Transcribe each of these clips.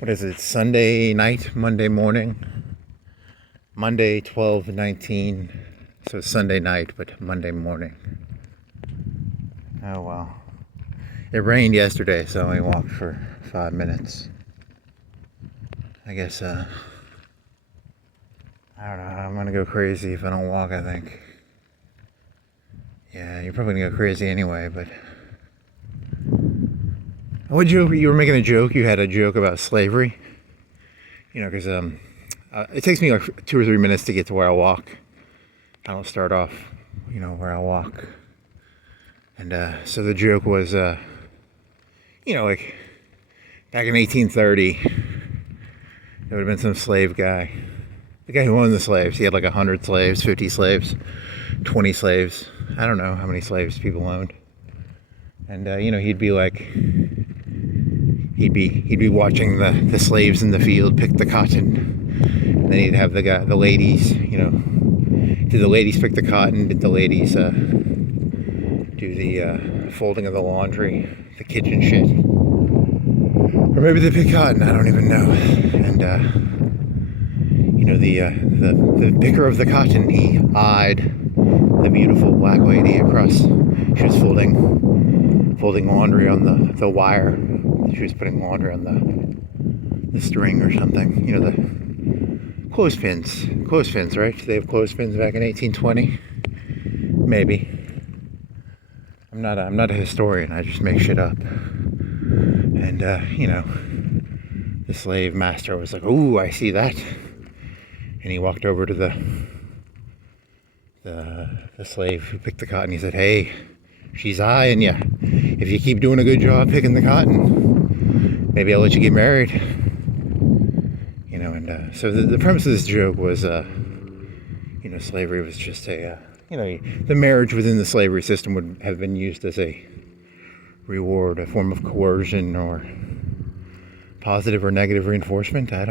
What is it, Sunday night, Monday morning? Monday 12/19, so it's Sunday night, but Monday morning. Oh well. It rained yesterday, so I only walked for 5 minutes. I guess, I don't know, I'm gonna go crazy if I don't walk, I think. Yeah, you're probably gonna go crazy anyway, but... What joke? You were making a joke? You had a joke about slavery? You know, because it takes me like 2 or 3 minutes to get to where I walk. I don't start off, where I walk. And so the joke was, like back in 1830, there would have been some slave guy. The guy who owned the slaves. He had like 100 slaves, 50 slaves, 20 slaves. I don't know how many slaves people owned. And, he'd be like... He'd be watching the slaves in the field pick the cotton. And then he'd have the ladies, did the ladies pick the cotton? Did the ladies do the folding of the laundry, the kitchen shit? Or maybe they pick cotton, I don't even know. And the picker of the cotton, he eyed the beautiful black lady across. She was folding laundry on the wire. She was putting laundry on the string or something. The clothespins. Clothespins, right? Did they have clothespins back in 1820? Maybe. I'm not a historian. I just make shit up. And the slave master was like, "Ooh, I see that." And he walked over to the slave who picked the cotton. He said, "Hey, she's eyeing you. If you keep doing a good job picking the cotton, maybe I'll let you get married." And so the premise of this joke was, slavery was just the marriage within the slavery system would have been used as a reward, a form of coercion or positive or negative reinforcement. I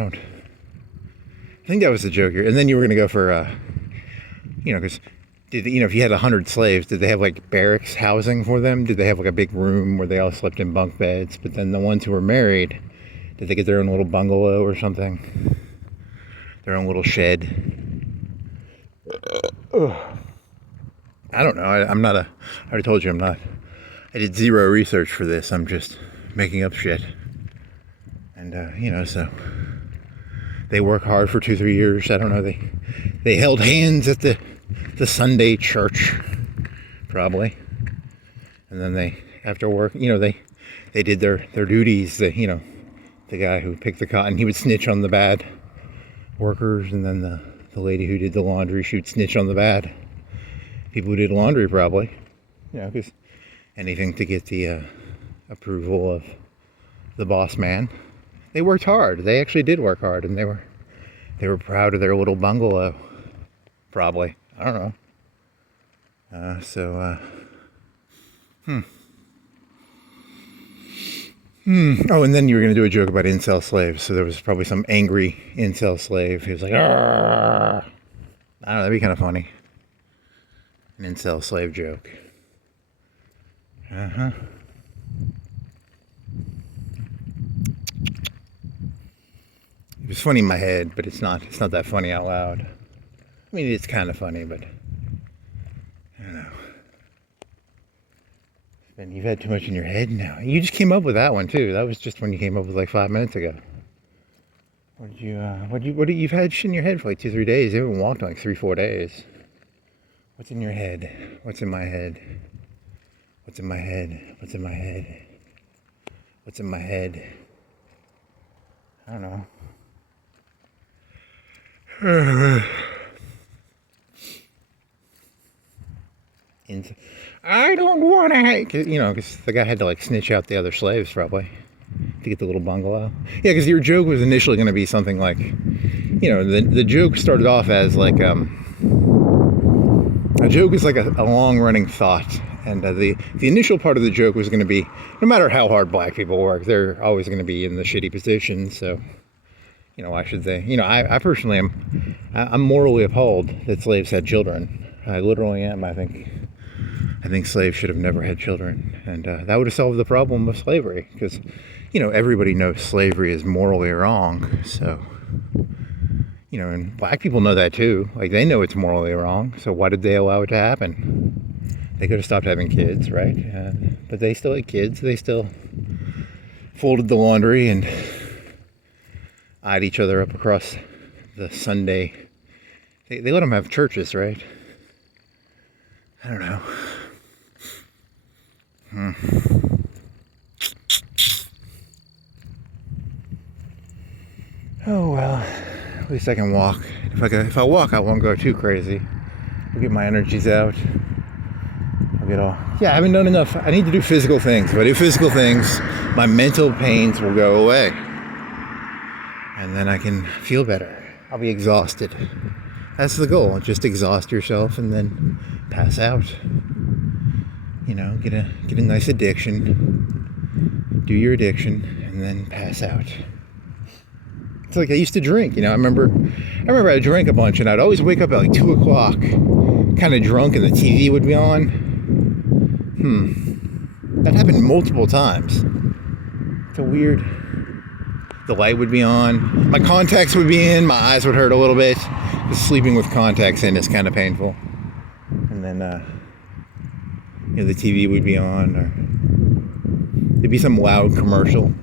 think that was the joke here. And then you were going to go for, because... if you had 100 slaves, did they have like barracks housing for them? Did they have like a big room where they all slept in bunk beds? But then the ones who were married, did they get their own little bungalow or something? Their own little shed? I don't know. I already told you I did zero research for this. I'm just making up shit. And, so they work hard for 2-3 years. I don't know. They held hands at the Sunday church, probably. And then they, after work, they did their duties. The guy who picked the cotton, he would snitch on the bad workers, and then the lady who did the laundry, she would snitch on the bad people who did laundry, probably. Because anything to get the approval of the boss man. They worked hard. They actually did work hard, and they were proud of their little bungalow, probably. I don't know. Oh, and then you were going to do a joke about incel slaves. So there was probably some angry incel slave. He was like, "Arr!" I don't know, that'd be kind of funny. An incel slave joke. It was funny in my head, but it's not that funny out loud. I mean, it's kind of funny, but I don't know. And you've had too much in your head now. You just came up with that one too. That was just when you came up with like 5 minutes ago. You've had shit in your head for like 2-3 days. You haven't walked in like 3-4 days. What's in your head? What's in my head? What's in my head? What's in my head? What's in my head? I don't know. I don't want to, because the guy had to like snitch out the other slaves probably to get the little bungalow. Yeah, because your joke was initially going to be something like, the joke started off as like, a joke is like a long running thought. And the initial part of the joke was going to be, no matter how hard black people work, they're always going to be in the shitty position. So, why should they? I personally I'm morally appalled that slaves had children. I literally am. I think slaves should have never had children, and that would have solved the problem of slavery. Because, everybody knows slavery is morally wrong. So, and black people know that too. Like, they know it's morally wrong. So why did they allow it to happen? They could have stopped having kids, right? But they still had kids. They still folded the laundry and eyed each other up across the Sunday. They let them have churches, right? I don't know. Oh well, at least I can walk. If I walk, I won't go too crazy. I'll get my energies out. I haven't done enough. I need to do physical things. If I do physical things, my mental pains will go away. And then I can feel better. I'll be exhausted. That's the goal. Just exhaust yourself and then pass out. Get a nice addiction. Do your addiction and then pass out. It's like I used to drink, I remember I drank a bunch and I'd always wake up at like 2 o'clock, kind of drunk, and the TV would be on. That happened multiple times. It's a weird. The light would be on. My contacts would be in. My eyes would hurt a little bit. Because sleeping with contacts in is kind of painful. And then, the TV would be on, or there'd be some loud commercial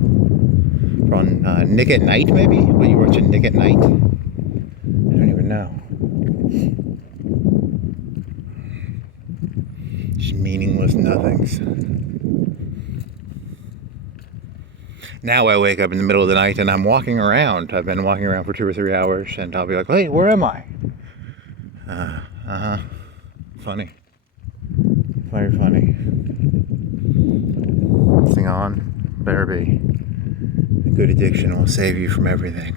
on Nick at Night, maybe? What, you watching Nick at Night? I don't even know. Just meaningless nothings. Now I wake up in the middle of the night and I'm walking around. I've been walking around for 2 or 3 hours and I'll be like, hey, where am I? Funny. Very funny. This thing on. Better be. A good addiction will save you from everything.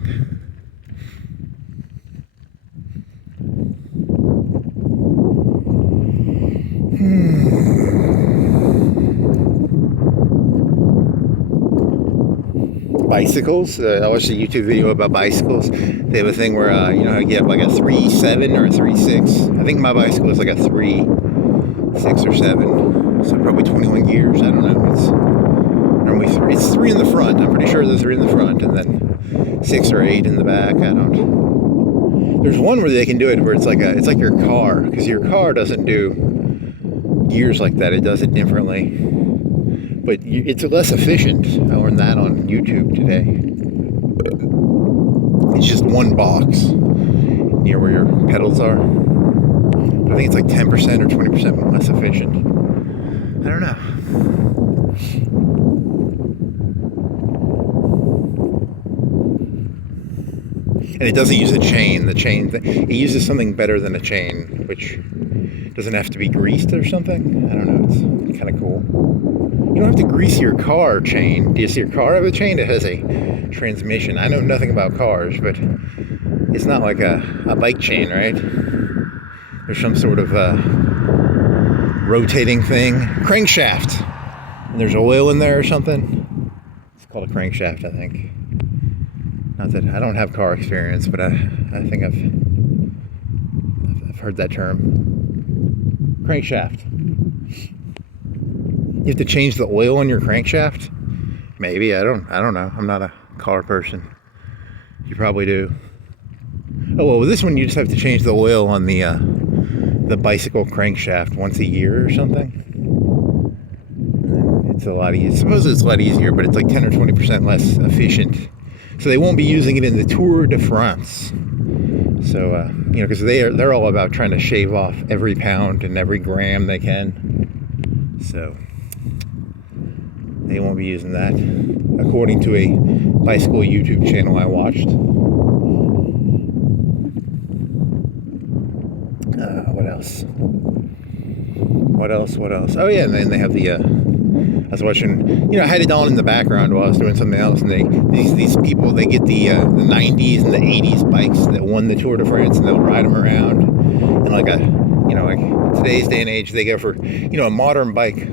Bicycles. I watched a YouTube video about bicycles. They have a thing where, you get like a 3.7 or a 3.6. I think my bicycle is like a 3.6 or 7. So probably 21 gears. I don't know. It's normally 3. It's 3 in the front. I'm pretty sure there's 3 in the front, and then 6 or 8 in the back. I don't. There's one where they can do it where it's like your car, because your car doesn't do gears like that. It does it differently. But it's less efficient. I learned that on YouTube today. It's just one box near where your pedals are. But I think it's like 10% or 20% less efficient. I don't know. And it doesn't use a chain. It uses something better than a chain, which doesn't have to be greased or something. I don't know. It's kind of cool. You don't have to grease your car chain. Do you see your car have a chain? It has a transmission. I know nothing about cars, but it's not like a bike chain, right? There's some sort of rotating thing. Crankshaft. And there's oil in there or something. It's called a crankshaft, I think. Not that I don't have car experience, but I think I've heard that term. Crankshaft. You have to change the oil on your crankshaft? Maybe. I don't know. I'm not a car person. You probably do. Oh, well, with this one you just have to change the oil on the bicycle crankshaft once a year or something. And it's a lot easier. Suppose it's a lot easier, but it's like 10 or 20% less efficient. So they won't be using it in the Tour de France. So, because they're all about trying to shave off every pound and every gram they can. So they won't be using that, according to a bicycle YouTube channel I watched. What else? Oh yeah, and then they have the. I was watching. I had it on in the background while I was doing something else, and these people, they get the 90s and the 80s bikes that won the Tour de France, and they'll ride them around, and like today's day and age, they go for a modern bike.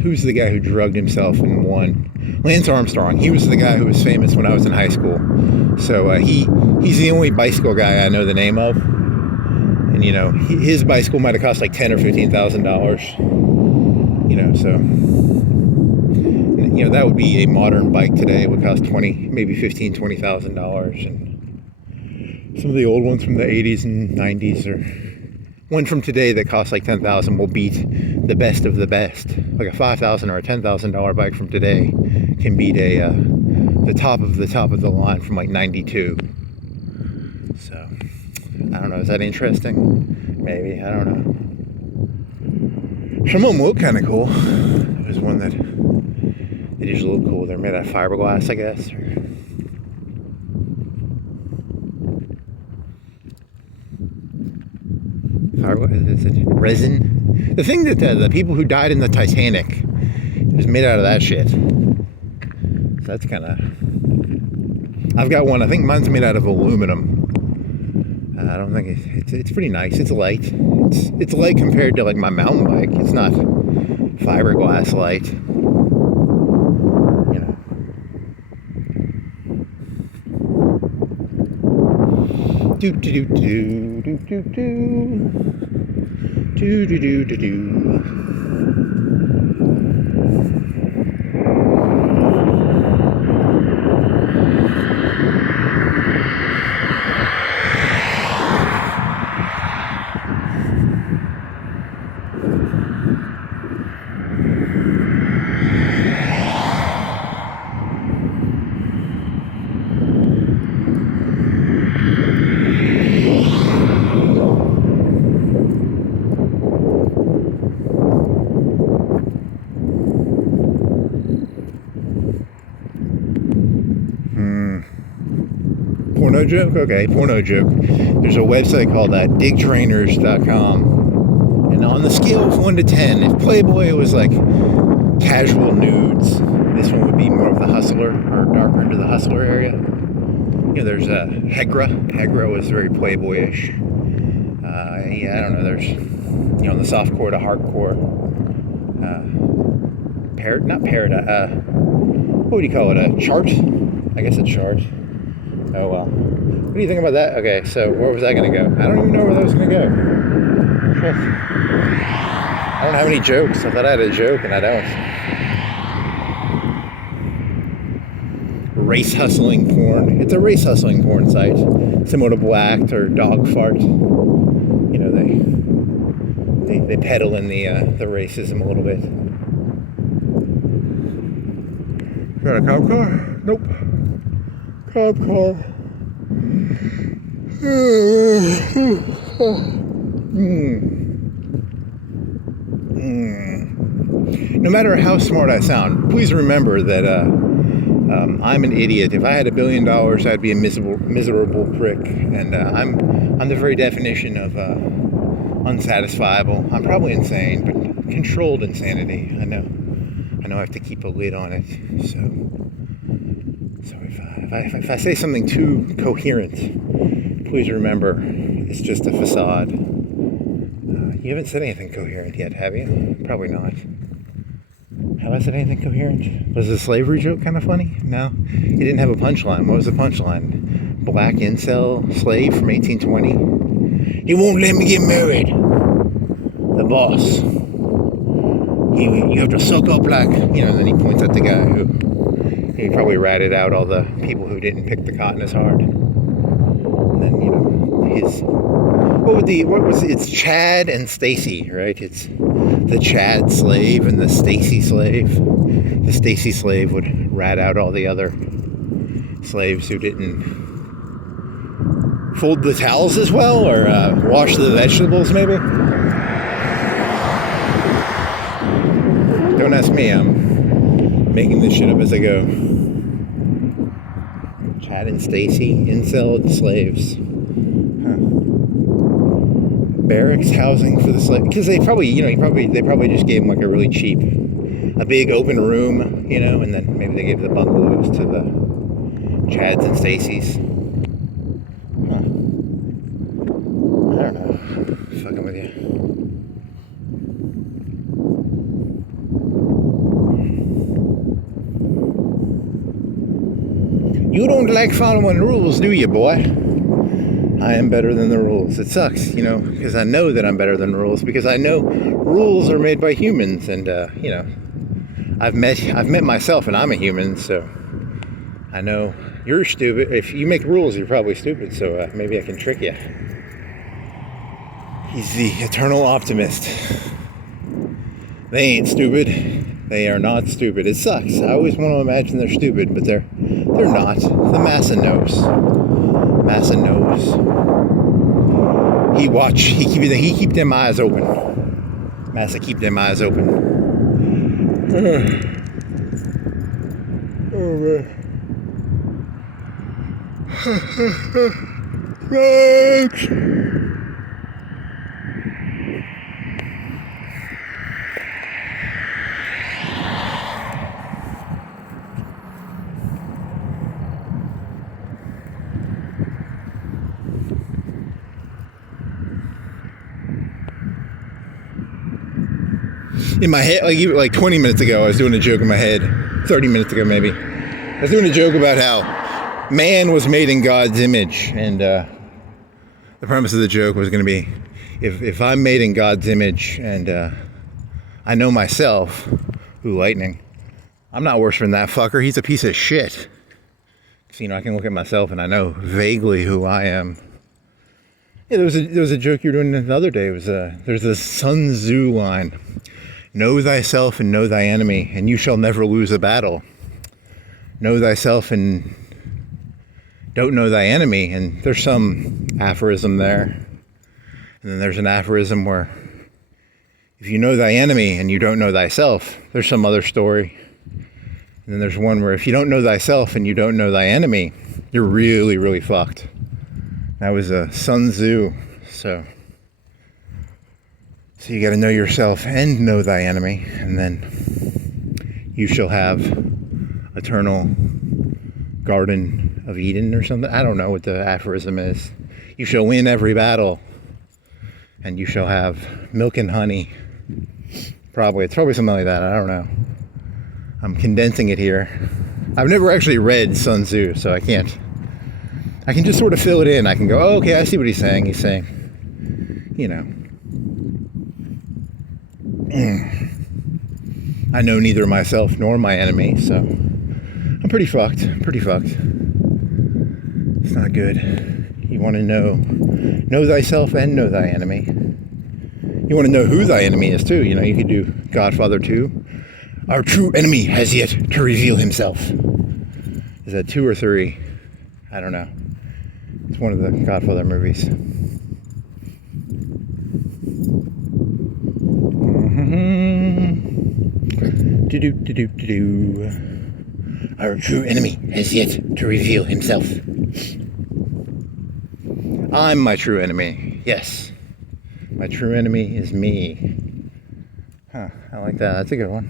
Who's the guy who drugged himself and won? Lance Armstrong. He was the guy who was famous when I was in high school. So he's the only bicycle guy I know the name of. And his bicycle might have cost like $10,000 or $15,000. So that would be a modern bike today. It would cost maybe $15,000-$20,000, and some of the old ones from the 80s and 90s, or one from today that costs like $10,000 will beat the best of the best. Like a $5,000 or a $10,000 bike from today can beat the top of the line from like 92. So I don't know. Is that interesting? Maybe. I don't know. Some of them look kind of cool. There's one that they just look cool. They're made out of fiberglass, I guess. Is it resin? The thing that the people who died in the Titanic was made out of that shit. So that's kind of. I've got one. I think mine's made out of aluminum. I don't think it's pretty nice. It's light. It's light compared to like my mountain bike. It's not fiberglass light. Do do do do do do do do do do do. Porno joke? Okay, porno joke. There's a website called digtrainers.com, and on the scale of 1 to 10, if Playboy was like casual nudes, this one would be more of the hustler, or darker into the hustler area. There's Hegra. Hegra was very Playboyish. I don't know. There's on the softcore to hardcore. Not Paradise. What would you call it? A chart? I guess it's chart. Oh well. What do you think about that? Okay, so where was that going to go? I don't even know where that was going to go. I don't have any jokes. I thought I had a joke, and I don't. Race hustling porn. It's a race hustling porn site, similar to Blacked or Dog Fart. They peddle in the racism a little bit. Got a cop car? Nope. Cop car. No matter how smart I sound, please remember that I'm an idiot. If I had $1 billion, I'd be a miserable prick, and I'm the very definition of unsatisfiable. I'm probably insane, but controlled insanity. I know I have to keep a lid on it. So if I say something too coherent, please remember it's just a facade. You haven't said anything coherent yet, have you? Probably not. Have I said anything coherent? Was the slavery joke kind of funny? No? It didn't have a punchline. What was the punchline? Black incel slave from 1820? He won't let me get married. The boss. You have to suck up like, and then he points at the guy who, he probably ratted out all the people who didn't pick the cotton as hard. And then, it's Chad and Stacy, right? It's the Chad slave and the Stacy slave. The Stacy slave would rat out all the other slaves who didn't fold the towels as well, or wash the vegetables, maybe. Don't ask me, I'm making this shit up as I go. Chad and Stacy, incel slaves. Barracks housing for the slave, because they probably just gave them like a really cheap, a big open room, and then maybe they gave the bungalows to the Chads and Stacys. I don't know. Fucking with you. You don't like following rules, do you, boy? I am better than the rules. It sucks, because I know that I'm better than rules, because I know rules are made by humans, and, I've met myself, and I'm a human, so I know you're stupid. If you make rules, you're probably stupid, so maybe I can trick you. He's the eternal optimist. They ain't stupid. They are not stupid. It sucks. I always want to imagine they're stupid, but they're not. The massa knows. Massa knows. He keep them eyes open. Massa keep them eyes open. Oh man. In my head, like 20 minutes ago, I was doing a joke in my head. 30 minutes ago, maybe. I was doing a joke about how man was made in God's image, and the premise of the joke was going to be, if I'm made in God's image, and I know myself, ooh, lightning, I'm not worse than that fucker. He's a piece of shit. So, I can look at myself and I know vaguely who I am. Yeah, there was a joke you were doing the other day. It was there's a Sun Tzu line. Know thyself and know thy enemy, and you shall never lose a battle. Know thyself and don't know thy enemy. And there's some aphorism there. And then there's an aphorism where if you know thy enemy and you don't know thyself, there's some other story. And then there's one where if you don't know thyself and you don't know thy enemy, you're really, really fucked. That was a Sun Tzu. So you got to know yourself and know thy enemy, and then you shall have eternal Garden of Eden or something. I don't know what the aphorism is. You shall win every battle, and you shall have milk and honey. It's probably something like that. I don't know. I'm condensing it here. I've never actually read Sun Tzu, so I can just sort of fill it in. I can go, oh, okay, I see what he's saying. He's saying, I know neither myself nor my enemy, so I'm pretty fucked. It's not good. You want to know thyself and know thy enemy. You want to know who thy enemy is too. You could do Godfather 2. Our true enemy has yet to reveal himself. Is that 2 or 3? I don't know. It's one of the Godfather movies. Our true enemy has yet to reveal himself. I'm my true enemy. Yes. My true enemy is me. Huh, I like that. That's a good one.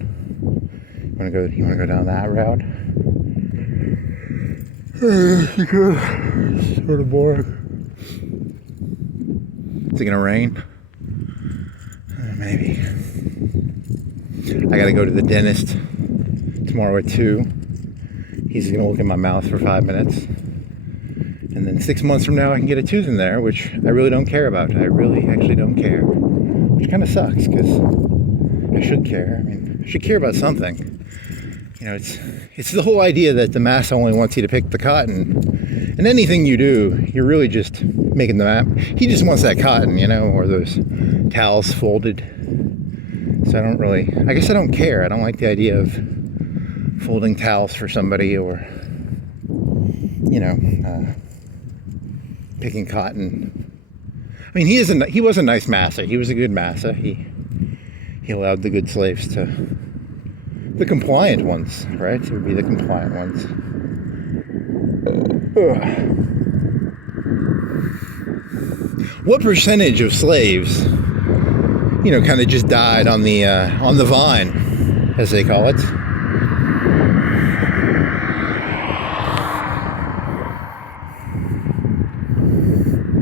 You wanna go down that route? Sort of boring. Is it gonna rain? Maybe. I gotta go to the dentist tomorrow at 2. He's gonna look in my mouth for 5 minutes. And then 6 months from now I can get a tooth in there, which I really don't care about. I really actually don't care. Which kind of sucks, because I should care. I should care about something. It's the whole idea that the mass only wants you to pick the cotton. And anything you do, you're really just making the map. He just wants that cotton, or those towels folded. So I guess I don't care. I don't like the idea of folding towels for somebody or, picking cotton. He was a nice massa. He was a good massa. He allowed the good slaves to, the compliant ones, right? It would be the compliant ones. What percentage of slaves, kind of just died on the vine, as they call it?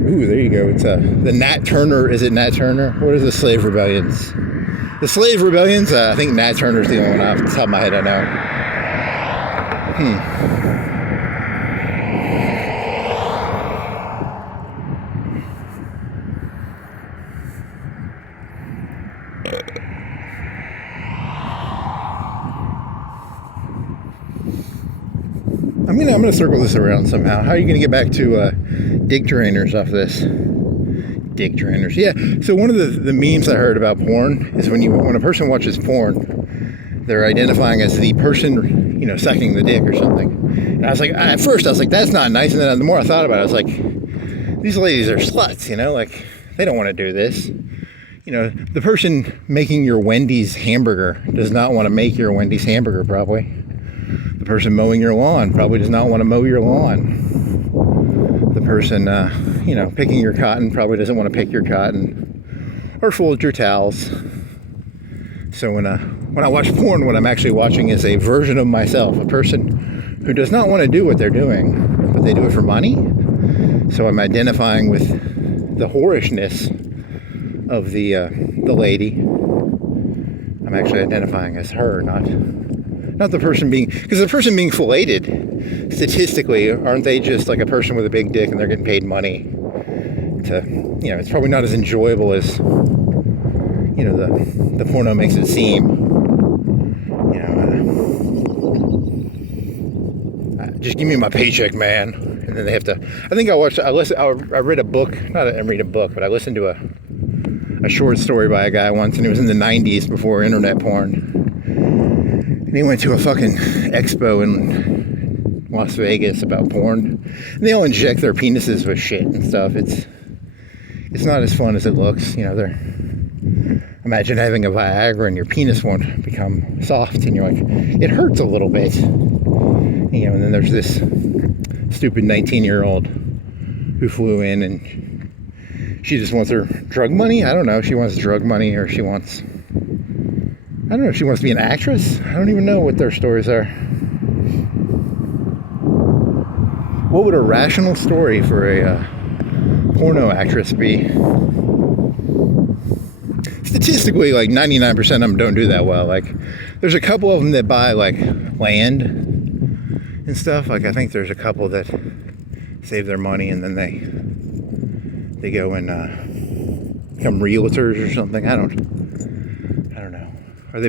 Ooh, there you go. It's the Nat Turner. Is it Nat Turner? What are the slave rebellions? The slave rebellions? I think Nat Turner's the only one off the top of my head I know. I'm gonna circle this around somehow. How are you gonna get back to dick drainers off this? Dick drainers. Yeah. So one of the memes I heard about porn is when a person watches porn, they're identifying as the person, sucking the dick or something. And I was like, at first I was like, that's not nice. And then the more I thought about it, I was like, these ladies are sluts, like they don't want to do this. The person making your Wendy's hamburger does not want to make your Wendy's hamburger, probably. The person mowing your lawn probably does not want to mow your lawn. The person, picking your cotton probably doesn't want to pick your cotton or fold your towels. So when I watch porn, what I'm actually watching is a version of myself, a person who does not want to do what they're doing, but they do it for money. So I'm identifying with the whorishness of the lady. I'm actually identifying as her, not the person because the person being filleted, statistically, aren't they just like a person with a big dick and they're getting paid money to, it's probably not as enjoyable as, the porno makes it seem. Just give me my paycheck, man. And then they have to, I read a book, but I listened to a short story by a guy once, and it was in the 90s before internet porn. And he went to a fucking expo in Las Vegas about porn. And they all inject their penises with shit and stuff. It's not as fun as it looks. Imagine having a Viagra and your penis won't become soft, and you're like, it hurts a little bit. And then there's this stupid 19-year-old who flew in, and she just wants her drug money. I don't know. She wants drug money, or she wants to be an actress. I don't even know what their stories are. What would a rational story for a porno actress be? Statistically, like 99% of them don't do that well. Like, there's a couple of them that buy like land and stuff. Like, I think there's a couple that save their money and then they go and become realtors or something. I don't know. Or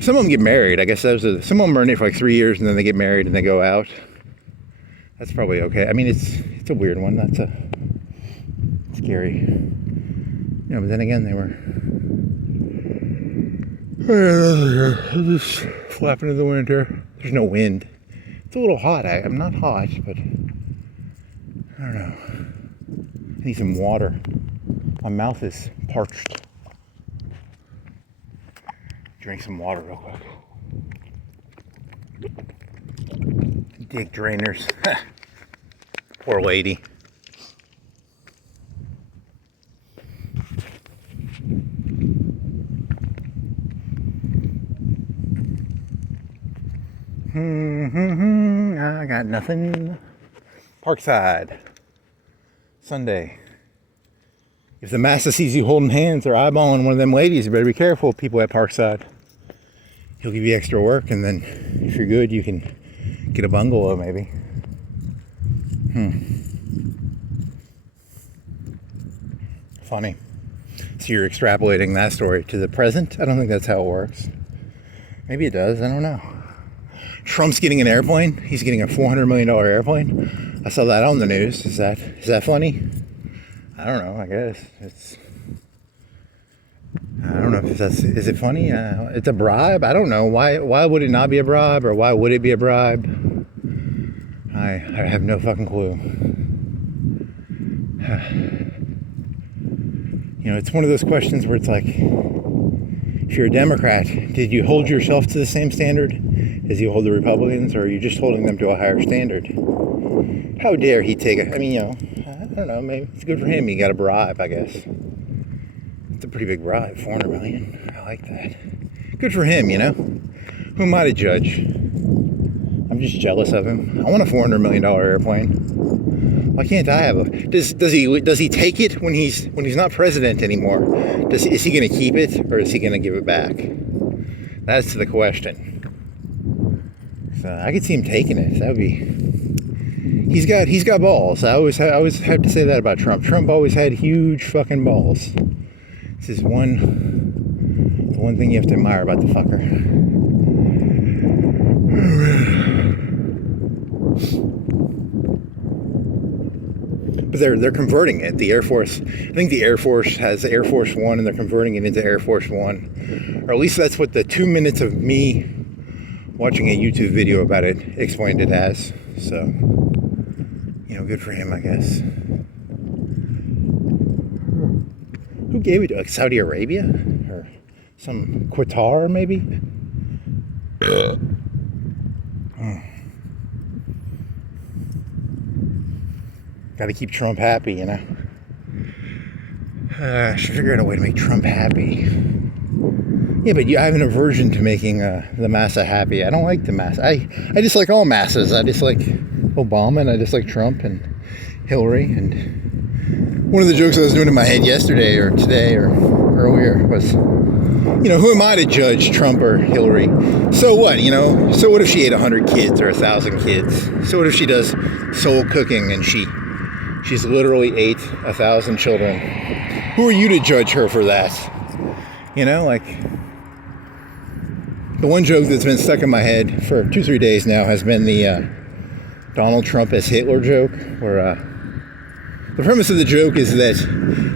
some of them get married. I guess some of them are in it for like 3 years and then they get married and they go out. That's probably okay. I mean, it's a weird one. That's scary. But then again, they were just flapping in the wind here. There's no wind. It's a little hot. I'm not hot, but I don't know. I need some water. My mouth is parched. Drink some water real quick. Dick drainers. Poor lady. I got nothing. Parkside. Sunday. If the master sees you holding hands or eyeballing one of them ladies, you better be careful, people at Parkside. He'll give you extra work, and then if you're good, you can get a bungalow maybe. Funny. So you're extrapolating that story to the present? I don't think that's how it works. Maybe it does. I don't know. Trump's getting an airplane. He's getting a $400 million airplane. I saw that on the news. Is that funny? I don't know. I guess I don't know if is it funny? It's a bribe. I don't know. Why would it not be a bribe, or why would it be a bribe? I have no fucking clue. It's one of those questions where it's like, if you're a Democrat, did you hold yourself to the same standard as you hold the Republicans, or are you just holding them to a higher standard? How dare he take it? I mean, I don't know, maybe it's good for him. He got a bribe, I guess. It's a pretty big bribe, $400 million. I like that. Good for him, Who am I to judge? I'm just jealous of him. I want a $400 million airplane. Why can't I have a? Does he take it when he's not president anymore? Is he going to keep it, or is he going to give it back? That's the question. So I could see him taking it. That would be. He's got balls. I always have to say that about Trump. Trump always had huge fucking balls. This is the one thing you have to admire about the fucker. But they're converting it. The Air Force, I think the Air Force has Air Force One, and they're converting it into Air Force One, or at least that's what the 2 minutes of me watching a YouTube video about it explained it as. So, good for him, I guess. Who gave it to? Like Saudi Arabia or some Qatar, maybe? Got to keep Trump happy, I should figure out a way to make Trump happy. Yeah, but I have an aversion to making the massa happy. I don't like the massa. I dislike all massas. I dislike Obama, and I dislike Trump and Hillary. And one of the jokes I was doing in my head yesterday or today or earlier was, who am I to judge Trump or Hillary? So what, So what if she ate 100 kids or 1,000 kids? So what if she does soul cooking and she's literally ate 1,000 children? Who are you to judge her for that? The one joke that's been stuck in my head for 2-3 days now has been the Donald Trump as Hitler joke, where the premise of the joke is that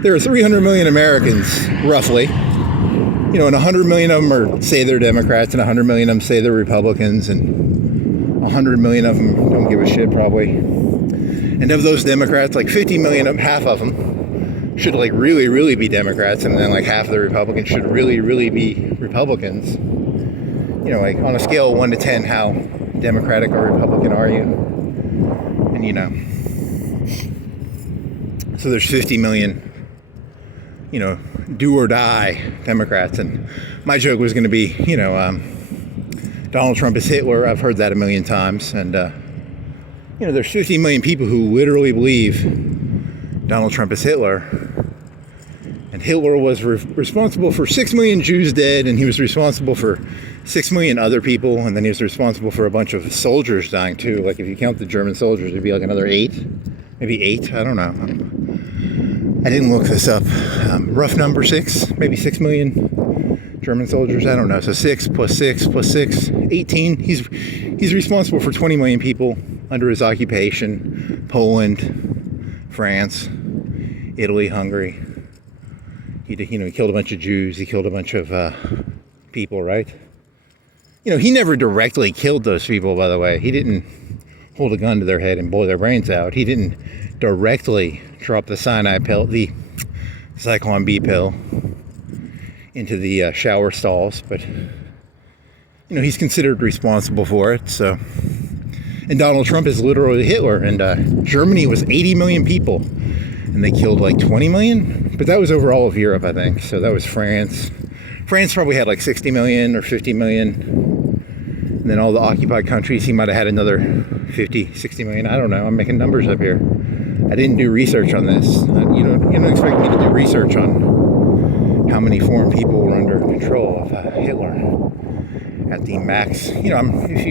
there are 300 million Americans, roughly, and 100 million of them say they're Democrats, and 100 million of them say they're Republicans, and 100 million of them don't give a shit, probably. And of those Democrats, like 50 million of them, half of them, should really, really be Democrats, and then half of the Republicans should really, really be Republicans. On a scale of 1 to 10, how Democratic or Republican are you? And so there's 50 million, do or die Democrats, and my joke was going to be, Donald Trump is Hitler. I've heard that a million times, and there's 50 million people who literally believe Donald Trump is Hitler. And Hitler was responsible for 6 million Jews dead, and he was responsible for 6 million other people, and then he was responsible for a bunch of soldiers dying too. Like, if you count the German soldiers, it'd be like another 8, maybe 8, I don't know. I didn't look this up. Rough number, 6, maybe 6 million German soldiers, I don't know. So 6 plus 6 plus 6, 18. He's responsible for 20 million people under his occupation. Poland, France, Italy, Hungary. He killed a bunch of Jews. He killed a bunch of people, right? He never directly killed those people, by the way. He didn't hold a gun to their head and blow their brains out. He didn't directly drop the cyanide pill, the Zyklon B pill, into the shower stalls. But, he's considered responsible for it. So, and Donald Trump is literally Hitler. And Germany was 80 million people. And they killed 20 million, but that was over all of Europe, I think. So that was France. France probably had 60 million or 50 million. And then all the occupied countries, he might have had another 50, 60 million. I don't know. I'm making numbers up here. I didn't do research on this. You don't expect me to do research on how many foreign people were under control of Hitler at the max. If you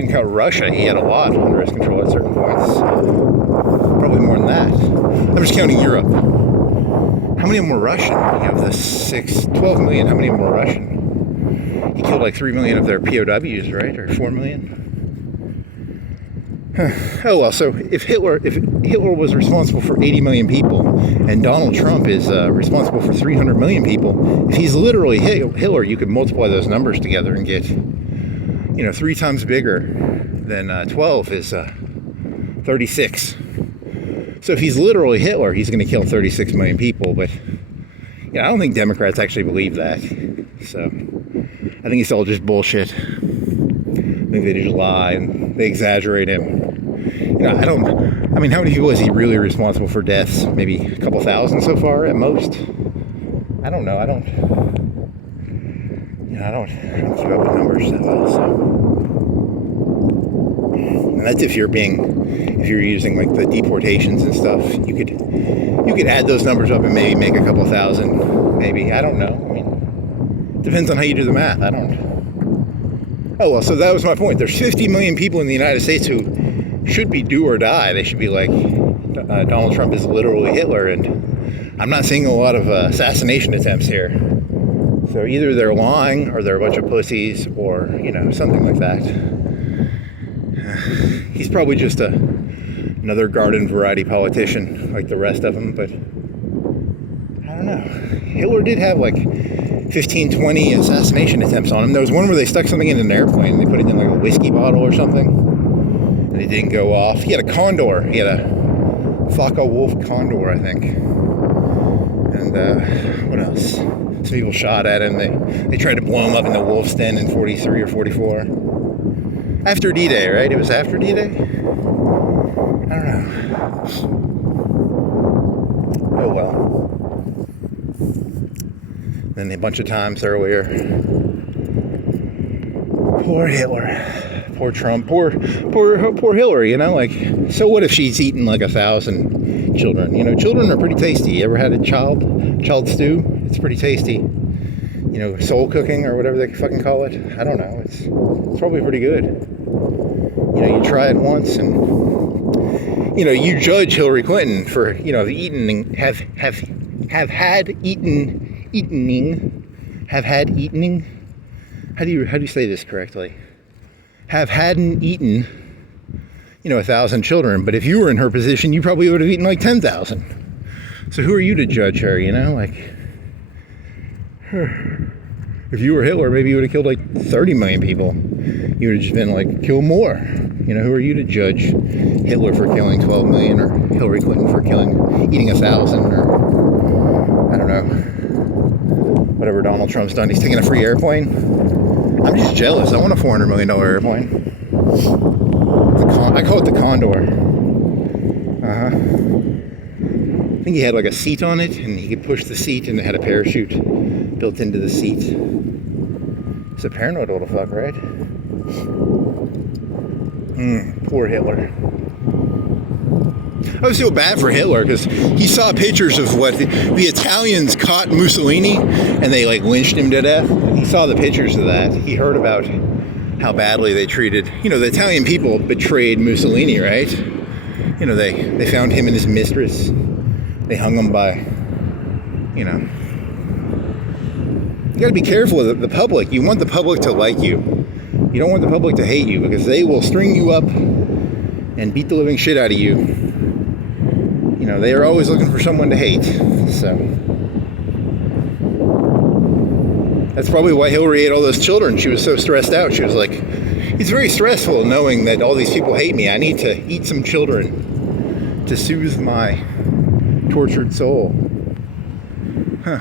can count Russia, he had a lot under his control at certain points. Probably more than that. I'm just counting Europe. How many of them were Russian? You have the 12 million. How many of them were Russian? He killed 3 million of their POWs, right? Or 4 million? Oh well, so if Hitler was responsible for 80 million people, and Donald Trump is responsible for 300 million people, if he's literally Hitler, you could multiply those numbers together and get, 3 times bigger than 12 is 36. So if he's literally Hitler, he's going to kill 36 million people. But I don't think Democrats actually believe that. So I think it's all just bullshit. I think they just lie and they exaggerate him. How many people is he really responsible for deaths? Maybe a couple thousand so far at most. I don't know. I don't keep up with numbers that well. So. And that's if you're using the deportations and stuff. You could add those numbers up and maybe make a couple thousand. Maybe, I don't know. Depends on how you do the math. I don't. Oh well, so that was my point. There's 50 million people in the United States who should be do or die. They should be Donald Trump is literally Hitler, and I'm not seeing a lot of assassination attempts here. So either they're lying, or they're a bunch of pussies, or something like that. He's probably just a another garden variety politician like the rest of them, but I don't know. Hitler did have like 15, 20 assassination attempts on him. There was one where they stuck something in an airplane and they put it in like a whiskey bottle or something, and it didn't go off. He had a condor. He had a Focke-Wulf condor, I think. And what else? Some people shot at him. They tried to blow him up in the Wolf's Den in 43 or 44. After D-Day, right? It was after D-Day? I don't know. Oh well. Then a bunch of times earlier. Poor Hitler. Poor Trump. Poor Hillary, you know? Like, so what if she's eaten like 1,000 children? You know, children are pretty tasty. You ever had a child stew? It's pretty tasty. You know, soul cooking or whatever they fucking call it. I don't know. It's probably pretty good. You know, you try it once and, you know, you judge Hillary Clinton for, you know, have had eaten. How do you say this correctly? Have hadn't eaten, you know, 1,000 children. But if you were in her position, you probably would have eaten like 10,000. So who are you to judge her, you know? Like, if you were Hitler, maybe you would have killed like 30 million people. You would have just been like, kill more. You know, who are you to judge Hitler for killing 12 million or Hillary Clinton for eating 1,000 or, I don't know, whatever Donald Trump's done. He's taking a free airplane. I'm just jealous. I want a $400 million airplane. I call it the Condor. I think he had like a seat on it, and he could push the seat, and it had a parachute built into the seat. It's a paranoid little fuck, right? Poor Hitler. I always feel bad for Hitler because he saw pictures of what the Italians caught Mussolini and they like lynched him to death. He saw the pictures of that. He heard about how badly they treated, you know, the Italian people betrayed Mussolini, right? You know, they found him and his mistress. They hung him by, you know. You got to be careful with the public. You want the public to like you. You don't want the public to hate you because they will string you up and beat the living shit out of you. You know, they are always looking for someone to hate. So that's probably why Hillary ate all those children. She was so stressed out. She was like, it's very stressful knowing that all these people hate me. I need to eat some children to soothe my tortured soul. Huh.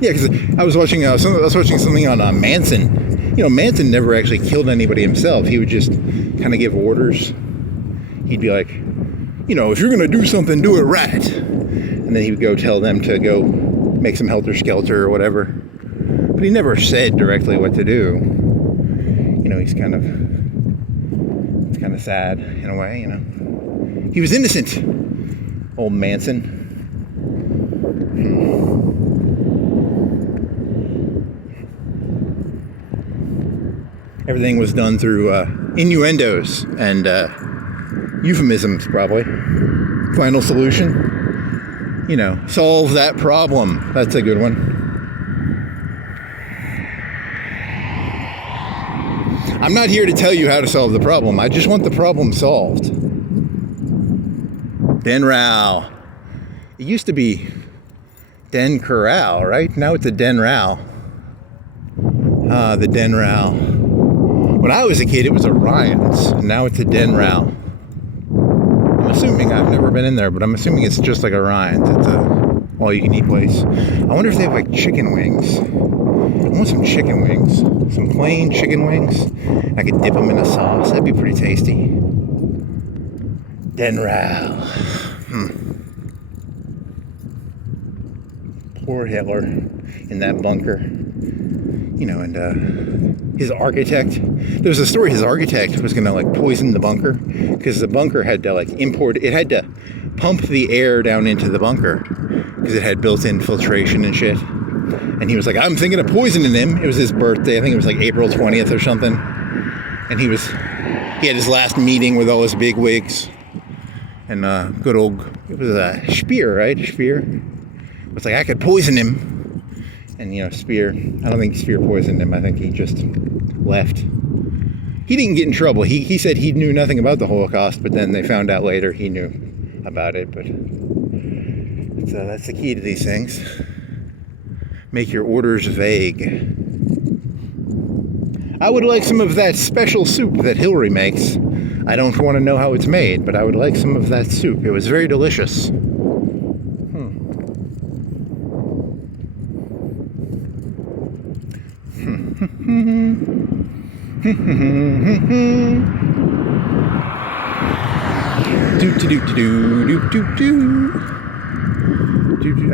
Yeah, because I was watching something on Manson. You know, Manson never actually killed anybody himself. He would just kind of give orders. He'd be like, you know, if you're going to do something, do it right. And then he would go tell them to go make some helter-skelter or whatever. But he never said directly what to do. You know, it's kind of sad in a way, you know. He was innocent, old Manson. Everything was done through innuendos and euphemisms, probably. Final solution, you know, solve that problem. That's a good one. I'm not here to tell you how to solve the problem. I just want the problem solved. Den Rao. It used to be Den Corral, right? Now it's a Den Rao. The Den Rao. When I was a kid, it was Orion's, and now it's a Den Rao. I'm assuming, I've never been in there, but I'm assuming it's just like Orion's. It's a all-you-can-eat place. I wonder if they have, like, chicken wings. I want some chicken wings. Some plain chicken wings. I could dip them in a sauce. That'd be pretty tasty. Den Rao. Poor Hitler in that bunker. You know, and his architect, there was a story his architect was going to like poison the bunker because the bunker had to like it had to pump the air down into the bunker because it had built-in filtration and shit. And he was like, I'm thinking of poisoning him. It was his birthday. I think it was like April 20th or something. And he had his last meeting with all his big wigs. And good old, it was Speer, right? Speer. It was like, I could poison him. And, you know, Speer, I don't think Speer poisoned him. I think he just left. He he didn't get in trouble. He said he knew nothing about the Holocaust, but then they found out later he knew about it. But so that's the key to these things. Make your orders vague. I would like some of that special soup that Hillary makes. I don't want to know how it's made, but I would like some of that soup. It was very delicious.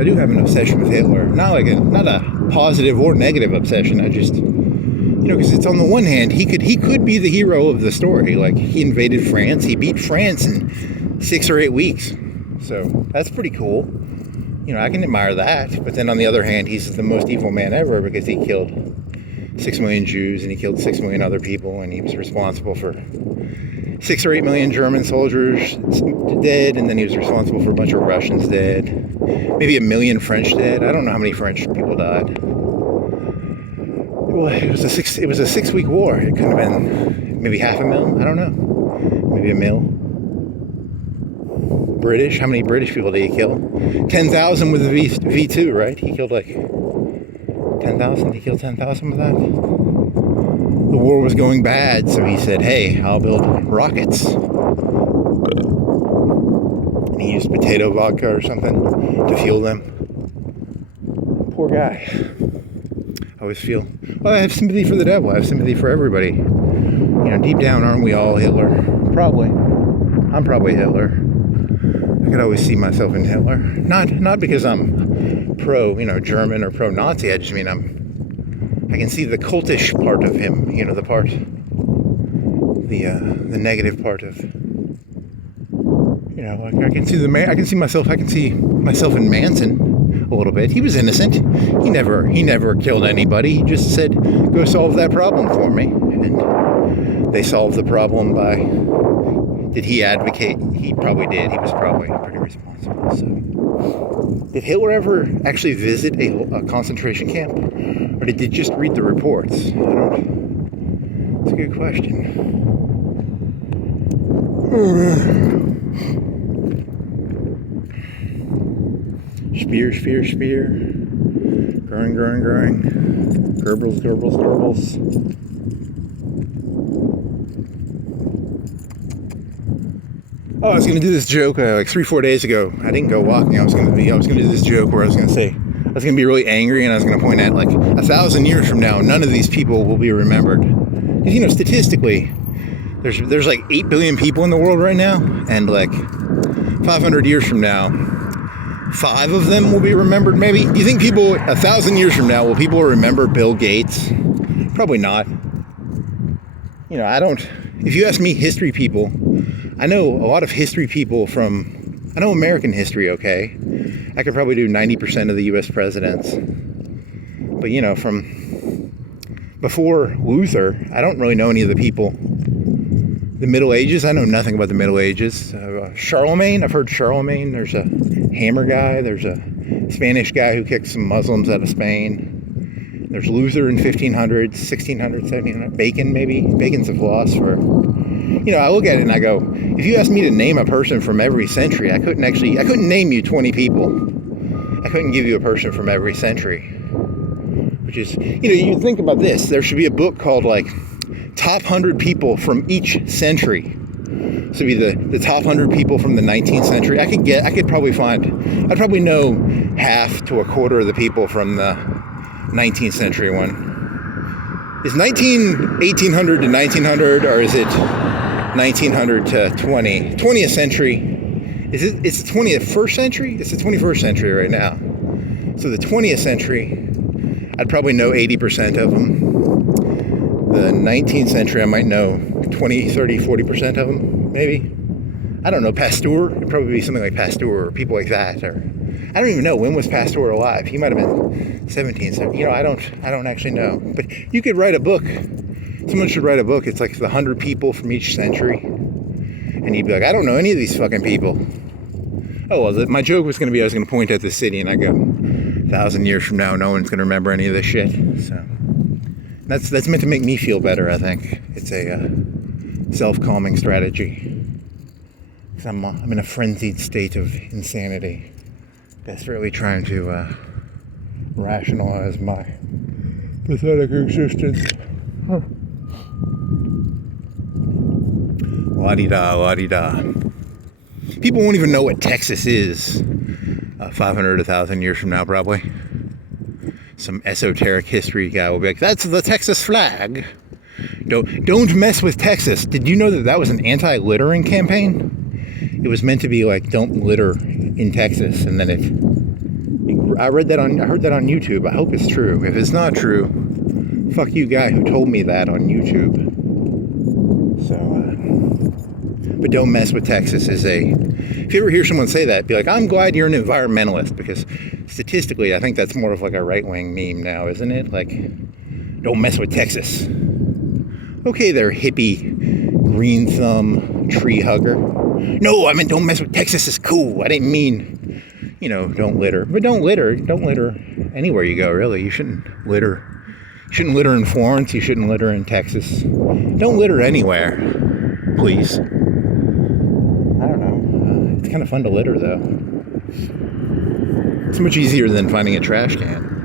I do have an obsession with Hitler. Not a positive or negative obsession. I just, because it's on the one hand, he could be the hero of the story. Like, he invaded France. He beat France in 6 or 8 weeks. So that's pretty cool. I can admire that. But then on the other hand, he's the most evil man ever because he killed 6 million Jews and he killed 6 million other people, and he was responsible for 6 or 8 million German soldiers dead, and then he was responsible for a bunch of Russians dead, maybe 1 million French dead. I don't know how many French people died. Well, it was a 6-week war. It could have been maybe 500,000. I don't know. Maybe 1 million. British. How many British people did he kill? 10,000 with the V2, right? He killed like 10,000. He killed 10,000 with that. The war was going bad, so he said, "Hey, I'll build rockets." And he used potato vodka or something to fuel them. Poor guy. I always feel, well, I have sympathy for the devil. I have sympathy for everybody. Deep down, aren't we all Hitler? Probably. I'm probably Hitler. I could always see myself in Hitler. Not because I'm pro, German or pro-Nazi. I just mean I can see the cultish part of him. The part, the negative part of. I can see myself in Manson a little bit. He was innocent. He never killed anybody. He just said, "Go solve that problem for me." And they solved the problem by. Did he advocate? He probably did. He was probably pretty responsible. So, did Hitler ever actually visit a concentration camp, or did he just read the reports? It's a good question. Spear. Growing. Gerbles. Oh, I was going to do this joke like 3-4 days ago. I didn't go walking. I was going to do this joke where I was going to be really angry, and I was going to point out, like, 1,000 years from now, none of these people will be remembered. Because, statistically, there's like 8 billion people in the world right now, and like 500 years from now, 5 of them will be remembered, maybe. Do you think 1,000 years from now, will people remember Bill Gates? Probably not. If you ask me history people, I know a lot of history people I know American history, okay? I could probably do 90% of the U.S. presidents. But, from before Luther, I don't really know any of the people. The Middle Ages, I know nothing about the Middle Ages. Charlemagne, I've heard Charlemagne. There's a hammer guy. There's a Spanish guy who kicked some Muslims out of Spain. There's Luther in 1500s, 1600s, 1700s. Bacon, maybe. Bacon's a philosopher. I look at it and I go, if you asked me to name a person from every century, I couldn't name you 20 people. I couldn't give you a person from every century. Which is, you think about this. There should be a book called, like, Top 100 People from Each Century. So it'd be the top 100 people from the 19th century. I'd probably know half to a quarter of the people from the 19th century one. Is 1800 to 1900, or is it 1900 to 20th century? It's the 21st century? It's the 21st century right now. So the 20th century, I'd probably know 80% of them. The 19th century, I might know 20, 30, 40% of them, maybe. I don't know, Pasteur. It'd probably be something like Pasteur or people like that. Or I don't even know, when was Pasteur alive? He might have been 17th century. I don't actually know. But you could write a book. Someone should write a book. It's like the 100 people from each century. And you'd be like, I don't know any of these fucking people. Oh, well, my joke was going to be I was going to point at the city and I go, 1,000 years from now, no one's going to remember any of this shit. So, That's meant to make me feel better, I think. It's a self-calming strategy. 'Cause I'm in a frenzied state of insanity. Desperately trying to rationalize my pathetic existence. Huh. La-di-da, la-di-da. People won't even know what Texas is 500, 1,000 years from now, probably. Some esoteric history guy will be like, that's the Texas flag. Don't mess with Texas. Did you know that was an anti-littering campaign? It was meant to be like, don't litter in Texas. And then I heard that on YouTube. I hope it's true. If it's not true, fuck you guy who told me that on YouTube. So, but don't mess with Texas if you ever hear someone say that, be like, I'm glad you're an environmentalist, because statistically, I think that's more of like a right-wing meme now, isn't it? Like, don't mess with Texas. Okay there, hippie, green thumb, tree hugger. No, I mean, don't mess with Texas is cool. I didn't mean, don't litter. But don't litter anywhere you go, really. You shouldn't litter. You shouldn't litter in Florence. You shouldn't litter in Texas. Don't litter anywhere, please. I don't know. It's kind of fun to litter, though. It's much easier than finding a trash can.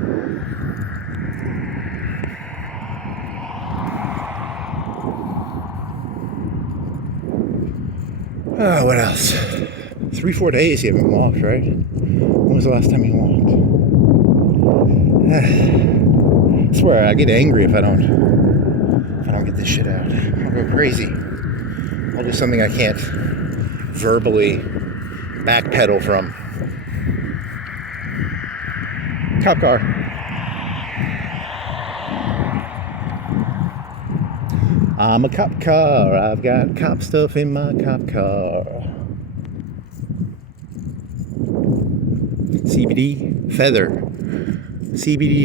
Oh, what else? 3-4 days you haven't walked, right? When was the last time you walked? I swear, I get angry if I don't get this shit out. I'll go crazy. I'll do something I can't verbally backpedal from. Cop car. I'm a cop car. I've got cop stuff in my cop car. CBD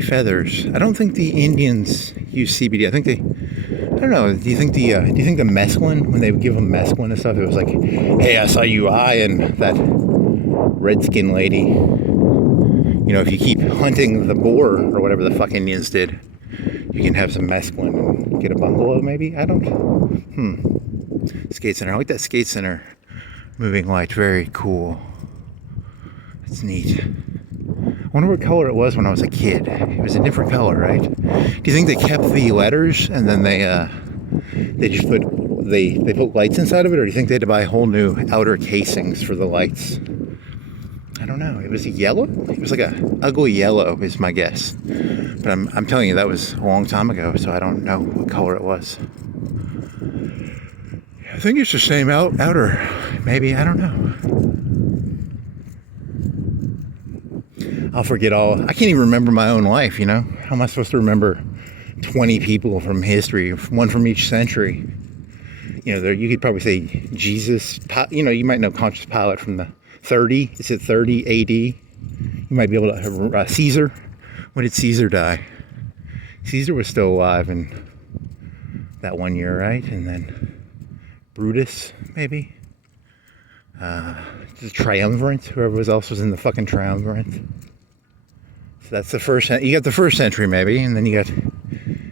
feathers. I don't think the Indians use CBD. I don't know. Do you think the mescaline, when they would give them mescaline and stuff, it was like, hey, I saw you eyeing that redskin lady. If you keep hunting the boar or whatever the fuck Indians did, you can have some mescaline and get a bungalow, maybe? I don't. Skate center. I like that skate center moving light. Very cool. It's neat. I wonder what color it was when I was a kid. It was a different color, right? Do you think they kept the letters and then they just put lights inside of it, or do you think they had to buy whole new outer casings for the lights? I don't know. It was a yellow. It was like a ugly yellow, is my guess. But I'm telling you, that was a long time ago, so I don't know what color it was. I think it's the same outer. Maybe, I don't know. I'll forget all. I can't even remember my own life, How am I supposed to remember 20 people from history, one from each century? You could probably say Jesus. You might know Pontius Pilate from the 30. Is it 30 AD? You might be able to have Caesar. When did Caesar die? Caesar was still alive in that one year, right? And then Brutus, maybe. The triumvirate. Whoever else was in the fucking triumvirate. So that's the first. You got the first century, maybe, and then you got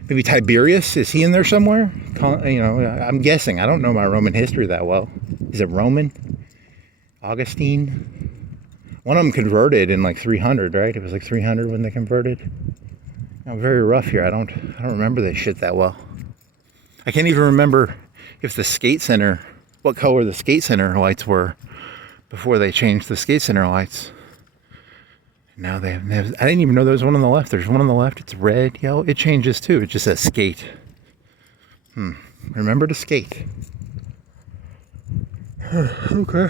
maybe Tiberius. Is he in there somewhere? I'm guessing. I don't know my Roman history that well. Is it Roman? Augustine? One of them converted in like 300, right? It was like 300 when they converted. I'm very rough here. I don't remember this shit that well. I can't even remember if the skate center, what color the skate center lights were before they changed the skate center lights. Now they have, I didn't even know there was one on the left. There's one on the left. It's red, yellow. It changes too. It just says skate. Remember to skate. Okay.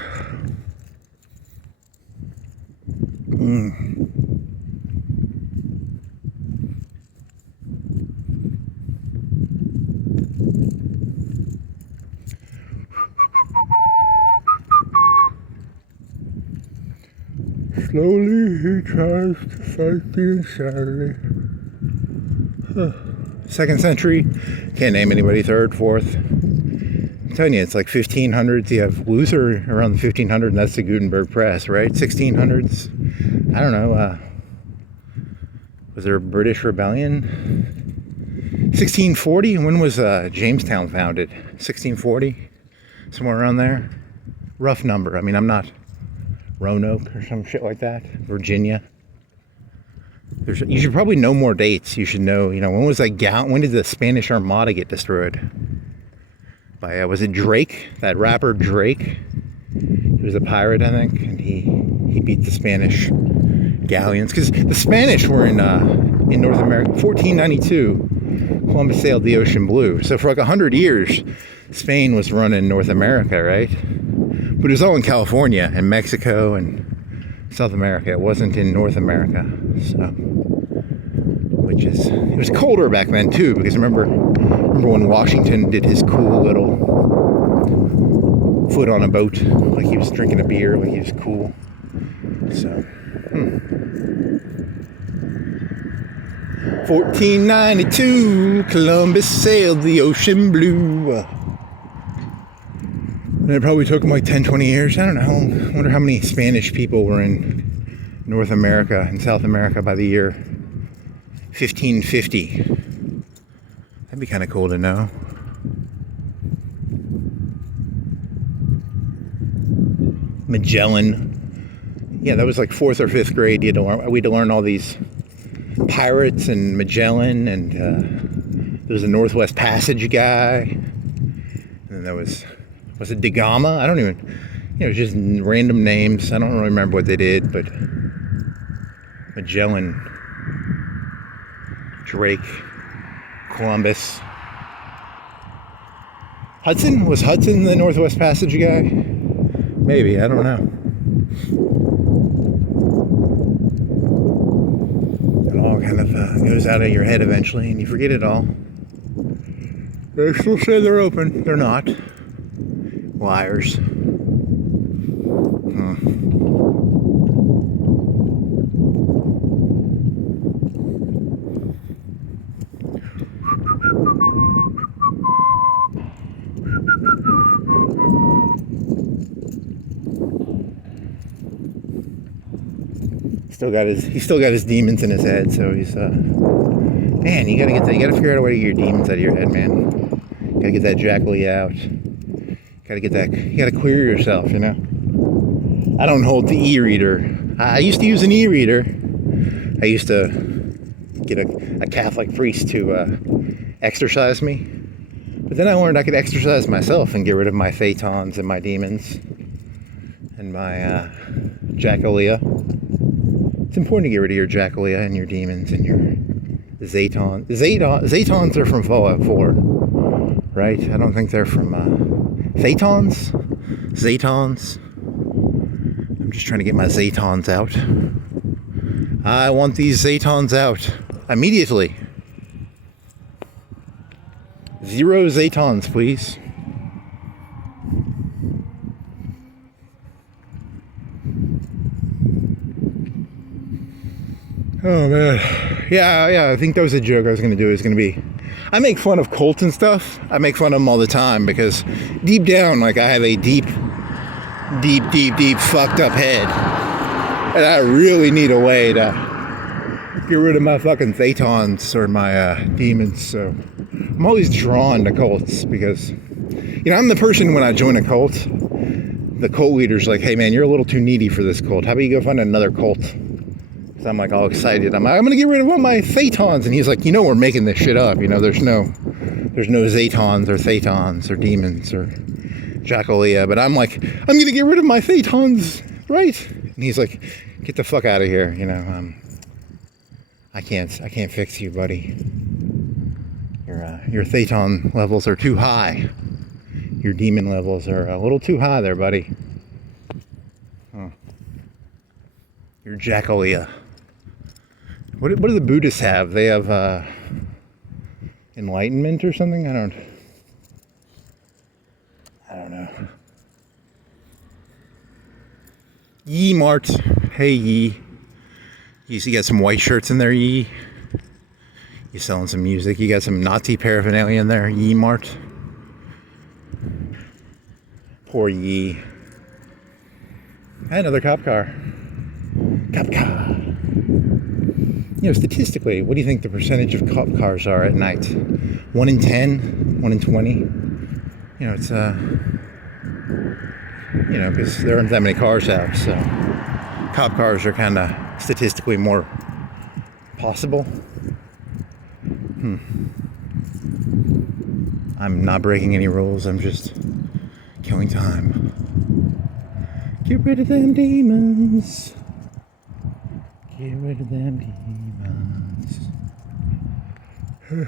Slowly he tries to fight the insanity. Second century, can't name anybody. Third, fourth. I'm telling you, it's like 1500s. You have Luther around the 1500s, and that's the Gutenberg press, right? 1600s. I don't know. Was there a British rebellion? 1640? When was Jamestown founded? 1640? Somewhere around there? Rough number. I mean, I'm not Roanoke or some shit like that. Virginia. You should probably know more dates. You should know, when was when did the Spanish Armada get destroyed? By, was it Drake? That rapper Drake? He was a pirate, I think, and he beat the Spanish galleons. Because the Spanish were in North America. 1492, Columbus sailed the ocean blue. So for like 100 years, Spain was running North America, right? But it was all in California and Mexico and South America. It wasn't in North America. So, it was colder back then too, because remember when Washington did his cool little foot on a boat, like he was drinking a beer, like he was cool. So, 1492, Columbus sailed the ocean blue. And it probably took him like 10, 20 years. I don't know. I wonder how many Spanish people were in North America and South America by the year 1550. That'd be kind of cool to know. Magellan. Yeah, that was like 4th or 5th grade. We had to learn all these pirates and Magellan, and there was a Northwest Passage guy. And then there was it Da Gama? I don't even, just random names. I don't really remember what they did, but Magellan, Drake, Columbus. Hudson? Was Hudson the Northwest Passage guy? Maybe, I don't know. It all kind of goes out of your head eventually, and you forget it all. They still say they're open. They're not. Liars. He's still got his demons in his head, so he's man, you gotta figure out a way to get your demons out of your head, man. You gotta get that Jackalee out. You gotta clear yourself, I don't hold the e-reader. I used to use an e-reader. I used to get a Catholic priest to exorcise me. But then I learned I could exorcise myself and get rid of my Thetans and my demons and my Jackalee. It's important to get rid of your Jackalee and your demons and your Zeton. Zetons are from Fallout 4, right? I don't think they're from Thetans? Zetons? I'm just trying to get my Zetons out. I want these Zetons out immediately. 0 Zetons, please. Oh man, yeah. I think that was a joke I was going to do. I make fun of cults and stuff. I make fun of them all the time because deep down, like, I have a deep fucked up head, and I really need a way to get rid of my fucking Thetans or my demons. So I'm always drawn to cults because, I'm the person when I join a cult, the cult leader's like, "Hey man, you're a little too needy for this cult. How about you go find another cult?" So I'm like all excited. I'm going to get rid of all my Thetans. And he's like, we're making this shit up. There's no Zetons or Thetans or demons or Jackalee. But I'm like, I'm going to get rid of my Thetans, right? And he's like, get the fuck out of here. I can't fix you, buddy. Your Thetan levels are too high. Your demon levels are a little too high there, buddy. Your Jackalee. What do the Buddhists have? They have enlightenment or something? I don't know. Yee Mart. Hey Yee. You got some white shirts in there, Yee? You selling some music? You got some Nazi paraphernalia in there, Yee Mart? Poor Yee. Hey, another cop car. Cop car. statistically, what do you think the percentage of cop cars are at night? 1 in 10, 1 in 20. It's because there aren't that many cars out, so cop cars are kind of statistically more possible. I'm not breaking any rules. I'm just killing time. Get rid of them demons. Get rid of them demons. You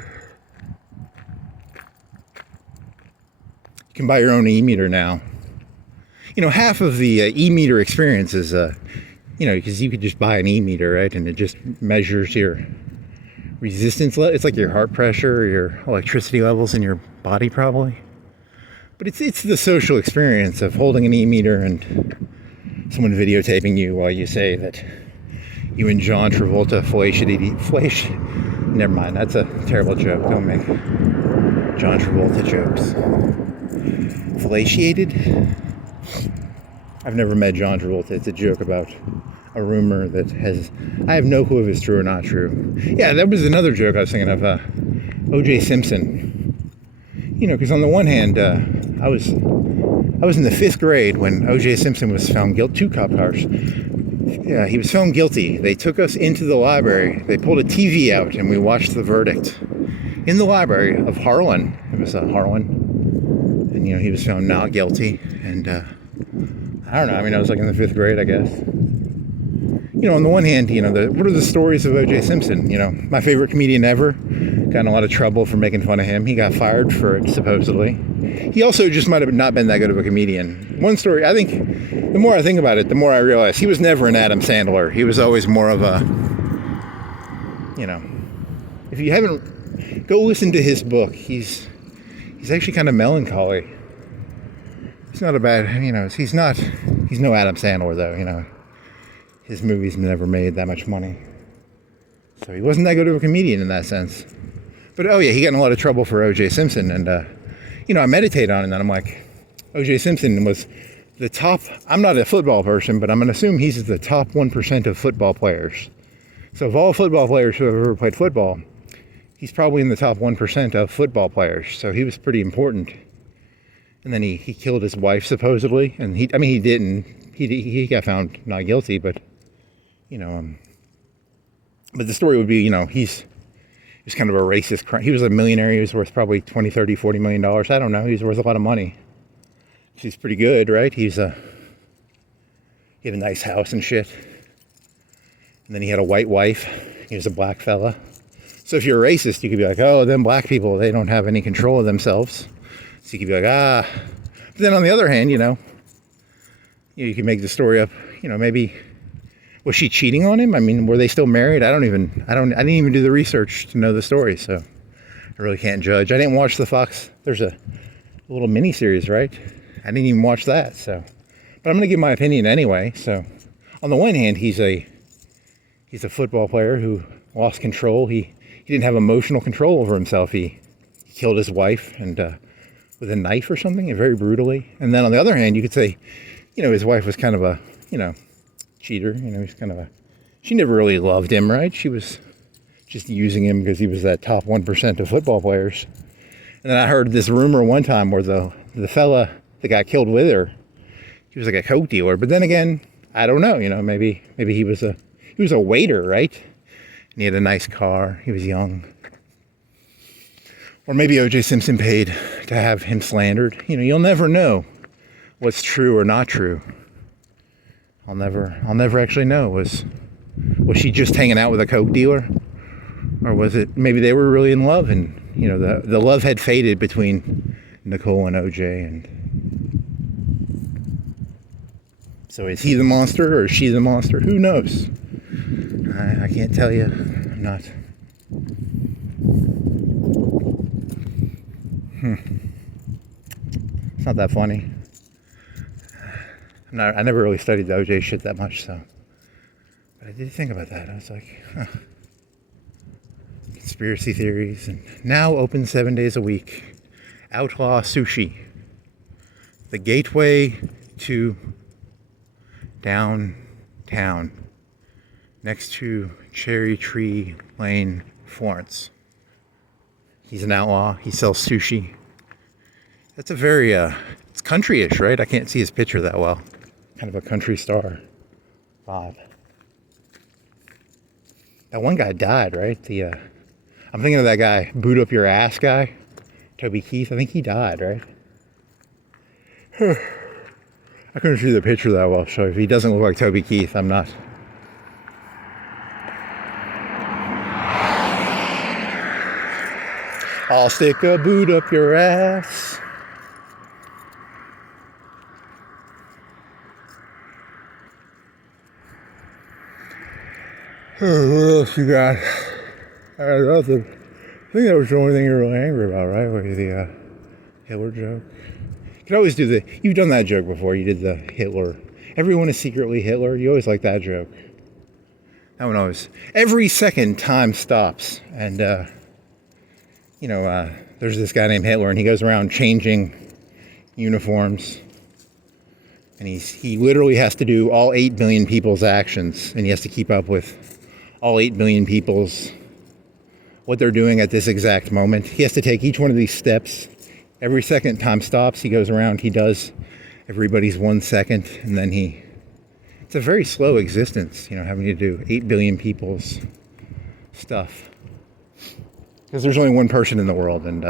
can buy your own e-meter now. Half of the e-meter experience is, because you could just buy an e-meter, right? And it just measures your resistance level. It's like your heart pressure, your electricity levels in your body, probably. But it's the social experience of holding an e-meter and someone videotaping you while you say that you and John Travolta never mind, that's a terrible joke. Don't make John Travolta jokes. Fellatiated? I've never met John Travolta. It's a joke about a rumor that I have no clue if it's true or not true. Yeah, that was another joke I was thinking of, O.J. Simpson. Because on the one hand, I was in the 5th grade when O.J. Simpson was found guilty. 2 cop cars. Yeah, he was found guilty. They took us into the library. They pulled a TV out, and we watched the verdict in the library of Harlan. It was Harlan, and he was found not guilty. And I don't know. I was like in the 5th grade, I guess. On the one hand, what are the stories of O.J. Simpson? My favorite comedian ever. Got in a lot of trouble for making fun of him. He got fired for it, supposedly. He also just might have not been that good of a comedian. One story, I think, the more I think about it, the more I realize he was never an Adam Sandler. He was always more of a, if you haven't, go listen to his book. He's actually kind of melancholy. He's not a bad, he's no Adam Sandler, though, His movies never made that much money. So he wasn't that good of a comedian in that sense. But, he got in a lot of trouble for O.J. Simpson. And, I meditate on it, and I'm like, O.J. Simpson was the top, I'm not a football person, but I'm going to assume he's the top 1% of football players. So of all football players who have ever played football, he's probably in the top 1% of football players. So he was pretty important. And then he killed his wife, supposedly. And he didn't. He got found not guilty, but, but the story would be, he's kind of a racist crime. He was a millionaire. He was worth probably $20, $30, $40 million. I don't know. He was worth a lot of money. He's pretty good, right? He had a nice house and shit. And then he had a white wife. He was a black fella. So if you're a racist, you could be like, oh, them black people, they don't have any control of themselves. So you could be like, But then on the other hand, you can make the story up, maybe, was she cheating on him? Were they still married? I didn't even do the research to know the story, so I really can't judge. I didn't watch the Fox, there's a little mini series, right? I didn't even watch that, so, but I'm going to give my opinion anyway. So on the one hand, he's a football player who lost control. He didn't have emotional control over himself. He killed his wife and with a knife or something, very brutally. And then on the other hand, you could say, his wife was kind of a, cheater. He's kind of she never really loved him, right? She was just using him because he was that top 1% of football players. And then I heard this rumor one time where the fella that got killed with her, he was like a coke dealer. But then again, I don't know, maybe he was a waiter, right? And he had a nice car. He was young. Or maybe O.J. Simpson paid to have him slandered. You'll never know what's true or not true. I'll never actually know. Was she just hanging out with a coke dealer? Or was it, maybe they were really in love and, the love had faded between Nicole and O.J. and so is he the monster or is she the monster? Who knows? I can't tell you. I'm not. It's not that funny. I never really studied the O.J. shit that much, so. But I did think about that. I was like, conspiracy theories. And now open 7 days a week. Outlaw Sushi. The gateway to downtown. Next to Cherry Tree Lane, Florence. He's an outlaw. He sells sushi. That's a very, it's country-ish, right? I can't see his picture that well. Kind of a country star vibe. That one guy died, right? I'm thinking of that guy, boot up your ass guy. Toby Keith, I think he died, right? I couldn't see the picture that well, so if he doesn't look like Toby Keith, I'm not. I'll stick a boot up your ass. What else you got? I think that was the only thing you're really angry about, right? With the Hitler joke. You could always do you've done that joke before. You did the Hitler. Everyone is secretly Hitler. You always like that joke. That one always. Every second time stops. And, there's this guy named Hitler, and he goes around changing uniforms. And he literally has to do all 8 billion people's actions. And he has to keep up with all 8 billion people's what they're doing at this exact moment. He has to take each one of these steps. Every second time stops, he goes around, he does everybody's 1 second, and then it's a very slow existence, having to do 8 billion people's stuff. Because there's only one person in the world, and,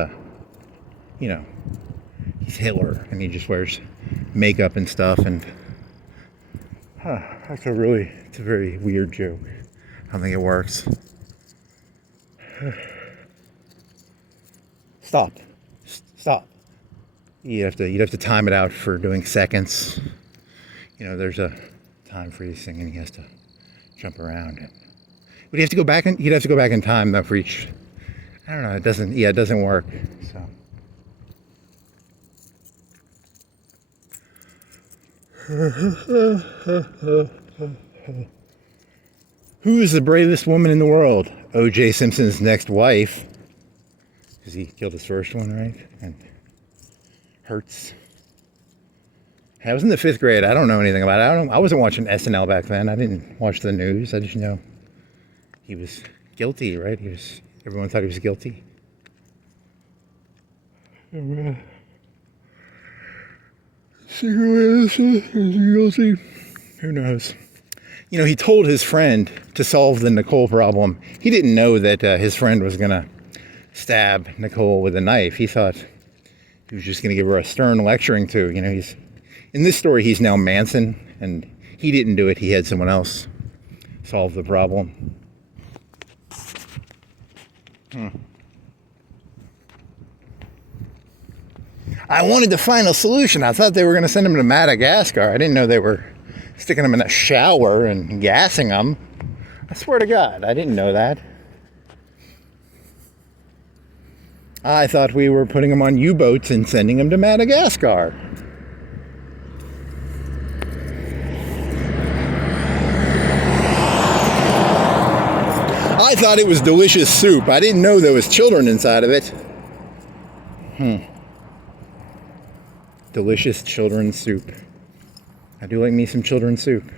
he's Hitler, and he just wears makeup and stuff, and, it's a very weird joke. I don't think it works. Stop. You'd have to time it out for doing seconds. There's a time for these things, and he has to jump around. But he'd have to go back in time though for each. I don't know. It doesn't work. So. Who is the bravest woman in the world? O.J. Simpson's next wife. Because he killed his first one, right? And hurts. I was in the 5th grade. I don't know anything about it. I wasn't watching SNL back then. I didn't watch the news. I just know he was guilty, right? Everyone thought he was guilty. Secretly innocent? Is he guilty? Who knows? He told his friend to solve the Nicole problem. He didn't know that his friend was going to stab Nicole with a knife. He thought he was just going to give her a stern lecturing to. In this story, he's now Manson, and he didn't do it. He had someone else solve the problem. I wanted to find a solution. I thought they were going to send him to Madagascar. I didn't know they were sticking him in a shower and gassing him. I swear to God, I didn't know that. I thought we were putting him on U-boats and sending him to Madagascar. I thought it was delicious soup. I didn't know there was children inside of it. Delicious children's soup. I do like me some children's soup.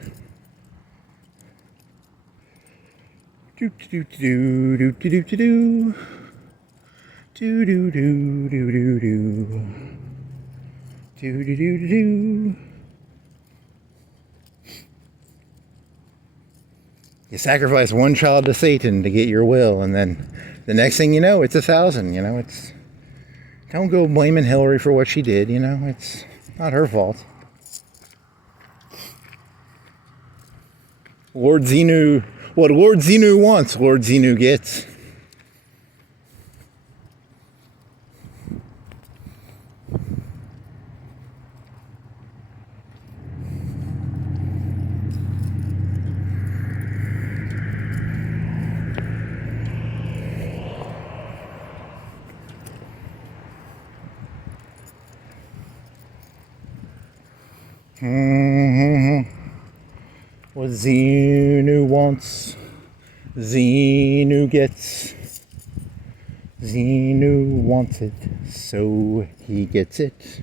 Do do do do do do do do do do do do do do do do. You sacrifice one child to Satan to get your will, and then the next thing you know, it's 1,000. Don't go blaming Hillary for what she did. It's not her fault. Lord Xenu, what Lord Xenu wants, Lord Xenu gets. What Xenu wants, Xenu gets. Xenu wants it, so he gets it.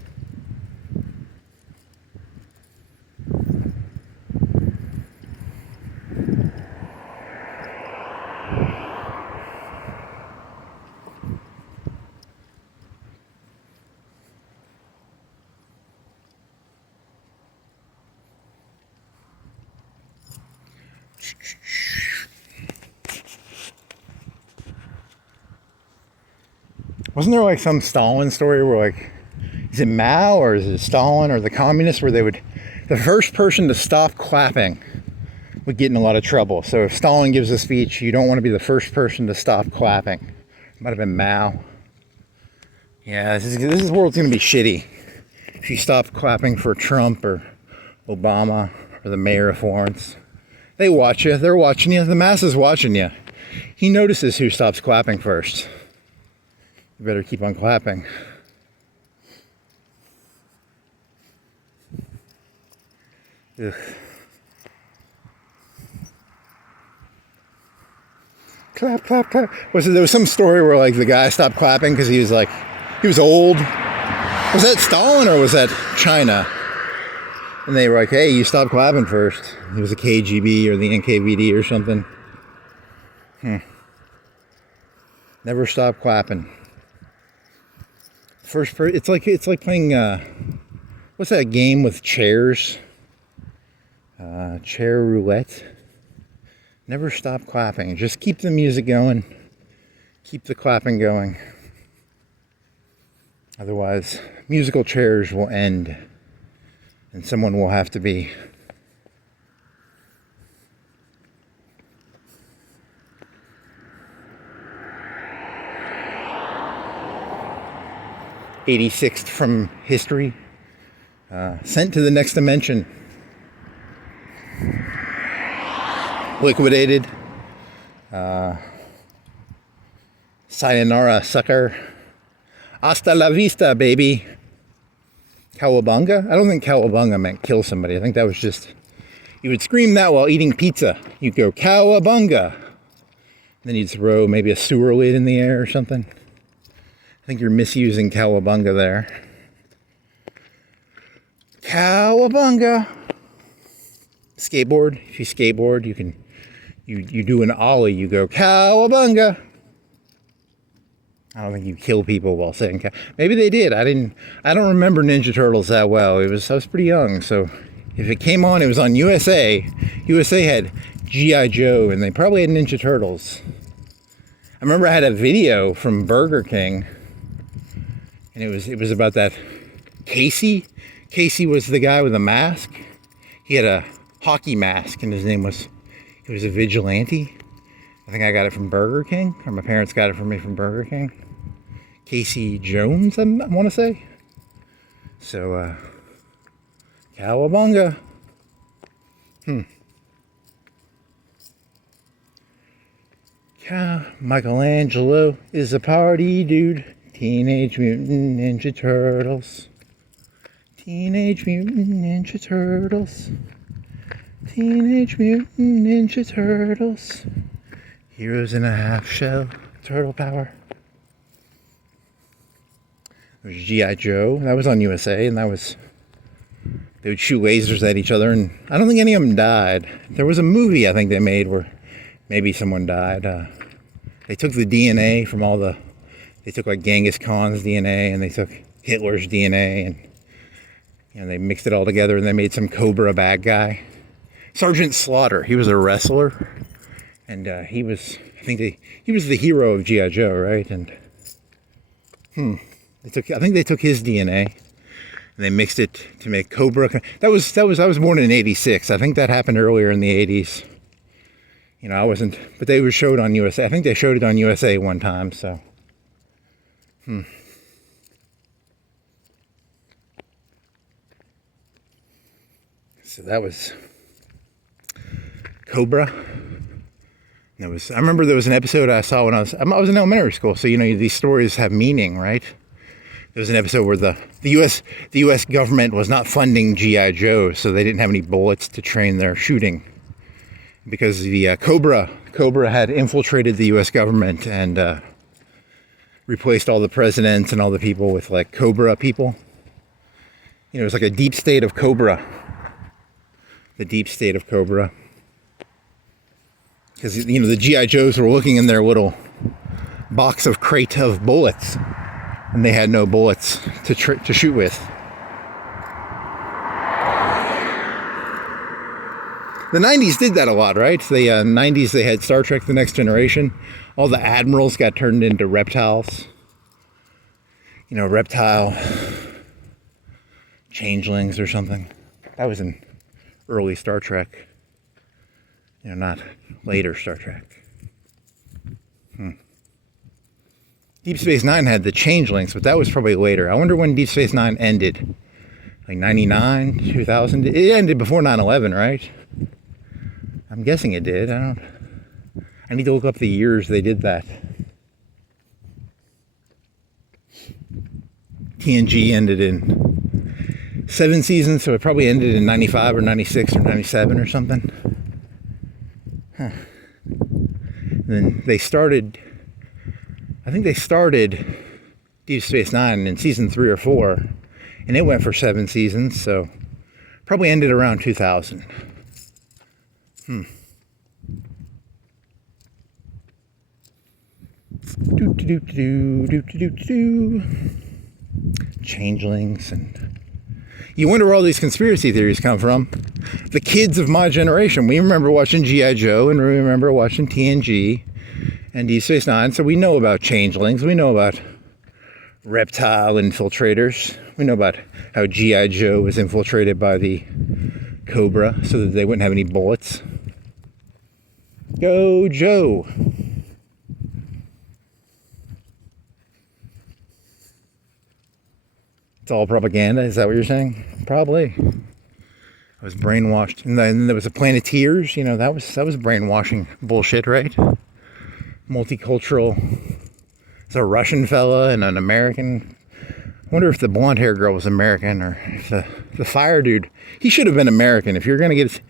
Wasn't there like some Stalin story where like, is it Mao or is it Stalin or the communists where the first person to stop clapping would get in a lot of trouble. So if Stalin gives a speech, you don't want to be the first person to stop clapping. It might have been Mao. Yeah, this world's going to be shitty if you stop clapping for Trump or Obama or the mayor of Florence. They watch you. They're watching you. The mass is watching you. He notices who stops clapping first. You better keep on clapping. Ugh. Clap, clap, clap. There was some story where like the guy stopped clapping because he was old. Was that Stalin or was that China? And they were like, hey, you stopped clapping first. It was the KGB or the NKVD or something. Never stop clapping. It's like playing what's that game with chairs? Chair roulette. Never stop clapping. Just keep the music going. Keep the clapping going. Otherwise, musical chairs will end and someone will have to be '86th from history, sent to the next dimension, liquidated, sayonara sucker, hasta la vista baby. Cowabunga? I don't think cowabunga meant kill somebody. I think that was just, you would scream that while eating pizza. You'd go cowabunga. Then you'd throw maybe a sewer lid in the air or something. I think you're misusing cowabunga there. Cowabunga. Skateboard. If you skateboard, you do an ollie. You go cowabunga. I don't think you kill people while saying cow. Maybe they did. I don't remember Ninja Turtles that well. I was pretty young, so if it came on, it was on USA. USA had G.I. Joe, and they probably had Ninja Turtles. I remember I had a video from Burger King, and it was about that Casey. Casey was the guy with the mask. He had a hockey mask, and he was a vigilante. I think I got it from Burger King, or my parents got it for me from Burger King. Casey Jones, I want to say. So, cowabunga. Michelangelo is a party dude. Teenage Mutant Ninja Turtles. Teenage Mutant Ninja Turtles. Teenage Mutant Ninja Turtles. Heroes in a half shell. Turtle power. There was G.I. Joe. That was on USA, and they would shoot lasers at each other, and I don't think any of them died. There was a movie I think they made where maybe someone died. They took the DNA from they took like Genghis Khan's DNA, and they took Hitler's DNA, and they mixed it all together, and they made some Cobra bad guy. Sergeant Slaughter, he was a wrestler, and he was the hero of G.I. Joe, right? And I think they took his DNA and they mixed it to make Cobra. I was born in '86. I think that happened earlier in the '80s. You know, I wasn't, but they were showed on USA. I think they showed it on USA one time. So, So that was Cobra. I remember there was an episode I saw when I was in elementary school. So, you know, these stories have meaning, right? There was an episode where the U.S. government was not funding G.I. Joe, so they didn't have any bullets to train their shooting. Because the Cobra had infiltrated the U.S. government and replaced all the presidents and all the people with like Cobra people. You know, it was like a deep state of Cobra. The deep state of Cobra. Because, you know, the G.I. Joes were looking in their little box of crate of bullets, and they had no bullets to shoot with. The 90s did that a lot, right? The 90s, they had Star Trek The Next Generation. All the admirals got turned into reptiles. reptile changelings or something. That was in early Star Trek. Not later Star Trek. Deep Space Nine had the changelings, but that was probably later. I wonder when Deep Space Nine ended. Like 99, 2000? It ended before 9/11, right? I'm guessing it did. I need to look up the years they did that. TNG ended in 7 seasons, so it probably ended in 95 or 96 or 97 or something. Huh. And then they started, I think they started Deep Space Nine in season 3 or 4, and it went for 7 seasons, so probably ended around 2000. Changelings, and you wonder where all these conspiracy theories come from. The kids of my generation, we remember watching G.I. Joe, and we remember watching TNG and Deep Space Nine, so we know about changelings, we know about reptile infiltrators, we know about how G.I. Joe was infiltrated by the Cobra so that they wouldn't have any bullets. Go Joe! It's all propaganda, is that what you're saying? Probably. I was brainwashed. And then there was the Planeteers, that was brainwashing bullshit, right? Multicultural. It's a Russian fella and an American. I wonder if the blonde hair girl was American, or if the fire dude, he should have been American. If you're gonna get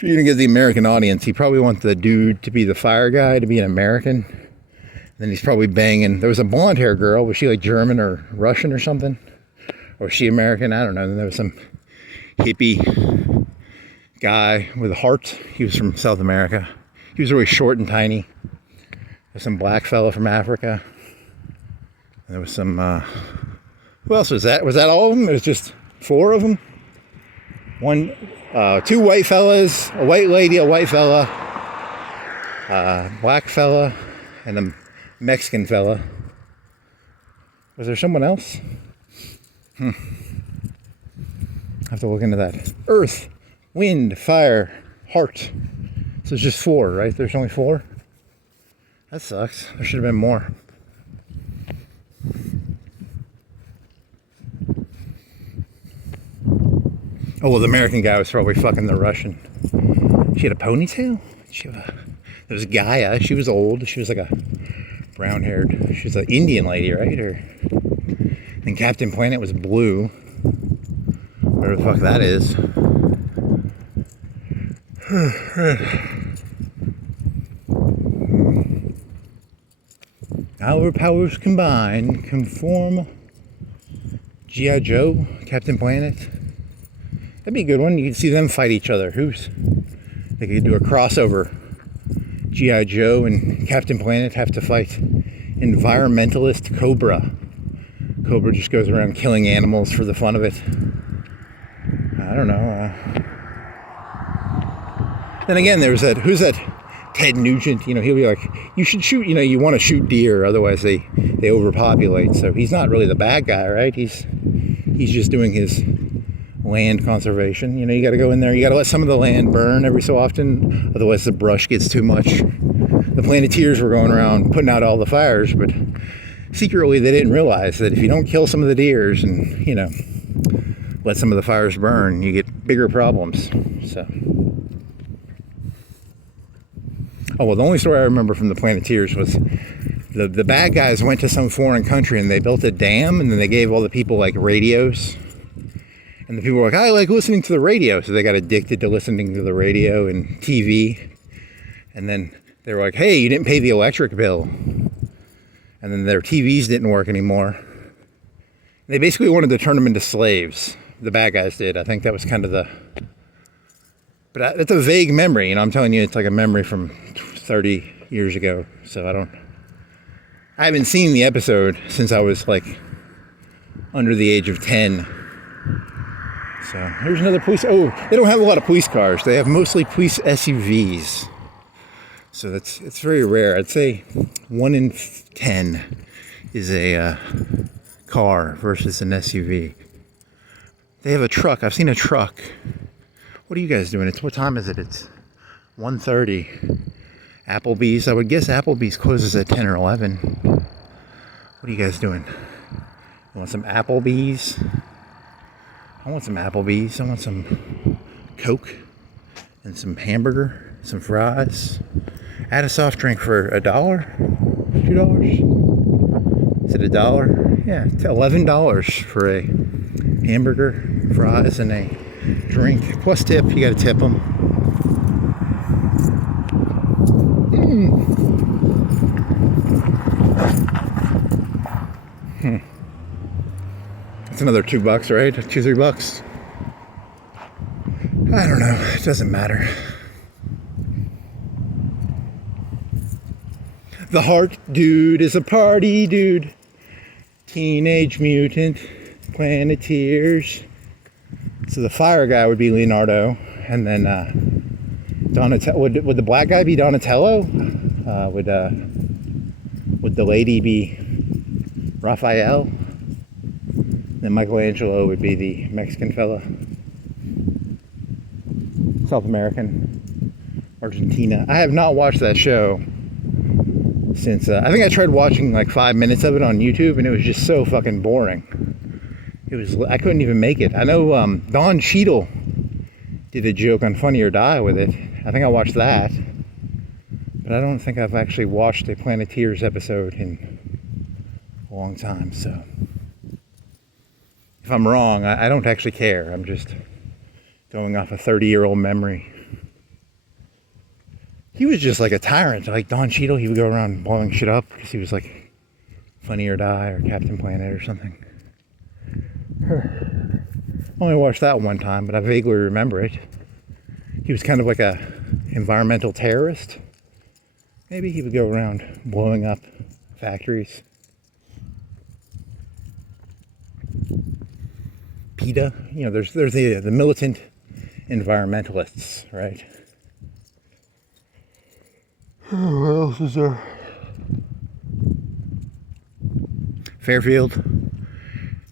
the American audience, you probably want the dude to be the fire guy, to be an American. Then he's probably banging. There was a blonde hair girl. Was she like German or Russian or something? Or was she American? I don't know. Then there was some hippie guy with a heart. He was from South America. He was really short and tiny. There's some black fella from Africa. And there was some, who else was that? Was that all of them? There was just 4 of them? 2 white fellas, a white lady, a white fella, black fella, and a Mexican fella. Was there someone else? I have to look into that. Earth, wind, fire, heart. So it's just 4, right? There's only 4? That sucks. There should have been more. Oh, well, the American guy was probably fucking the Russian. She had a ponytail? There was Gaia. She was old. She was like a brown-haired. She was an Indian lady, right? And Captain Planet was blue. Whatever the fuck that is. Our powers combined can form G.I. Joe, Captain Planet. That'd be a good one. You could see them fight each other. They could do a crossover. G.I. Joe and Captain Planet have to fight environmentalist Cobra. Cobra just goes around killing animals for the fun of it. I don't know. Then again, there was who's that Ted Nugent? He'll be like, you should shoot, you want to shoot deer, otherwise they overpopulate. So he's not really the bad guy, right? He's just doing his land conservation. You got to go in there, you got to let some of the land burn every so often, otherwise the brush gets too much. The Planeteers were going around putting out all the fires, but secretly they didn't realize that if you don't kill some of the deers and let some of the fires burn, you get bigger problems. So the only story I remember from the Planeteers was the bad guys went to some foreign country and they built a dam, and then they gave all the people like radios. And the people were like, I like listening to the radio. So they got addicted to listening to the radio and TV. And then they were like, hey, you didn't pay the electric bill. And then their TVs didn't work anymore. They basically wanted to turn them into slaves. The bad guys did. I think that was kind of but it's a vague memory. I'm telling you, it's like a memory from 30 years ago. So I haven't seen the episode since I was like under the age of 10. So here's another police. Oh, they don't have a lot of police cars. They have mostly police SUVs. So it's very rare. I'd say 1 in 10 is a car versus an SUV. They have a truck. I've seen a truck. What are you guys doing? What time is it? It's 1:30. Applebee's. I would guess Applebee's closes at 10 or 11. What are you guys doing? You want some Applebee's? I want some Applebee's. I want some Coke and some hamburger, some fries. Add a soft drink for $1, $2. Is it $1? Yeah, it's $11 for a hamburger, fries, and a drink. Plus tip. You got to tip them. It's another $2, right? $2-3. I don't know. It doesn't matter. The Heart Dude is a party dude. Teenage Mutant Planeteers. So the fire guy would be Leonardo, and then Donatello. Would the black guy be Donatello? Would the lady be Raphael? Then Michelangelo would be the Mexican fella. South American. Argentina. I have not watched that show since, I think I tried watching like 5 minutes of it on YouTube, and it was just so fucking boring. I couldn't even make it. I know Don Cheadle did a joke on Funny or Die with it. I think I watched that. But I don't think I've actually watched a Planeteers episode in a long time, so. If I'm wrong, I don't actually care. I'm just going off a 30-year-old memory. He was just like a tyrant. Like Don Cheadle, he would go around blowing shit up because he was like Funny or Die or Captain Planet or something. I only watched that one time, but I vaguely remember it. He was kind of like a environmental terrorist. Maybe he would go around blowing up factories. PETA, you know, there's the militant environmentalists, right? What else is there? Fairfield.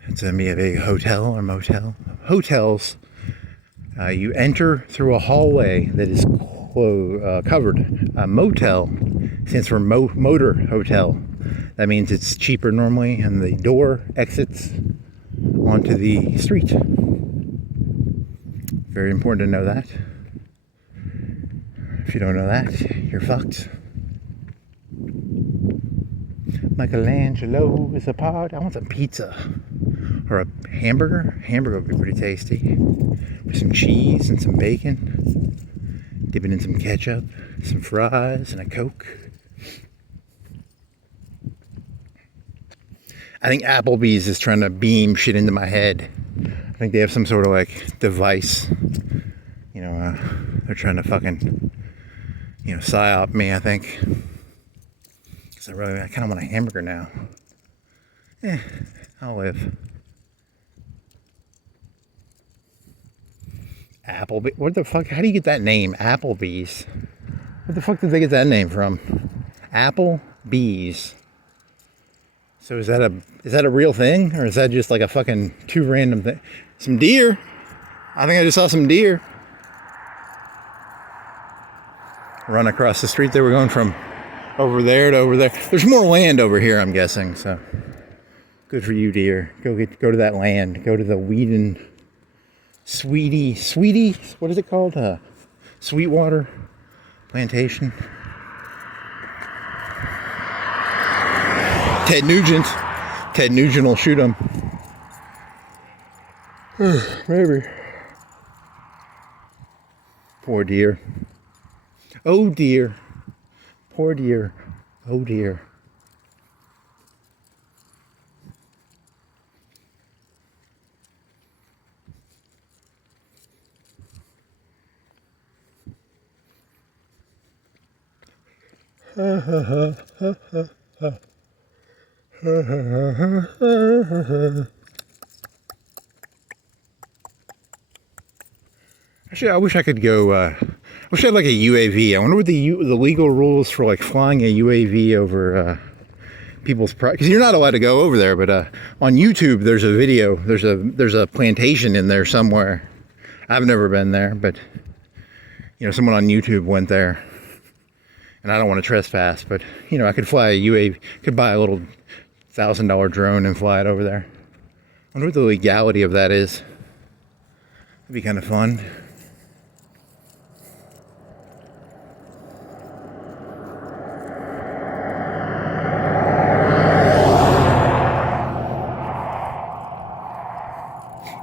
It's a big hotel or motel. Hotels, you enter through a hallway that is covered. Motel stands for motor hotel. That means it's cheaper normally, and the door exits onto the street. Very important to know that. If you don't know that, you're fucked. Michelangelo is a pod. I want some pizza. Or a hamburger. Hamburger would be pretty tasty. With some cheese and some bacon. Dip it in some ketchup, some fries, and a Coke. I think Applebee's is trying to beam shit into my head. I think they have some sort of like device. You know, they're trying to fucking, you know, psyop me, I think. Because I kind of want a hamburger now. I'll live. Applebee's. What the fuck? How do you get that name? Applebee's. What the fuck did they get that name from? Applebee's. So is that a real thing, or is that just like a fucking two random thing? Some deer. I think I just saw some deer run across the street. They were going from over there to over there. There's more land over here, I'm guessing. So good for you, deer. Go to that land. Go to the Whedon, Sweetie. What is it called? Sweetwater Plantation. Ted Nugent will shoot him. Maybe. Poor deer. Oh dear. Poor deer. Oh dear. Actually, I wish I could go. I wish I had like a UAV. I wonder what the legal rules for like flying a UAV over people's because you're not allowed to go over there. But on YouTube, there's a video. There's a plantation in there somewhere. I've never been there, but someone on YouTube went there, and I don't want to trespass. But I could fly a UAV, could buy a little $1,000 drone and fly it over there. I wonder what the legality of that is. It'd be kind of fun.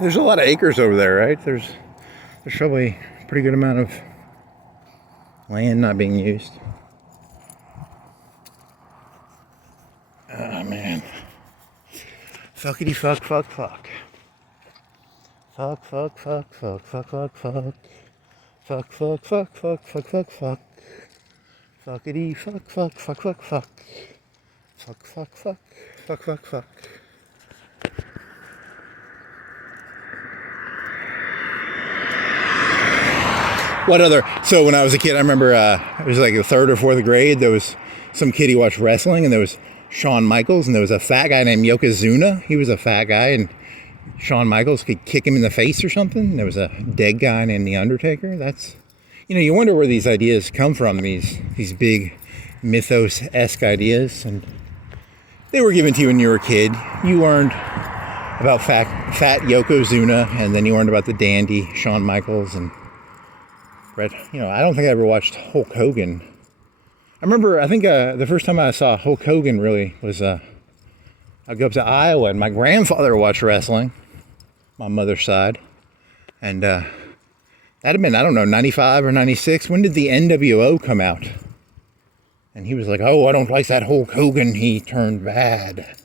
There's a lot of acres over there, right? There's probably a pretty good amount of land not being used. Oh man. Fuckity fuck fuck fuck. Fuck fuck fuck fuck fuck fuck fuck. Fuck fuck fuck fuck fuck fuck fuck. Fuckity fuck fuck fuck fuck fuck. Fuck fuck fuck fuck fuck fuck. What other? So when I was a kid, I remember it was like the 3rd or 4th grade. There was some kid he watched wrestling, and there was Shawn Michaels, and there was a fat guy named Yokozuna. He was a fat guy, and Shawn Michaels could kick him in the face or something. And there was a dead guy named The Undertaker. That's, you wonder where these ideas come from. These big mythos-esque ideas, and they were given to you when you were a kid. You learned about fat Yokozuna, and then you learned about the dandy Shawn Michaels, and but, I don't think I ever watched Hulk Hogan. I think the first time I saw Hulk Hogan really was, I go up to Iowa, and my grandfather watched wrestling, my mother's side. And that'd have been, I don't know, 95 or 96. When did the NWO come out? And he was like, oh, I don't like that Hulk Hogan. He turned bad.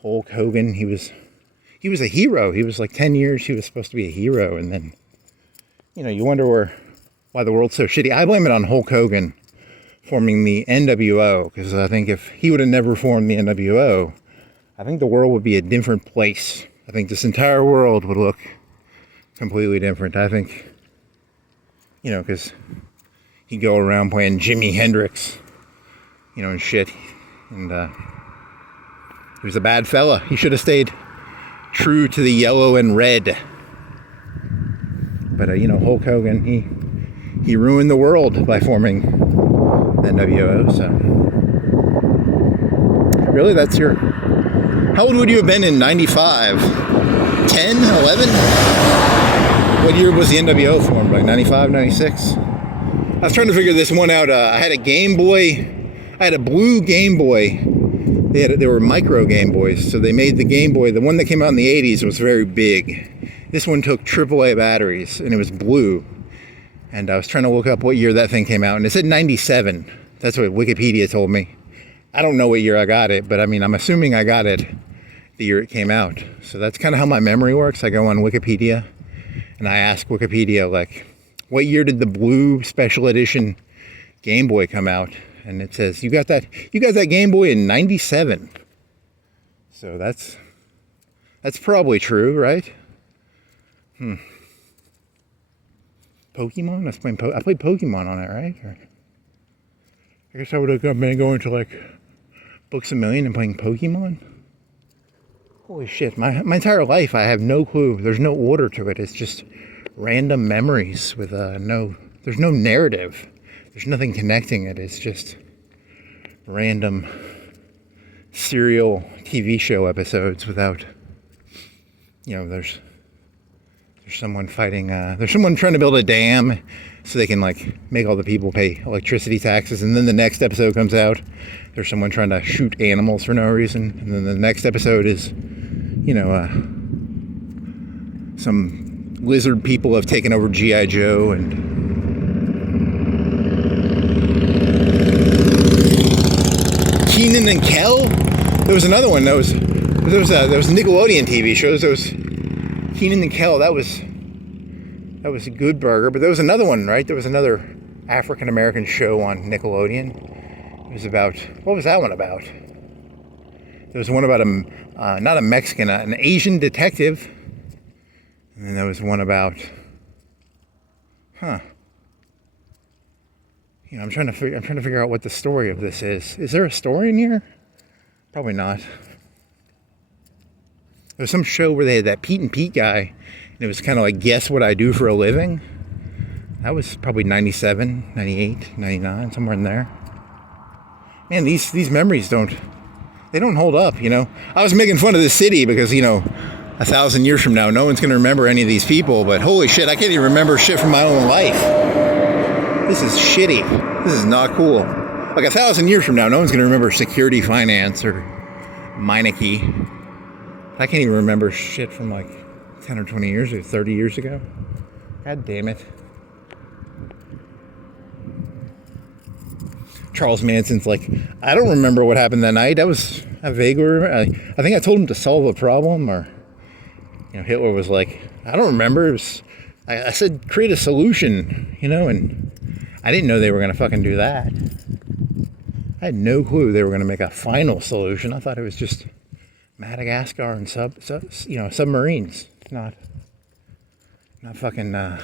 Hulk Hogan, he was a hero. He was like 10 years, he was supposed to be a hero, and then you wonder why the world's so shitty. I blame it on Hulk Hogan forming the NWO, because I think if he would have never formed the NWO, I think the world would be a different place. I think this entire world would look completely different. I think, because he'd go around playing Jimi Hendrix, and shit. And he was a bad fella. He should have stayed true to the yellow and red. But, Hulk Hogan, he ruined the world by forming the NWO, so. Really, that's your... How old would you have been in 95? 10? 11? What year was the NWO formed? Like 95, 96? I was trying to figure this one out. I had a Game Boy. I had a blue Game Boy. They were micro Game Boys, so they made the Game Boy. The one that came out in the 80s was very big. This one took AAA batteries, and it was blue. And I was trying to look up what year that thing came out, and it said 97. That's what Wikipedia told me. I don't know what year I got it, but I'm assuming I got it the year it came out. So that's kind of how my memory works. I go on Wikipedia, and I ask Wikipedia, like, what year did the blue special edition Game Boy come out? And it says, you got that Game Boy in 97. So that's probably true, right? Pokemon? I played Pokemon on it, right? Or, I guess I would have been going to like Books A Million and playing Pokemon. Holy shit, my entire life I have no clue. There's no order to it. It's just random memories with there's no narrative. There's nothing connecting it. It's just random serial TV show episodes without, there's someone fighting, there's someone trying to build a dam so they can like make all the people pay electricity taxes, and then the next episode comes out, there's someone trying to shoot animals for no reason, and then the next episode is, some lizard people have taken over G.I. Joe, and Kenan and Kel? There was another one, there was Nickelodeon TV shows, there was Kenan and Kel, that was a good burger, but there was another one, right? There was another African-American show on Nickelodeon. It was about, what was that one about? There was one about not a Mexican, an Asian detective. And then there was one about, I'm trying to figure out what the story of this is. Is there a story in here? Probably not. There was some show where they had that Pete and Pete guy, and it was kind of like, guess what I do for a living. That was probably 97, 98, 99, somewhere in there. Man, these memories don't hold up, you know. I was making fun of the city because, you know, 1,000 years from now, no one's going to remember any of these people, but holy shit, I can't even remember shit from my own life. This is shitty. This is not cool. Like 1,000 years from now, no one's going to remember security finance or Meineke. I can't even remember shit from like 10 or 20 years or 30 years ago. God damn it. Charles Manson's like, I don't remember what happened that night. That was a vague remember. I think I told him to solve a problem, or, you know, Hitler was like, I don't remember. It was, I said, create a solution, you know, and I didn't know they were going to fucking do that. I had no clue they were going to make a final solution. I thought it was just Madagascar and submarines, not fucking. I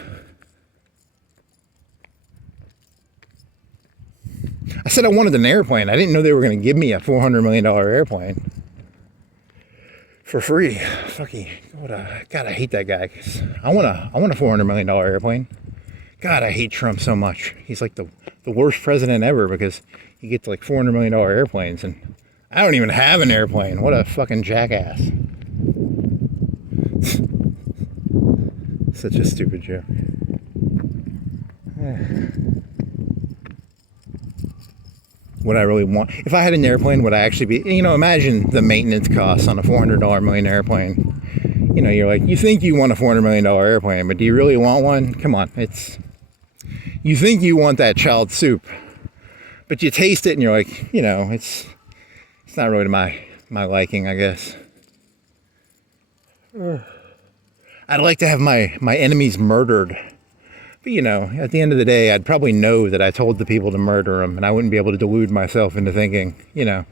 said I wanted an airplane. I didn't know they were going to give me a $400 million airplane for free. Fucking God, I hate that guy. 'Cause I want a $400 million airplane. God, I hate Trump so much. He's like the worst president ever because he gets like $400 million airplanes, and I don't even have an airplane. What a fucking jackass. Such a stupid joke. Would I really want, if I had an airplane, would I actually be, you know, imagine the maintenance costs on a $400 million airplane. You know, you're like, you think you want a $400 million airplane, but do you really want one? Come on, you think you want that child soup, but you taste it and you're like, you know, it's not really to my liking, I guess. I'd like to have my enemies murdered. But, you know, at the end of the day, I'd probably know that I told the people to murder them, and I wouldn't be able to delude myself into thinking, you know,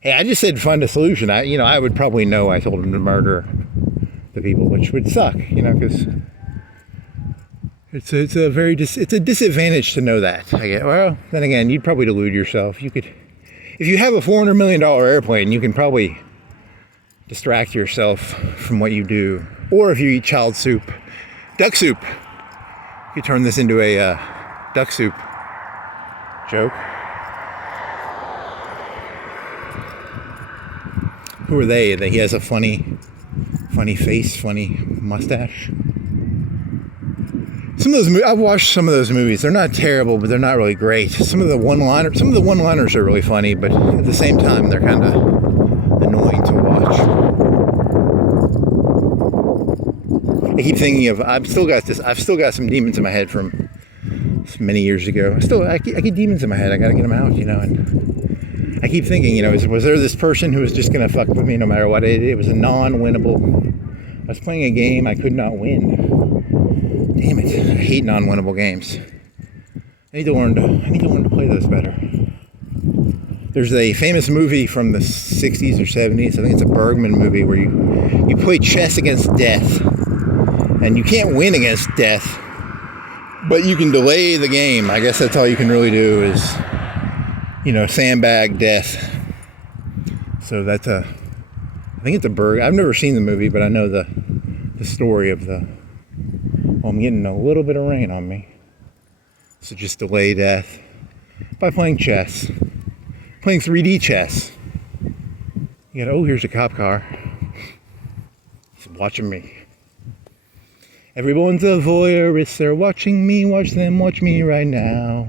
hey, I just said find a solution. I would probably know I told them to murder the people, which would suck, you know, because it's a disadvantage to know that. Well, then again, you'd probably delude yourself. You could, if you have a $400 million airplane, you can probably distract yourself from what you do. Or if you eat child soup, duck soup. You could turn this into a duck soup joke. Who are they? That he has a funny face, funny mustache. Some of those I've watched some of those movies. They're not terrible, but they're not really great. Some of the one-liners are really funny, but at the same time, they're kind of annoying to watch. I keep thinking of, I've still got some demons in my head from many years ago. I get demons in my head. I gotta get them out, you know. And I keep thinking, you know, was there this person who was just gonna fuck with me no matter what? It was a non-winnable. I was playing a game I could not win. Damn it! I hate non-winnable games. I need to learn to play those better. There's a famous movie from the 60s or 70s. I think it's a Bergman movie where you play chess against death. And you can't win against death, but you can delay the game. I guess that's all you can really do is, you know, sandbag death. So that's I think it's a Berg. I've never seen the movie, but I know the story of the. Well, I'm getting a little bit of rain on me. So just delay death by playing chess, playing 3D chess. You got, oh, here's a cop car. He's watching me. Everyone's a voyeurist, they're watching me, watch them, watch me right now.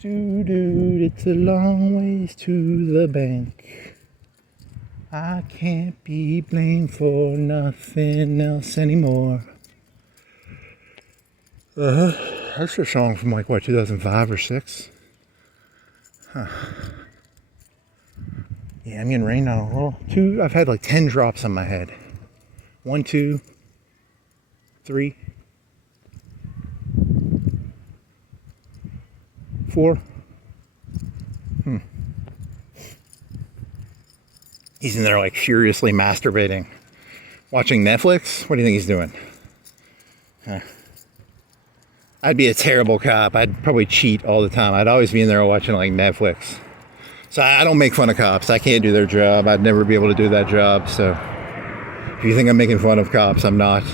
Dude, it's a long ways to the bank. I can't be blamed for nothing else anymore. That's a song from like, what, 2005 or 6? Huh. Yeah, I'm getting rained on a little. I've had like 10 drops on my head. 1, 2, 3, 4. He's in there like furiously masturbating. Watching Netflix? What do you think he's doing? I'd be a terrible cop. I'd probably cheat all the time. I'd always be in there watching like Netflix. So I don't make fun of cops. I can't do their job. I'd never be able to do that job. So if you think I'm making fun of cops, I'm not.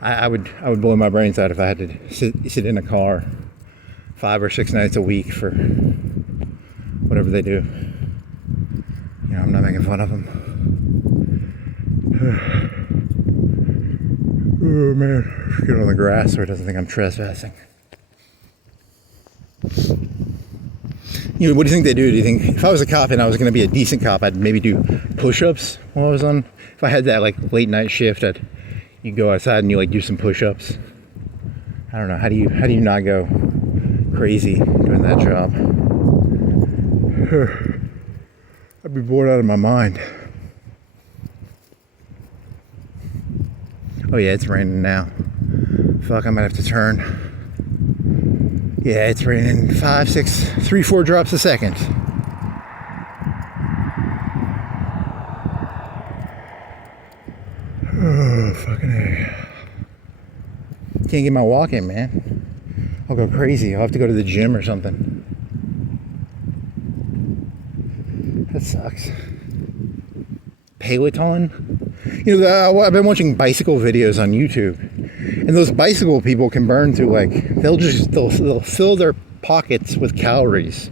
I would blow my brains out if I had to sit in a car 5 or 6 nights a week for whatever they do. You know, I'm not making fun of them. Oh man, get on the grass so he doesn't think I'm trespassing. You know, what do you think they do? Do you think if I was a cop and I was going to be a decent cop, I'd maybe do push-ups while I was on? If I had that like late night shift, you go outside and you like do some push-ups. I don't know. How do you not go crazy doing that job? I'd be bored out of my mind. Oh yeah, it's raining now. Fuck, I might have to turn. Yeah, it's raining 5, 6, 3, 4 drops a second. Oh, fucking A. Can't get my walk in, man. I'll go crazy. I'll have to go to the gym or something. That sucks. Peloton? You know, I've been watching bicycle videos on YouTube, and those bicycle people can burn through like they'll fill their pockets with calories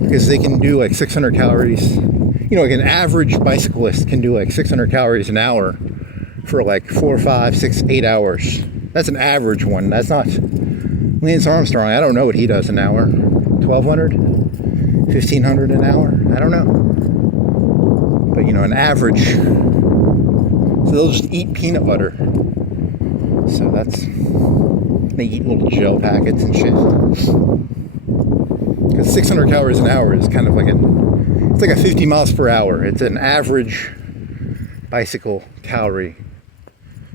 because they can do like 600 calories. You know, like an average bicyclist can do like 600 calories an hour for like 4, 5, 6, 8 hours. That's an average one. That's not Lance Armstrong. I don't know what he does an hour. 1,200, 1,500 an hour. I don't know. But you know, an average. So they'll just eat peanut butter. So they eat little gel packets and shit. Because 600 calories an hour is kind of like it's like a 50 miles per hour. It's an average bicycle calorie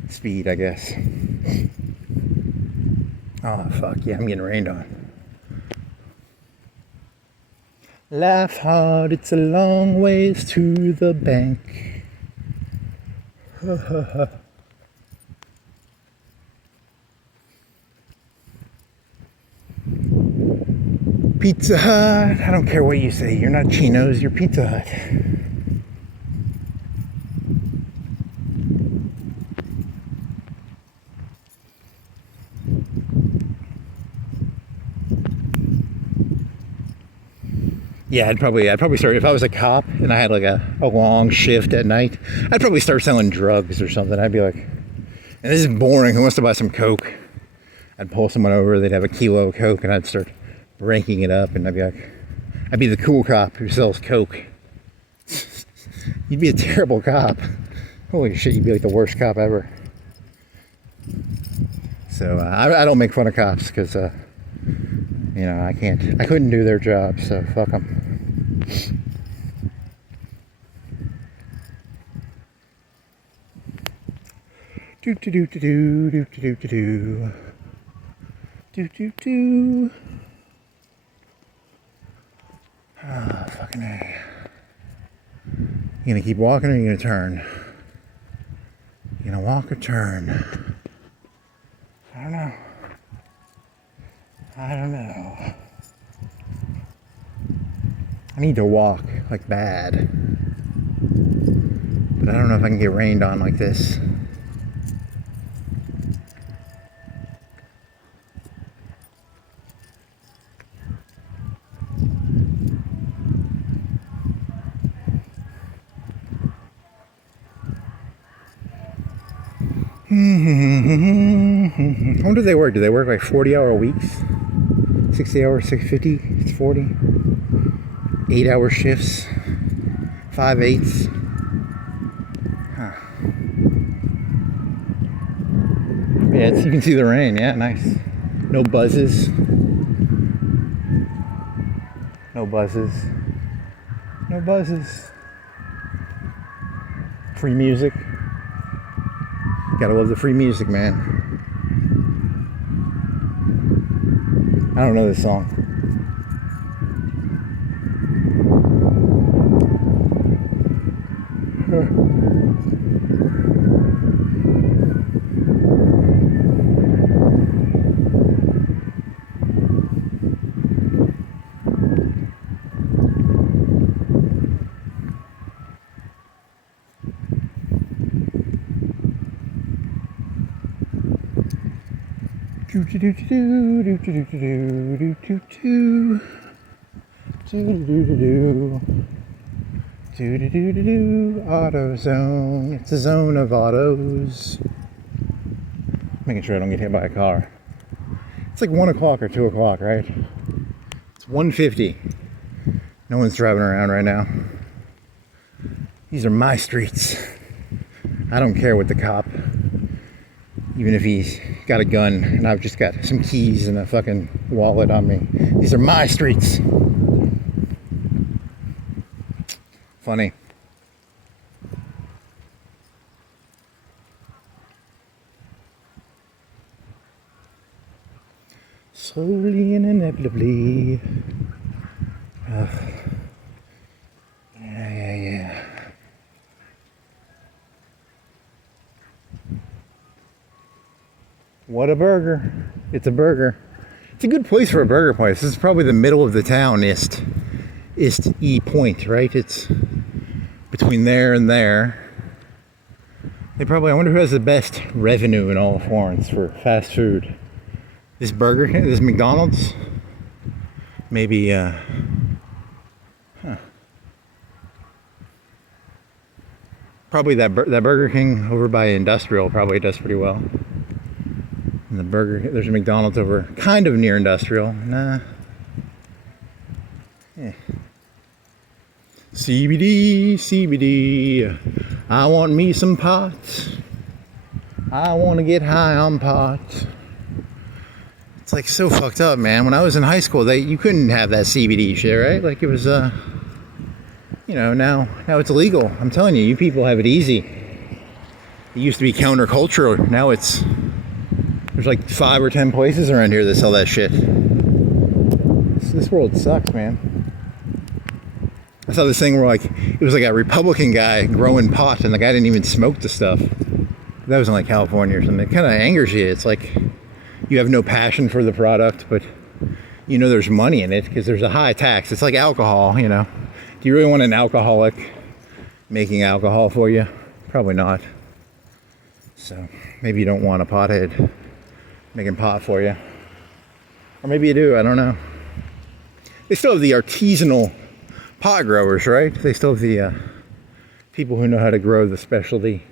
speed, I guess. Oh fuck yeah, I'm getting rained on. Laugh hard, it's a long ways to the bank. Pizza Hut. I don't care what you say. You're not Chino's, you're Pizza Hut. Yeah, I'd probably start, if I was a cop and I had like a long shift at night, I'd probably start selling drugs or something. I'd be like, and this is boring, who wants to buy some Coke? I'd pull someone over, they'd have a kilo of Coke, and I'd start breaking it up, and I'd be like, I'd be the cool cop who sells Coke. You'd be a terrible cop. Holy shit, you'd be like the worst cop ever. So I don't make fun of cops because you know, I couldn't do their job, so fuck them. Do do do do do do do do do do do do. Ah, fucking A. You gonna keep walking or you gonna turn? You gonna walk or turn? I don't know. I don't know. I need to walk, like bad. But I don't know if I can get rained on like this. I wonder if they work. Do they work like 40-hour weeks? 60 hours, 650, it's 40. 8-hour shifts, 5/8. Huh. Yeah, you can see the rain. Yeah, nice. No buzzes. No buzzes. No buzzes. Free music. Gotta love the free music, man. I don't know this song. AutoZone. It's a zone of autos. Making sure I don't get hit by a car. It's like 1 o'clock or 2 o'clock, right? It's 1:50. No one's driving around right now. These are my streets. I don't care what the cop, even if he's got a gun and I've just got some keys and a fucking wallet on me. These are my streets. Funny. Slowly and inevitably. Yeah. What a burger. It's a burger. It's a good place for a burger place. This is probably the middle of the town, Ist E Point, right? It's between there and there. I wonder who has the best revenue in all of Florence for fast food. This McDonald's? Maybe, Probably that Burger King over by Industrial probably does pretty well. And there's a McDonald's over kind of near Industrial. Nah. Yeah. CBD. I want me some pot. I want to get high on pot. It's like so fucked up, man. When I was in high school, you couldn't have that CBD shit, right? Like it was, now it's illegal. I'm telling you, you people have it easy. It used to be countercultural. Now there's like 5 or 10 places around here that sell that shit. This world sucks, man. I saw this thing where it was like a Republican guy growing pot and the guy didn't even smoke the stuff. That was in like California or something. It kind of angers you. It's like you have no passion for the product, but there's money in it because there's a high tax. It's like alcohol, Do you really want an alcoholic making alcohol for you? Probably not. So maybe you don't want a pothead making pot for you. Or maybe you do, I don't know. They still have the artisanal pot growers, right? They still have the people who know how to grow the specialty.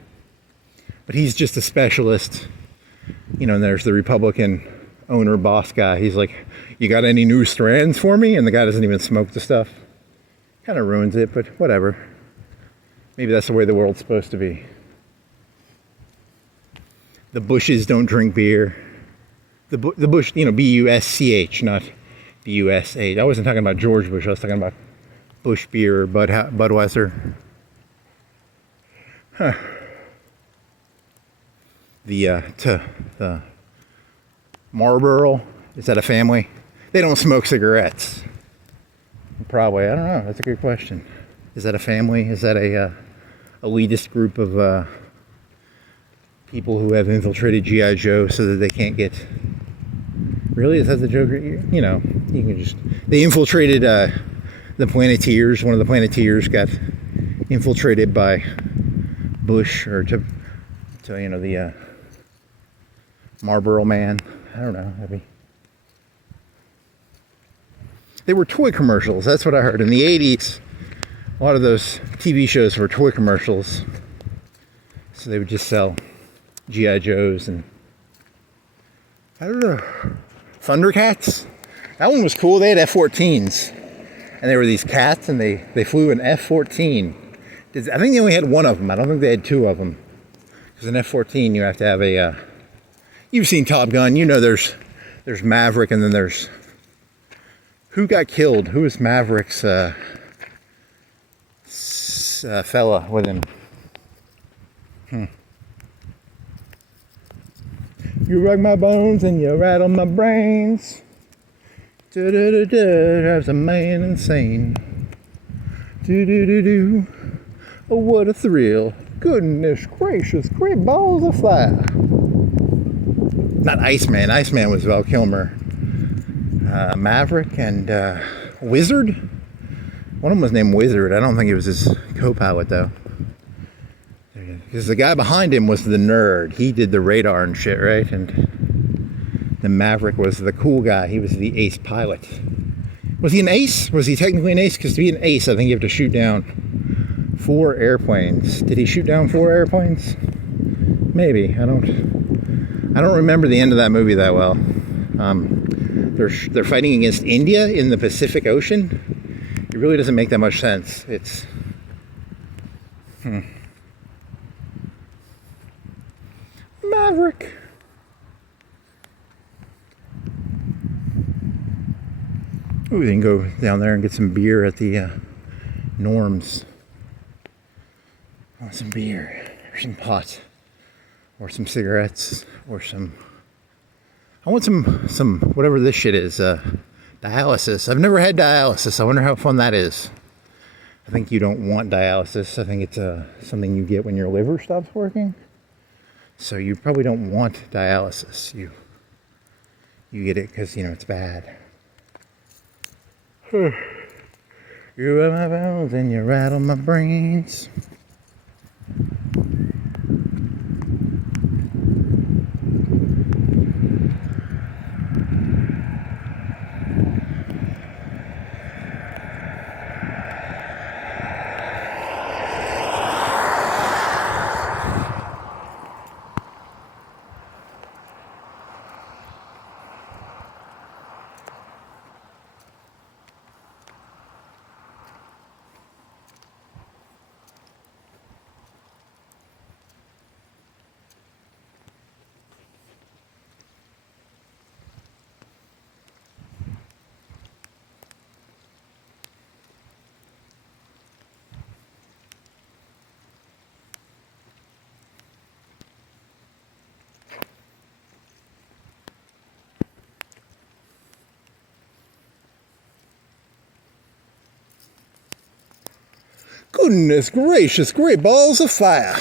But he's just a specialist. And there's the Republican owner boss guy. He's like, you got any new strands for me? And the guy doesn't even smoke the stuff. Kind of ruins it, but whatever. Maybe that's the way the world's supposed to be. The Bushes don't drink beer. The Bush, B-U-S-C-H, not B-U-S-H. I wasn't talking about George Bush. I was talking about Bush beer or Budweiser. Huh. The Marlboro, is that a family? They don't smoke cigarettes. Probably, I don't know. That's a good question. Is that a family? Is that a elitist group of people who have infiltrated G.I. Joe so that they can't get... Really? Is that the joke? You can just... They infiltrated the Planeteers. One of the Planeteers got infiltrated by Bush or to the Marlboro Man. I don't know. Maybe. They were toy commercials. That's what I heard. In the 80s, a lot of those TV shows were toy commercials. So they would just sell G.I. Joes and... I don't know. Thundercats? That one was cool. They had F-14s. And they were these cats, and they flew an F-14. I think they only had one of them. I don't think they had 2 of them. Because an F-14, you have to have a... You've seen Top Gun. There's Maverick, and then there's... Who got killed? Who was Maverick's fella with him? You rock my bones and you rattle my brains. Drives a man insane. Oh, what a thrill. Goodness gracious, great balls of fire. Not Iceman. Iceman was Val Kilmer. Maverick and Wizard. One of them was named Wizard. I don't think it was his co-pilot though. Because the guy behind him was the nerd. He did the radar and shit, right? And The Maverick was the cool guy. He was the ace pilot. Was he an ace? Was he technically an ace? Because to be an ace, I think you have to shoot down 4 airplanes. Did he shoot down 4 airplanes? Maybe. I don't remember the end of that movie that well. They're fighting against India in the Pacific Ocean. It really doesn't make that much sense. It's Maverick. Ooh, we can go down there and get some beer at the Norms. I want some beer, or some pot, or some cigarettes, or I want some whatever this shit is, dialysis. I've never had dialysis. I wonder how fun that is. I think you don't want dialysis. I think it's something you get when your liver stops working. So you probably don't want dialysis. You get it because, it's bad. You rub my bones and you rattle my brains. Goodness gracious, great balls of fire.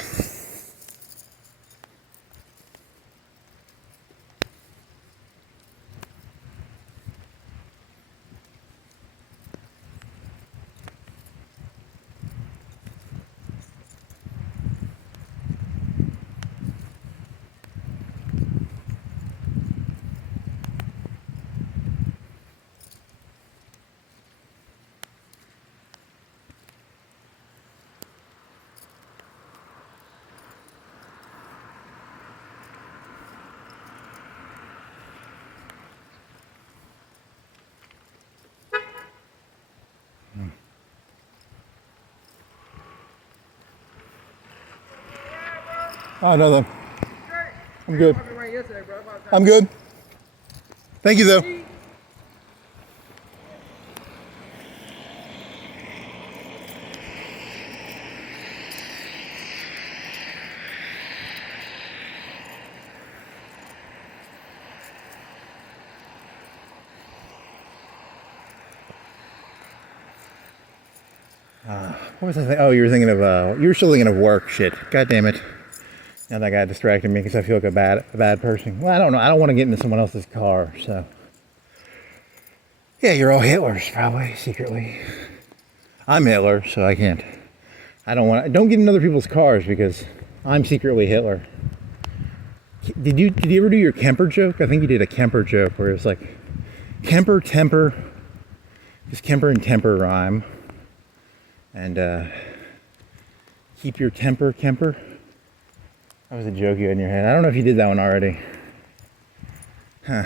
Oh, nothing. I'm good. I'm good. Thank you, though. What was I thinking? Oh, you were thinking of, you were still thinking of work. Shit. God damn it. Now that guy distracted me because I feel like a bad person. Well, I don't know. I don't want to get into someone else's car, so. Yeah, you're all Hitlers, probably, secretly. I'm Hitler, so I can't. Don't get in other people's cars because I'm secretly Hitler. Did you ever do your Kemper joke? I think you did a Kemper joke where it was like, Kemper, temper. Does Kemper and temper rhyme? And keep your temper, Kemper. That was a joke you had in your head. I don't know if you did that one already. Huh.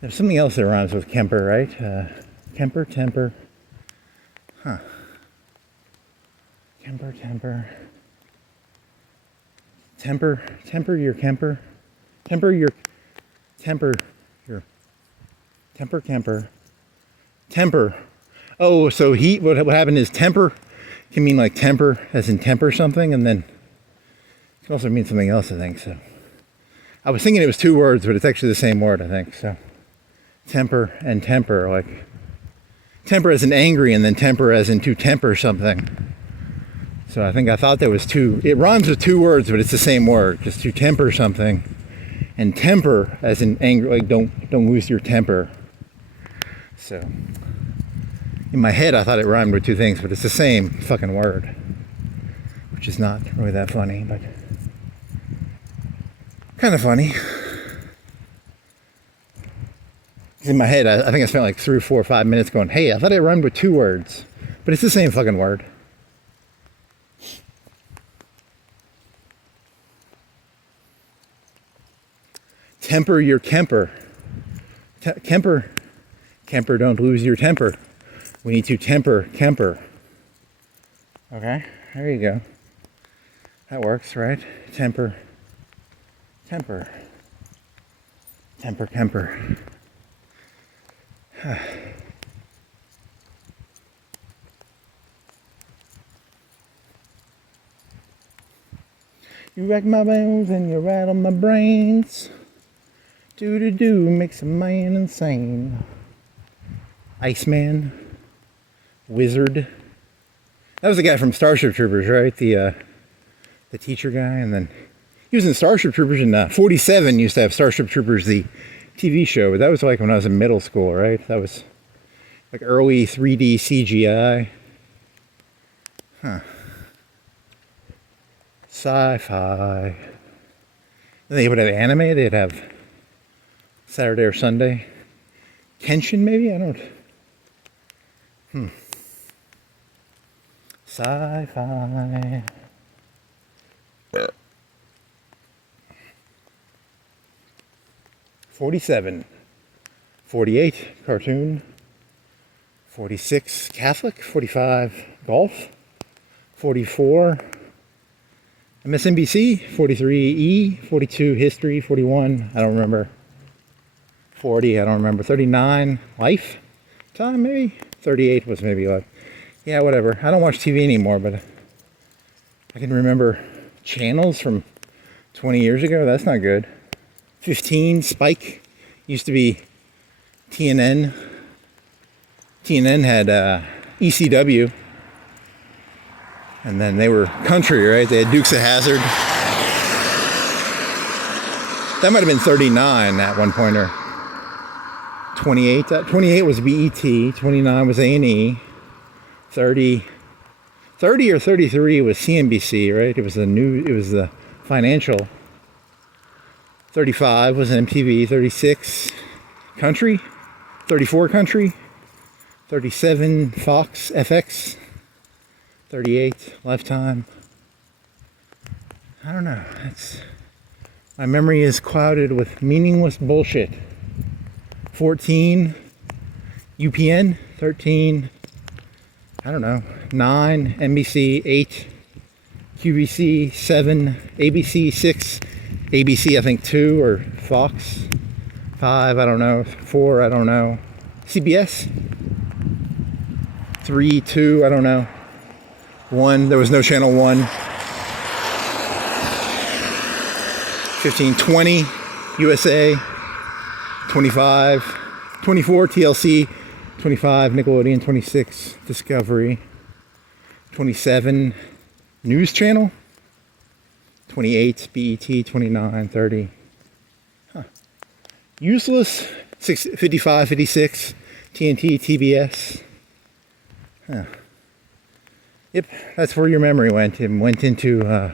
There's something else that rhymes with Kemper, right? Kemper, temper. Huh. Kemper, temper. Temper your Kemper. Temper your Kemper. Temper. Oh, so what happened is temper can mean like temper, as in temper something, and then it can also mean something else, I think. So I was thinking it was 2 words, but it's actually the same word, I think. So temper and temper, like temper as in angry, and then temper as in to temper something. So I thought there was 2. It rhymes with 2 words, but it's the same word, just to temper something. And temper as in angry, like don't lose your temper. So in my head, I thought it rhymed with 2 things, but it's the same fucking word, which is not really that funny, but kind of funny. In my head, I think I spent like 3 or 4 or 5 minutes going, hey, I thought it rhymed with 2 words. But it's the same fucking word. Temper your Kemper. Kemper, don't lose your temper. We need to temper Kemper. Okay, there you go. That works, right? Temper. Kemper. You wreck my bones and you rattle my brains. Do makes a man insane. Iceman. Wizard. That was the guy from Starship Troopers, right? The teacher guy, and then he was in Starship Troopers, and 47 used to have Starship Troopers, the TV show, but that was like when I was in middle school, right? That was like early 3D CGI. Huh. Sci-fi. Then they would have anime, they'd have Saturday or Sunday. Kenshin, maybe? I don't. Sci-fi. 47. 48, cartoon. 46, Catholic. 45, golf. 44, MSNBC. 43, 42, history. 41, I don't remember. 40, I don't remember. 39, life. Time, maybe. 38 was maybe life. Yeah, whatever. I don't watch TV anymore, but I can remember channels from 20 years ago. That's not good. 15, Spike. Used to be TNN. TNN had ECW. And then they were country, right? They had Dukes of Hazzard. That might have been 39 at one point, or 28. 28 was BET. 29 was A&E. 30 or 33 was CNBC, right? It was the financial. 35 was MTV. 36 country. 34 country. 37 Fox FX. 38 Lifetime. I don't know. My memory is clouded with meaningless bullshit. 14 UPN. 13, I don't know, 9 NBC. 8 QVC. 7 ABC. 6 ABC, I think 2, or Fox. 5, I don't know. 4, I don't know. CBS. 3, 2, I don't know. 1, there was no channel 1. 15, 20 USA. 25, 24 TLC. 25 Nickelodeon. 26 Discovery. 27 News Channel. 28 BET. 29, 30. Useless. 55, 56 TNT, TBS. Yep, that's where your memory went. It went into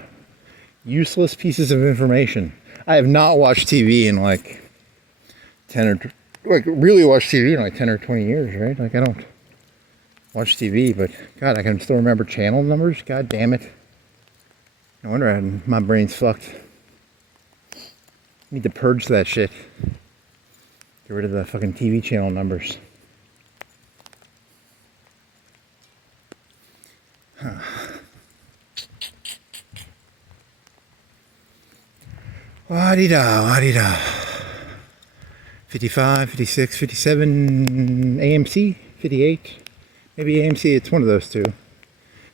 useless pieces of information. I have not watched TV in like 10 or really watched TV in like 10 or 20 years, right? Like, I don't watch TV, but God, I can still remember channel numbers. God damn it. No wonder my brain's fucked. I need to purge that shit. Get rid of the fucking TV channel numbers. Wa-dee-da. 55, 56, 57 AMC, 58. Maybe AMC, it's one of those two.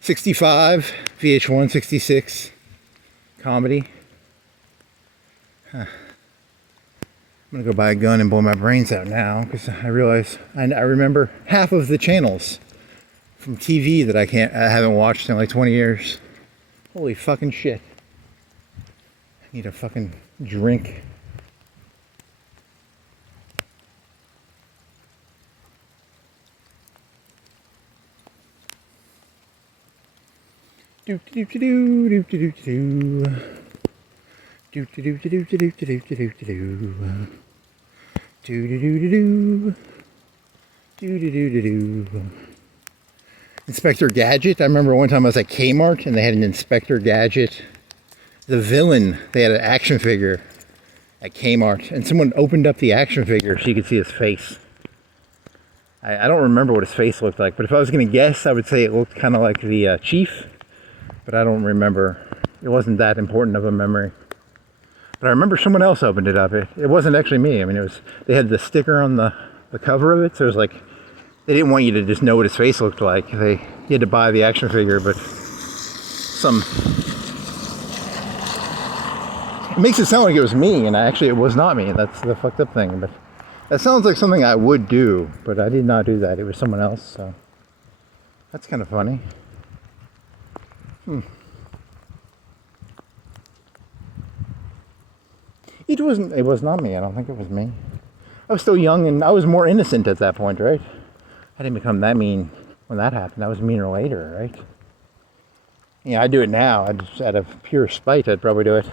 65, VH1, 66, comedy. I'm gonna go buy a gun and blow my brains out now, because I realize I remember half of the channels from TV that I haven't watched in like 20 years. Holy fucking shit. I need a fucking drink. Do do do do do do do do do do do do do do do do do Do-do-do-do-do. Do-do-do-do-do. Inspector Gadget. I remember one time I was at Kmart and they had an Inspector Gadget. The villain, they had an action figure at Kmart. And someone opened up the action figure so you could see his face. I don't remember what his face looked like. But if I was going to guess, I would say it looked kind of like the Chief. But I don't remember. It wasn't that important of a memory. But I remember someone else opened it up. It wasn't actually me. I mean, they had the sticker on the cover of it. So it was like, they didn't want you to just know what his face looked like. You had to buy the action figure, but it makes it sound like it was me, and actually it was not me. That's the fucked up thing. But that sounds like something I would do, but I did not do that. It was someone else, so that's kind of funny. It was not me. I don't think it was me. I was still young and I was more innocent at that point, right? I didn't become that mean when that happened. I was meaner later, right? Yeah, I do it now. I just, out of pure spite, I'd probably do it.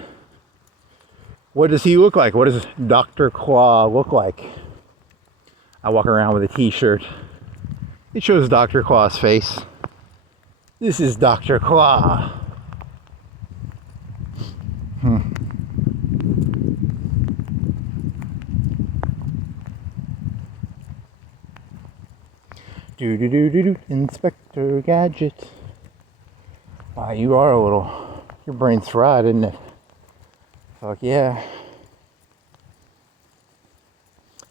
What does he look like? What does Dr. Claw look like? I walk around with a t-shirt. It shows Dr. Claw's face. This is Dr. Claw. Do-do-do-do-do, Inspector Gadget. Wow, your brain's fried, isn't it? Fuck yeah.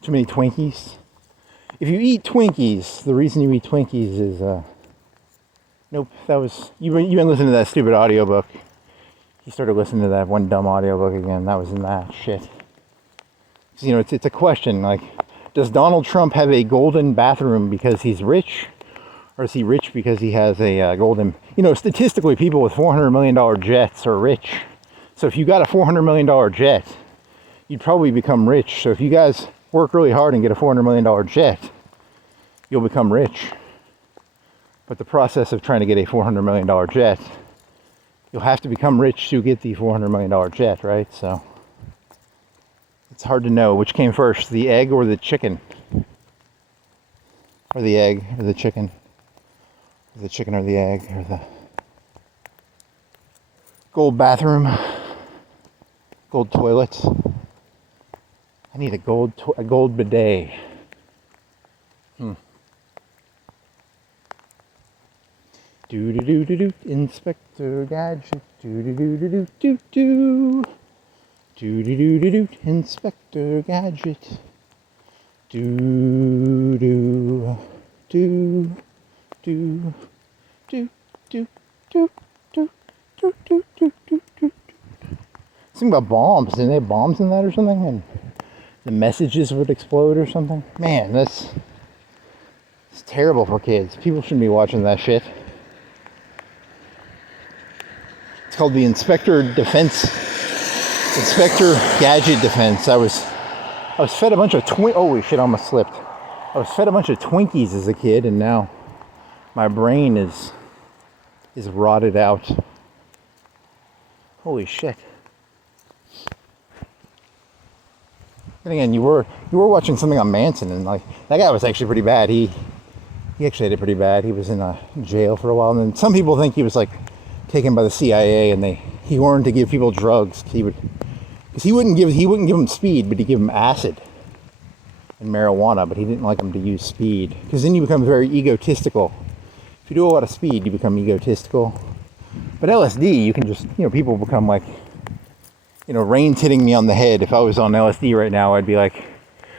Too many Twinkies. If you eat Twinkies, the reason you eat Twinkies is, nope, you've been listening to that stupid audiobook. You started listening to that one dumb audiobook again. That was in that shit. So, it's a question, like, does Donald Trump have a golden bathroom because he's rich? Or is he rich because he has a golden... statistically, people with $400 million jets are rich. So if you got a $400 million jet, you'd probably become rich. So if you guys work really hard and get a $400 million jet, you'll become rich. But the process of trying to get a $400 million jet, you'll have to become rich to get the $400 million jet, right? So it's hard to know which came first, the egg or the chicken. Or the egg or the chicken. Or the chicken or the egg or the gold bathroom. Gold toilet. I need a gold bidet. Do-do-do-do-do, Inspector Gadget. Do-do-do-do-do-do-do. Do-do-do-do-do, Inspector Gadget. Do-do. Do. Do. Do. Do. Do. Do. Do. Do. Do. Do. Do. Something about bombs. Didn't they have bombs in that or something? And the messages would explode or something? Man, it's terrible for kids. People shouldn't be watching that shit. It's called the Inspector Gadget Defense. I was fed a bunch of holy shit, I almost slipped. I was fed a bunch of Twinkies as a kid, and now my brain is rotted out. Holy shit. And again, you were watching something on Manson, and like that guy was actually pretty bad. He actually had it pretty bad. He was in a jail for a while, and then some people think he was like taken by the CIA, and he learned to give people drugs. He wouldn't give them speed, but he'd give them acid and marijuana. But he didn't like them to use speed, because then you become very egotistical. If you do a lot of speed, you become egotistical. But LSD, you can just people become like. Rain's hitting me on the head. If I was on LSD right now, I'd be like,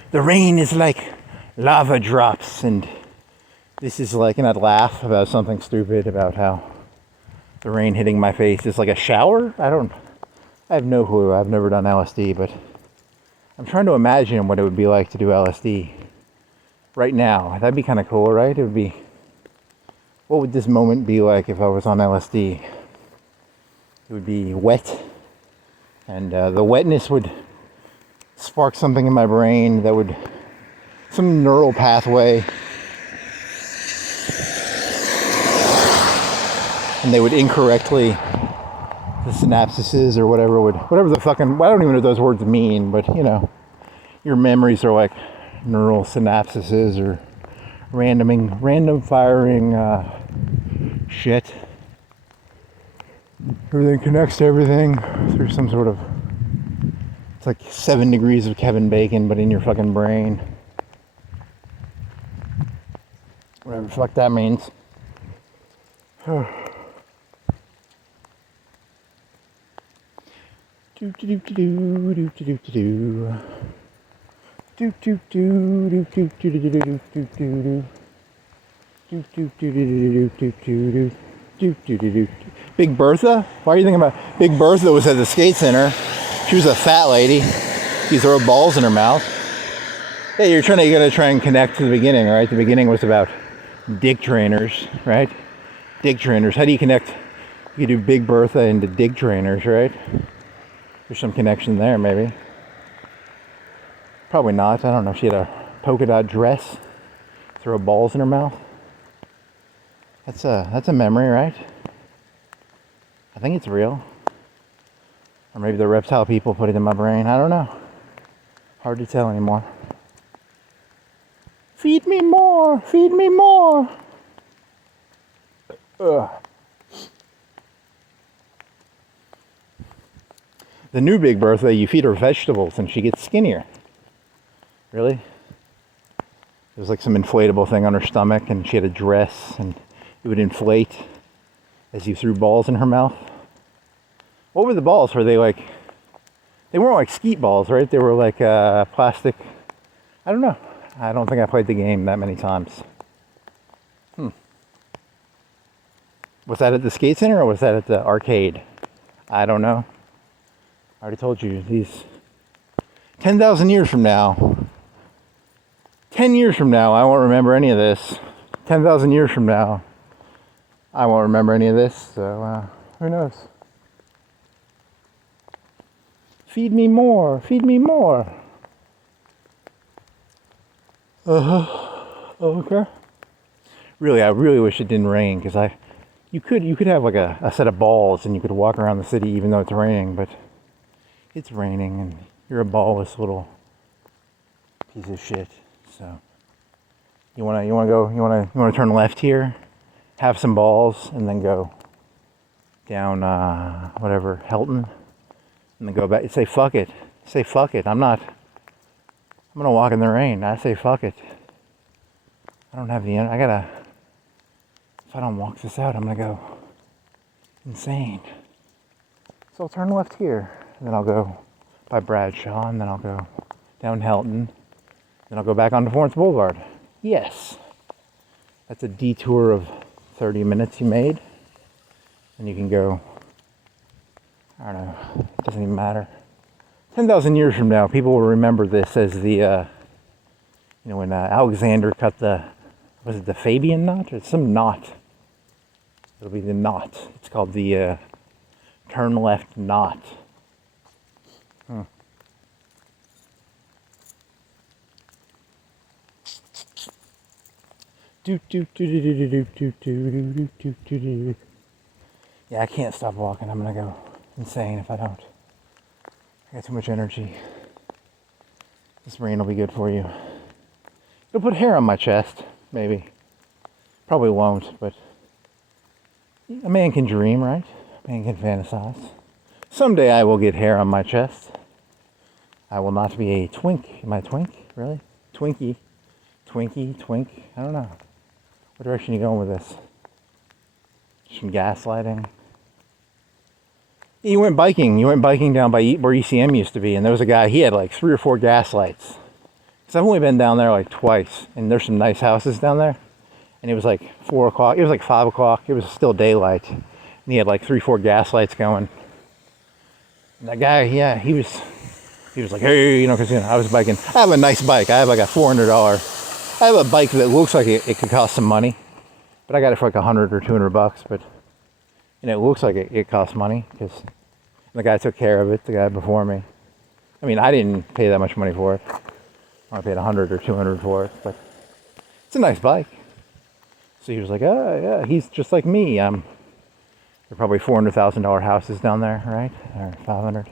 the rain is like lava drops, and this is like, and I'd laugh about something stupid about how the rain hitting my face is like a shower. I have no clue. I've never done LSD, but I'm trying to imagine what it would be like to do LSD right now. That'd be kind of cool, right? What would this moment be like if I was on LSD? It would be wet. And the wetness would spark something in my brain that would, some neural pathway. And they would incorrectly, the synapses or whatever the fucking, I don't even know what those words mean, but your memories are like neural synapses or random firing shit. Everything connects to everything through some sort of, it's like 7 degrees of Kevin Bacon, but in your fucking brain. Whatever the fuck that means. Big Bertha? Why are you thinking about Big Bertha? Was at the skate center. She was a fat lady. She throw balls in her mouth. Yeah, you're gonna try and connect to the beginning, right? The beginning was about dick trainers, right? Dick trainers. How do you connect? You do Big Bertha into dick trainers, right? There's some connection there, maybe. Probably not. I don't know. She had a polka dot dress. Throw balls in her mouth. That's a memory, right? I think it's real. Or maybe the reptile people put it in my brain. I don't know. Hard to tell anymore. Feed me more! Feed me more! Ugh. The new Big Bertha, you feed her vegetables and she gets skinnier. Really? There's like some inflatable thing on her stomach and she had a dress and it would inflate as you threw balls in her mouth. What were the balls? Were they like, they weren't like skeet balls, right? They were like plastic. I don't know. I don't think I played the game that many times. Was that at the skate center or was that at the arcade? I don't know. I already told you, these 10,000 years from now, 10 years from now, I won't remember any of this. 10,000 years from now, I won't remember any of this, so who knows? Feed me more, feed me more. Okay. Really, I really wish it didn't rain, because you could have like a set of balls and you could walk around the city even though it's raining, but it's raining and you're a ballless little piece of shit. So you wanna turn left here, have some balls, and then go down whatever, Helton, and then go back. Say fuck it. Say fuck it. I'm gonna walk in the rain. I say fuck it. I don't have the end. If I don't walk this out, I'm gonna go insane. So I'll turn left here, and then I'll go by Bradshaw, and then I'll go down Helton, then I'll go back onto Florence Boulevard. Yes. That's a detour of 30 minutes you made. And you can go, I don't know, it doesn't even matter. 10,000 years from now, people will remember this as the, when Alexander cut was it the Fabian knot? Or some knot. It'll be the knot. It's called the turn left knot. Yeah, I can't stop walking. I'm gonna go insane if I don't. I got too much energy. This rain will be good for you. It'll put hair on my chest, maybe. Probably won't, but a man can dream, right? A man can fantasize. Someday I will get hair on my chest. I will not be a twink. Am I a twink? Really? Twinkie. Twinkie, twink. I don't know. What direction are you going with this? Some gaslighting. You went biking. You went biking down by where ECM used to be, and there was a guy, he had like 3 or 4 gas lights. Because I've only been down there like twice, and there's some nice houses down there. And it was like 4 o'clock. It was like 5 o'clock. It was still daylight. And he had like 3, 4 gas lights going. And that guy, yeah, he was like, hey, because I was biking. I have a nice bike. I have like a $400. I have a bike that looks like it could cost some money, but I got it for like $100 or $200. But it looks like it costs money because the guy took care of it. The guy before me. I mean, I didn't pay that much money for it. I paid $100 or $200 for it, but it's a nice bike. So he was like, oh yeah, he's just like me. There are probably $400,000 houses down there, right? Or 500.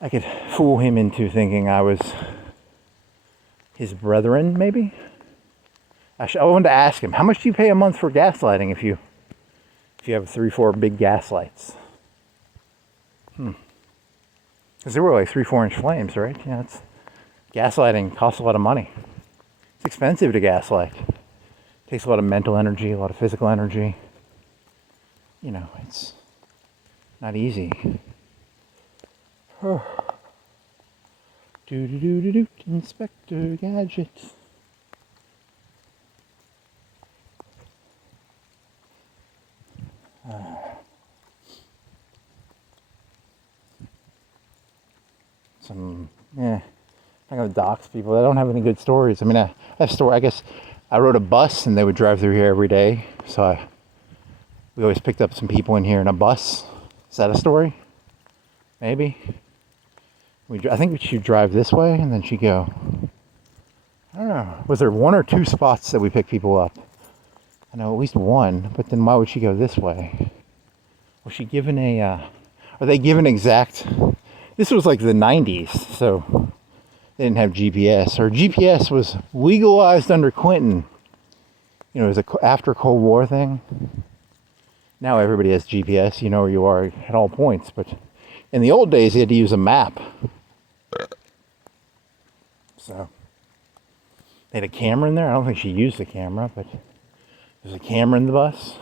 I could fool him into thinking I was his brethren, maybe. I wanted to ask him, how much do you pay a month for gaslighting if you have 3-4 big gas lights? Because they were like 3-4 inch flames, right? Yeah, gaslighting costs a lot of money. It's expensive to gaslight. It takes a lot of mental energy, a lot of physical energy. You know, it's not easy. Do Inspector Gadget. I'm gonna dox people. I don't have any good stories. I mean, I have story. I guess I rode a bus and they would drive through here every day. So we always picked up some people in here in a bus. Is that a story? Maybe. I think she'd drive this way and then she'd go. I don't know. Was there 1 or 2 spots that we picked people up? I know at least one, but then why would she go this way? Was she given are they given exact? This was like the 90s, so they didn't have GPS. Or GPS was legalized under Clinton. You know, it was after Cold War thing. Now everybody has GPS, you know where you are at all points. But in the old days, you had to use a map. So they had a camera in there. I don't think she used the camera, but there's a camera in the bus.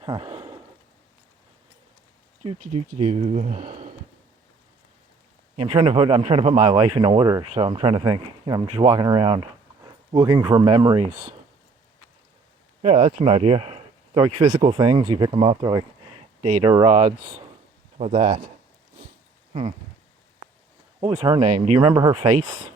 Huh. Yeah, I'm trying to put my life in order. So I'm trying to think. You know, I'm just walking around looking for memories. Yeah, that's an idea. They're like physical things. You pick them up. They're like data rods. How about that? What was her name? Do you remember her face?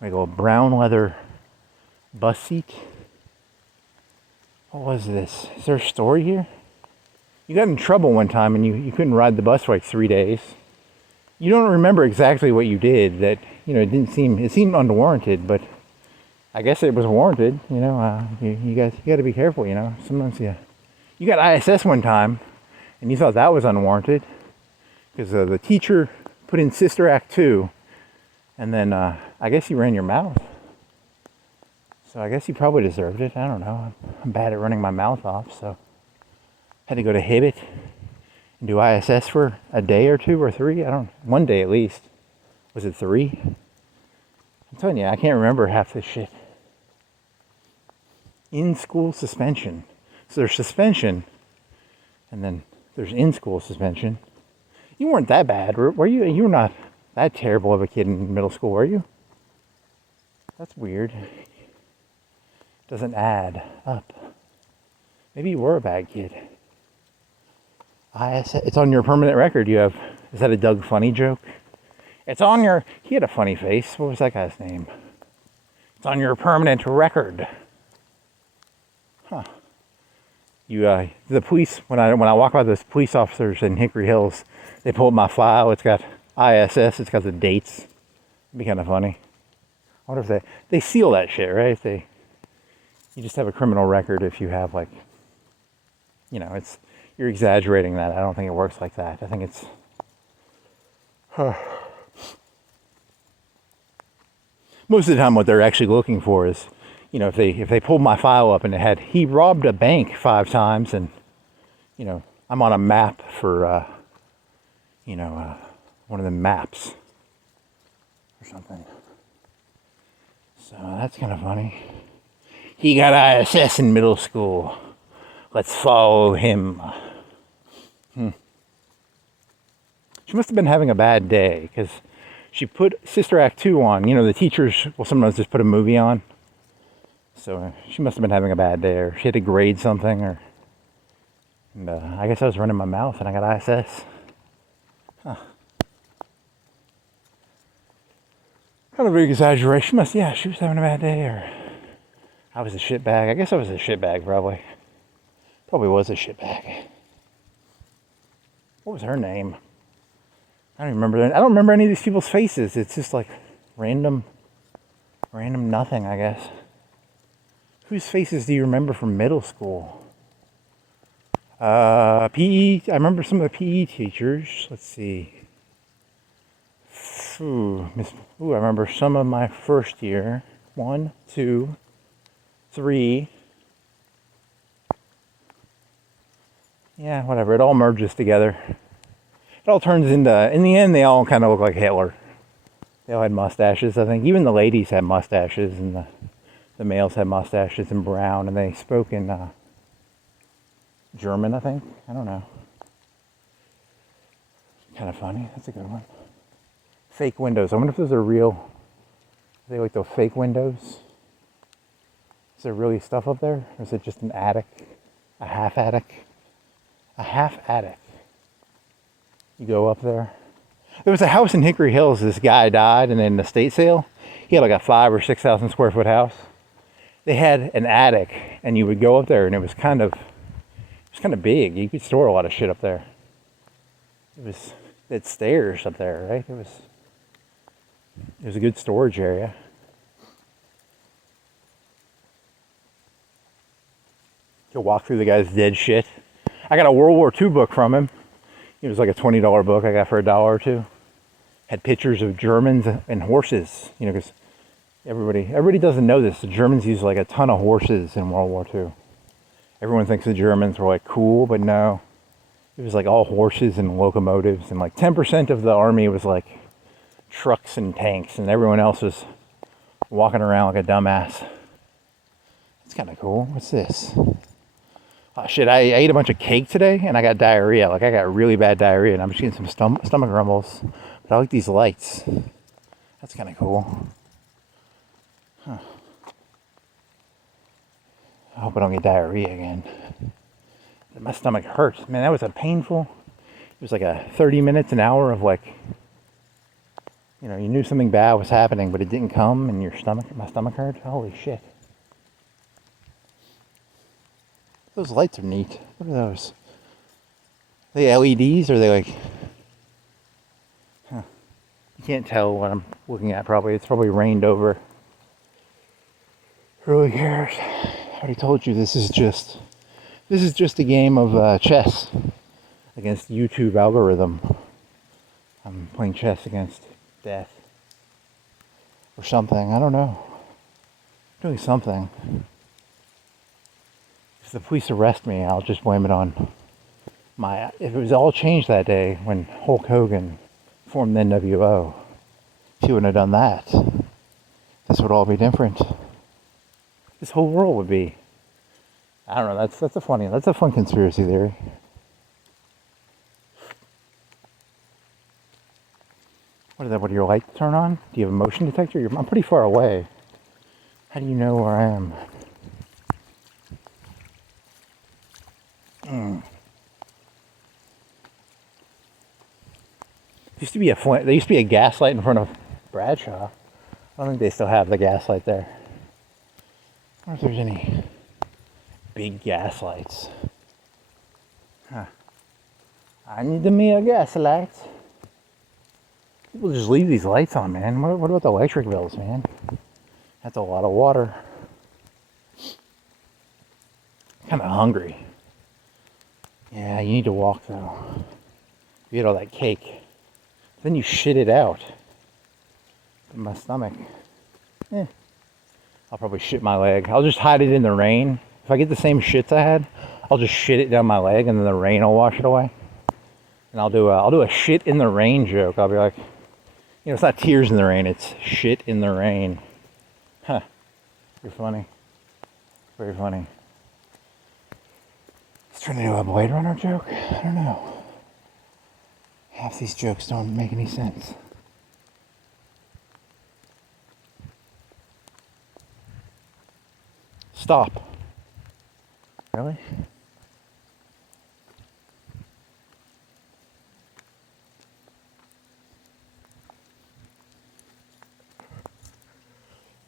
Like a brown leather bus seat. What was this? Is there a story here? You got in trouble one time and you couldn't ride the bus for like 3 days. You don't remember exactly what you did. That, you know, it seemed unwarranted, but I guess it was warranted. You know, you guys, you got to be careful. You know, sometimes you got ISS one time, and you thought that was unwarranted because the teacher put in Sister Act 2, and then I guess you ran your mouth. So I guess you probably deserved it. I don't know. I'm bad at running my mouth off, so had to go to Hibbett and do ISS for a day or 2 or 3. One day at least. Was it 3? I'm telling you, I can't remember half this shit. In-school suspension. So there's suspension, and then there's in-school suspension. You weren't that bad, were you? You were not that terrible of a kid in middle school, were you? That's weird. Doesn't add up. Maybe you were a bad kid. It's on your permanent record. Is that a Doug Funny joke? He had a funny face. What was that guy's name? It's on your permanent record. Huh. The police, when I walk by those police officers in Hickory Hills, they pull up my file. It's got ISS. It's got the dates. It'd be kind of funny. I wonder if they seal that shit, right? You just have a criminal record if you have, like, you know, you're exaggerating that. I don't think it works like that. I think it's most of the time what they're actually looking for is, you know, if they pulled my file up and it had, he robbed a bank 5 times, and, you know, I'm on a map for, one of the maps or something. So that's kind of funny. He got ISS in middle school. Let's follow him. She must have been having a bad day because she put Sister Act 2 on. You know, the teachers will sometimes just put a movie on. So she must have been having a bad day, or she had to grade something, and I guess I was running my mouth and I got ISS. Huh. Kind of a big exaggeration. She was having a bad day, or I was a shitbag. I guess I was a shitbag, probably. Probably was a shitbag. What was her name? I don't remember. I don't remember any of these people's faces. It's just like random nothing, I guess. Whose faces do you remember from middle school? PE, I remember some of the PE teachers. Let's see. I remember some of my first year. 1, 2, 3. Yeah, whatever. It all merges together. It all turns into, in the end, they all kind of look like Hitler. They all had mustaches, I think. Even the ladies had mustaches, and the males had mustaches and brown, and they spoke in German, I think. I don't know. Kind of funny. That's a good one. Fake windows. I wonder if those are real. Are they like those fake windows? Is there really stuff up there? Or is it just an attic? A half attic? A half attic. You go up there. There was a house in Hickory Hills. This guy died, and then the estate sale, he had like a 5,000 or 6,000 square foot house. They had an attic, and you would go up there, and it was kind of big. You could store a lot of shit up there. It had stairs up there, right? It was a good storage area. You walk through the guy's dead shit. I got a World War II book from him. It was like a $20 book I got for $1 or $2. Had pictures of Germans and horses, you know, because everybody doesn't know this. The Germans used like a ton of horses in World War II. Everyone thinks the Germans were like cool, but no. It was like all horses and locomotives, and like 10% of the army was like trucks and tanks, and everyone else was walking around like a dumbass. It's kind of cool. What's this? Oh shit, I ate a bunch of cake today, and I got diarrhea. Like, I got really bad diarrhea, and I'm just getting some stomach rumbles. But I like these lights. That's kind of cool. Huh. I hope I don't get diarrhea again. My stomach hurts. Man, that was a painful... It was like a 30 minutes, an hour of like... You know, you knew something bad was happening, but it didn't come, and my stomach hurt. Holy shit. Those lights are neat. What are those? Are they LEDs, or are they like... Huh. You can't tell what I'm looking at, probably. It's probably rained over. Who really cares? I already told you, this is just a game of chess against YouTube algorithm. I'm playing chess against death. Or something, I don't know. Doing something. If the police arrest me, I'll just blame it on if it was all changed that day when Hulk Hogan formed the NWO. If he wouldn't have done that, this would all be different. This whole world would be. I don't know, that's a fun conspiracy theory. What do your lights turn on? Do you have a motion detector? I'm pretty far away. How do you know where I am? There used to be a gas light in front of Bradshaw. I don't think they still have the gas light there. I wonder if there's any big gas lights. Huh. I need me a gas light. People just leave these lights on, man. What about the electric bills, man? That's a lot of water. Kind of hungry. Yeah, you need to walk though. You eat all that cake. Then you shit it out. In my stomach. I'll probably shit my leg. I'll just hide it in the rain. If I get the same shits I had, I'll just shit it down my leg, and then the rain will wash it away. And I'll do a shit in the rain joke. I'll be like, you know, it's not tears in the rain, it's shit in the rain. Huh. You're funny. Very funny. Let's turn into a Blade Runner joke. I don't know. Half these jokes don't make any sense. Stop. Really?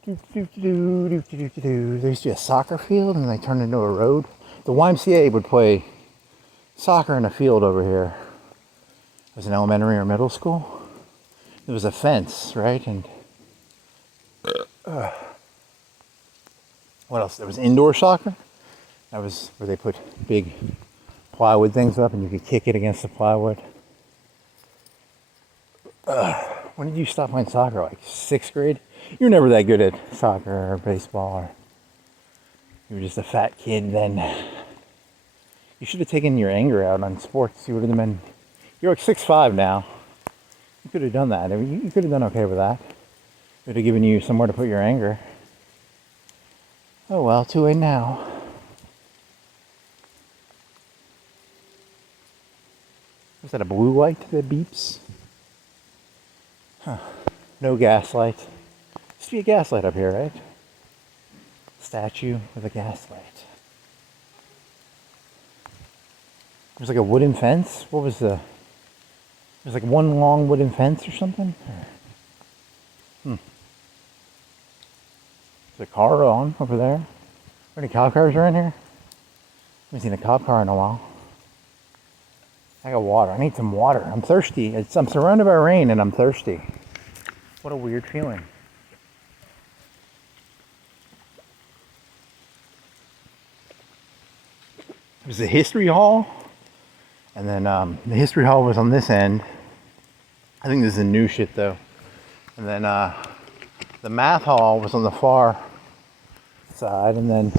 There used to be a soccer field, and they turned it into a road. The YMCA would play soccer in a field over here. It was an elementary or middle school. There was a fence, right? And what else? There was indoor soccer. That was where they put big plywood things up and you could kick it against the plywood. When did you stop playing soccer? Like 6th grade? You were never that good at soccer or baseball, or you were just a fat kid then. You should have taken your anger out on sports. You would have been, you're like 6'5" now. You could have done that. I mean, you could have done okay with that. It would have given you somewhere to put your anger. Oh well, too late now. Was that a blue light that beeps? Huh. No gas light. Used to be a gas light up here, right? Statue with a gas light. There's like a wooden fence. What was the... There's like one long wooden fence or something? There's a car on over there. Are any cop cars are in here? I haven't seen a cop car in a while. I got water. I need some water. I'm thirsty. I'm surrounded by rain and I'm thirsty. What a weird feeling. There's the history hall. And then the history hall was on this end. I think this is the new shit though. And then the math hall was on the far side. And then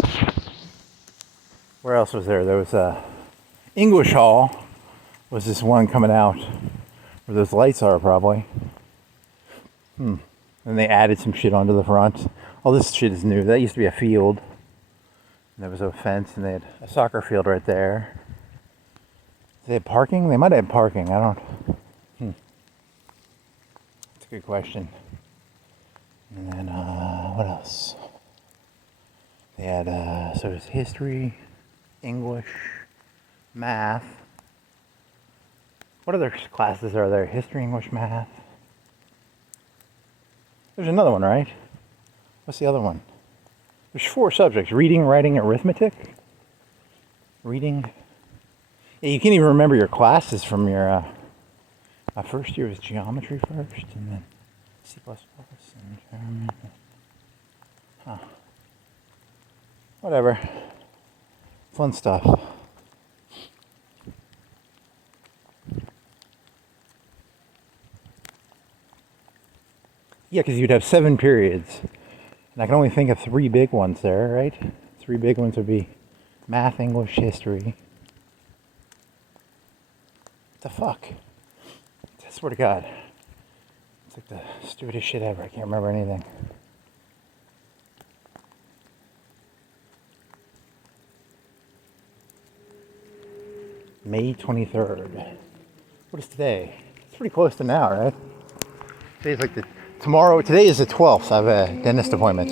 where else was there? There was English hall. Was this one coming out where those lights are probably. And they added some shit onto the front. All this shit is new. That used to be a field. And there was a fence and they had a soccer field right there. They had parking? They might have had parking. I don't... That's a good question. And then, what else? They had, so there's history, English, math. What other classes are there? History, English, math. There's another one, right? What's the other one? There's 4 subjects. Reading, writing, arithmetic. Reading. Yeah, you can't even remember your classes from your... my first year was geometry first, and then C++ and German. Huh. Whatever. Fun stuff. Yeah, because you'd have 7 periods. And I can only think of 3 big ones there, right? 3 big ones would be math, English, history. What the fuck? I swear to God. It's like the stupidest shit ever. I can't remember anything. May 23rd. What is today? It's pretty close to now, right? Today's like the... Today is the 12th. I have a dentist appointment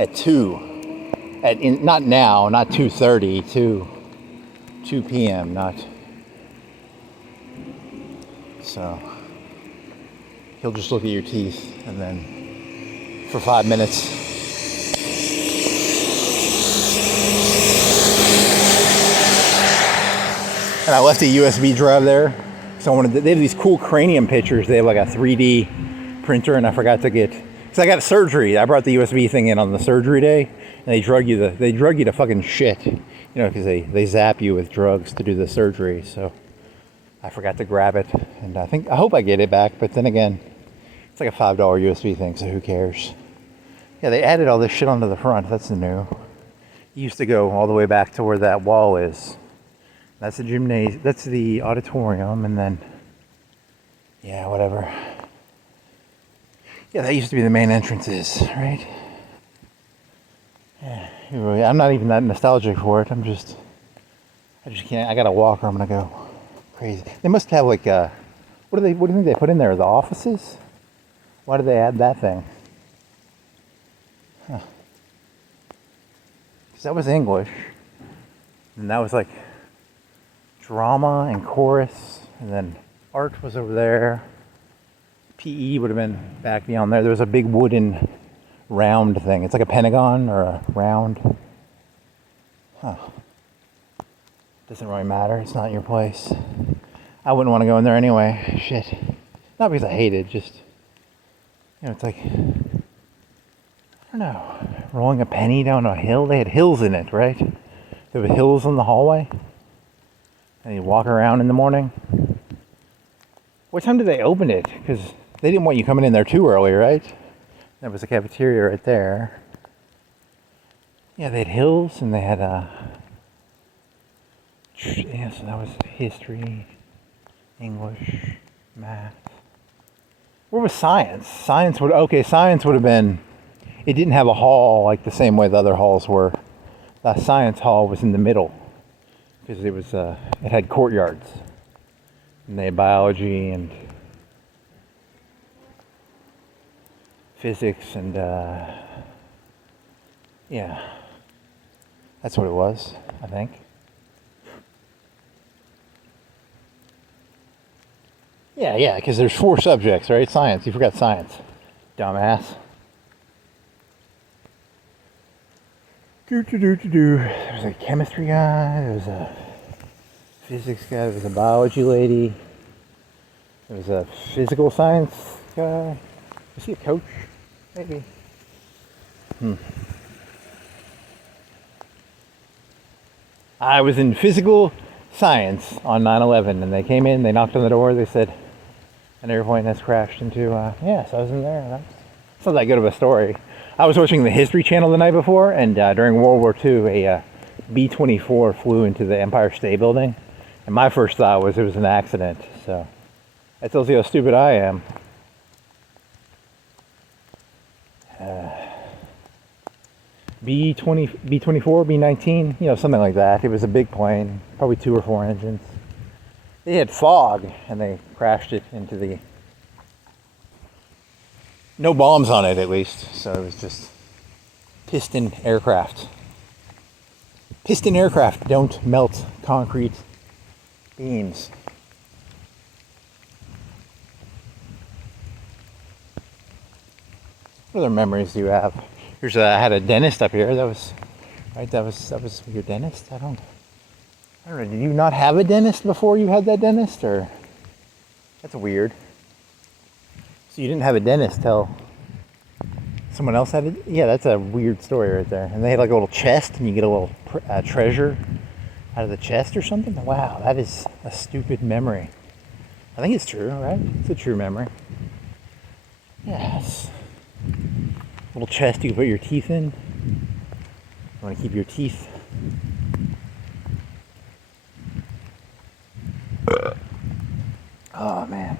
at 2. Not now, not 2:30, 2 p.m., not... So, he'll just look at your teeth and then for 5 minutes. And I left a USB drive there. So they have these cool cranium pictures. They have like a 3D printer, and I forgot to get, because I got surgery. I brought the USB thing in on the surgery day, and they drug you to fucking shit, you know, because they zap you with drugs to do the surgery. So I forgot to grab it, and I hope I get it back. But then again, it's like a $5 USB thing, so who cares? Yeah, they added all this shit onto the front. That's new. It used to go all the way back to where that wall is. That's the gymnasium. That's the auditorium, and then yeah, whatever. Yeah, that used to be the main entrances, right? Yeah, I'm not even that nostalgic for it. I just can't. I gotta walk, or I'm gonna go crazy. They must have like what do you think they put in there? The offices? Why did they add that thing? Huh. Because that was English, and that was like drama and chorus, and then art was over there. PE would have been back beyond there. There was a big wooden round thing. It's like a pentagon or a round. Huh. Doesn't really matter. It's not your place. I wouldn't want to go in there anyway. Shit. Not because I hate it, just, you know, it's like, I don't know, rolling a penny down a hill. They had hills in it, right? There were hills in the hallway. and you walk around in the morning. What time did they open it? Because they didn't want you coming in there too early, right? There was a cafeteria right there. Yeah, they had hills and they had yeah, so that was history, English, math. Where was science? Science would have been, it didn't have a hall like the same way the other halls were. The science hall was in the middle because it was it had courtyards. And they had biology and physics and yeah, that's what it was, I think. Yeah, because there's 4 subjects, right? Science, you forgot science, dumbass. There was a chemistry guy, there was a physics guy, there was a biology lady, there was a physical science guy. Was he a coach? Maybe. I was in physical science on 9/11, and they came in, they knocked on the door, they said, an airplane has crashed into, yes, I was in there. It's not that good of a story. I was watching the History Channel the night before, and during World War II, a B-24 flew into the Empire State Building, and my first thought was it was an accident, so that tells you how stupid I am. B-24, B-19, something like that. It was a big plane, probably 2 or 4 engines. They had fog, and they crashed it into the... No bombs on it, at least, so it was just piston aircraft. Piston aircraft don't melt concrete beams. What other memories do you have? I had a dentist up here. That was your dentist. I don't know. Did you not have a dentist before you had that dentist, or that's weird? So you didn't have a dentist till someone else had it? Yeah, that's a weird story right there. And they had like a little chest, and you get a little treasure out of the chest or something. Wow, that is a stupid memory. I think it's true, right? It's a true memory. Yes. Little chest you can put your teeth in. You want to keep your teeth. Oh man.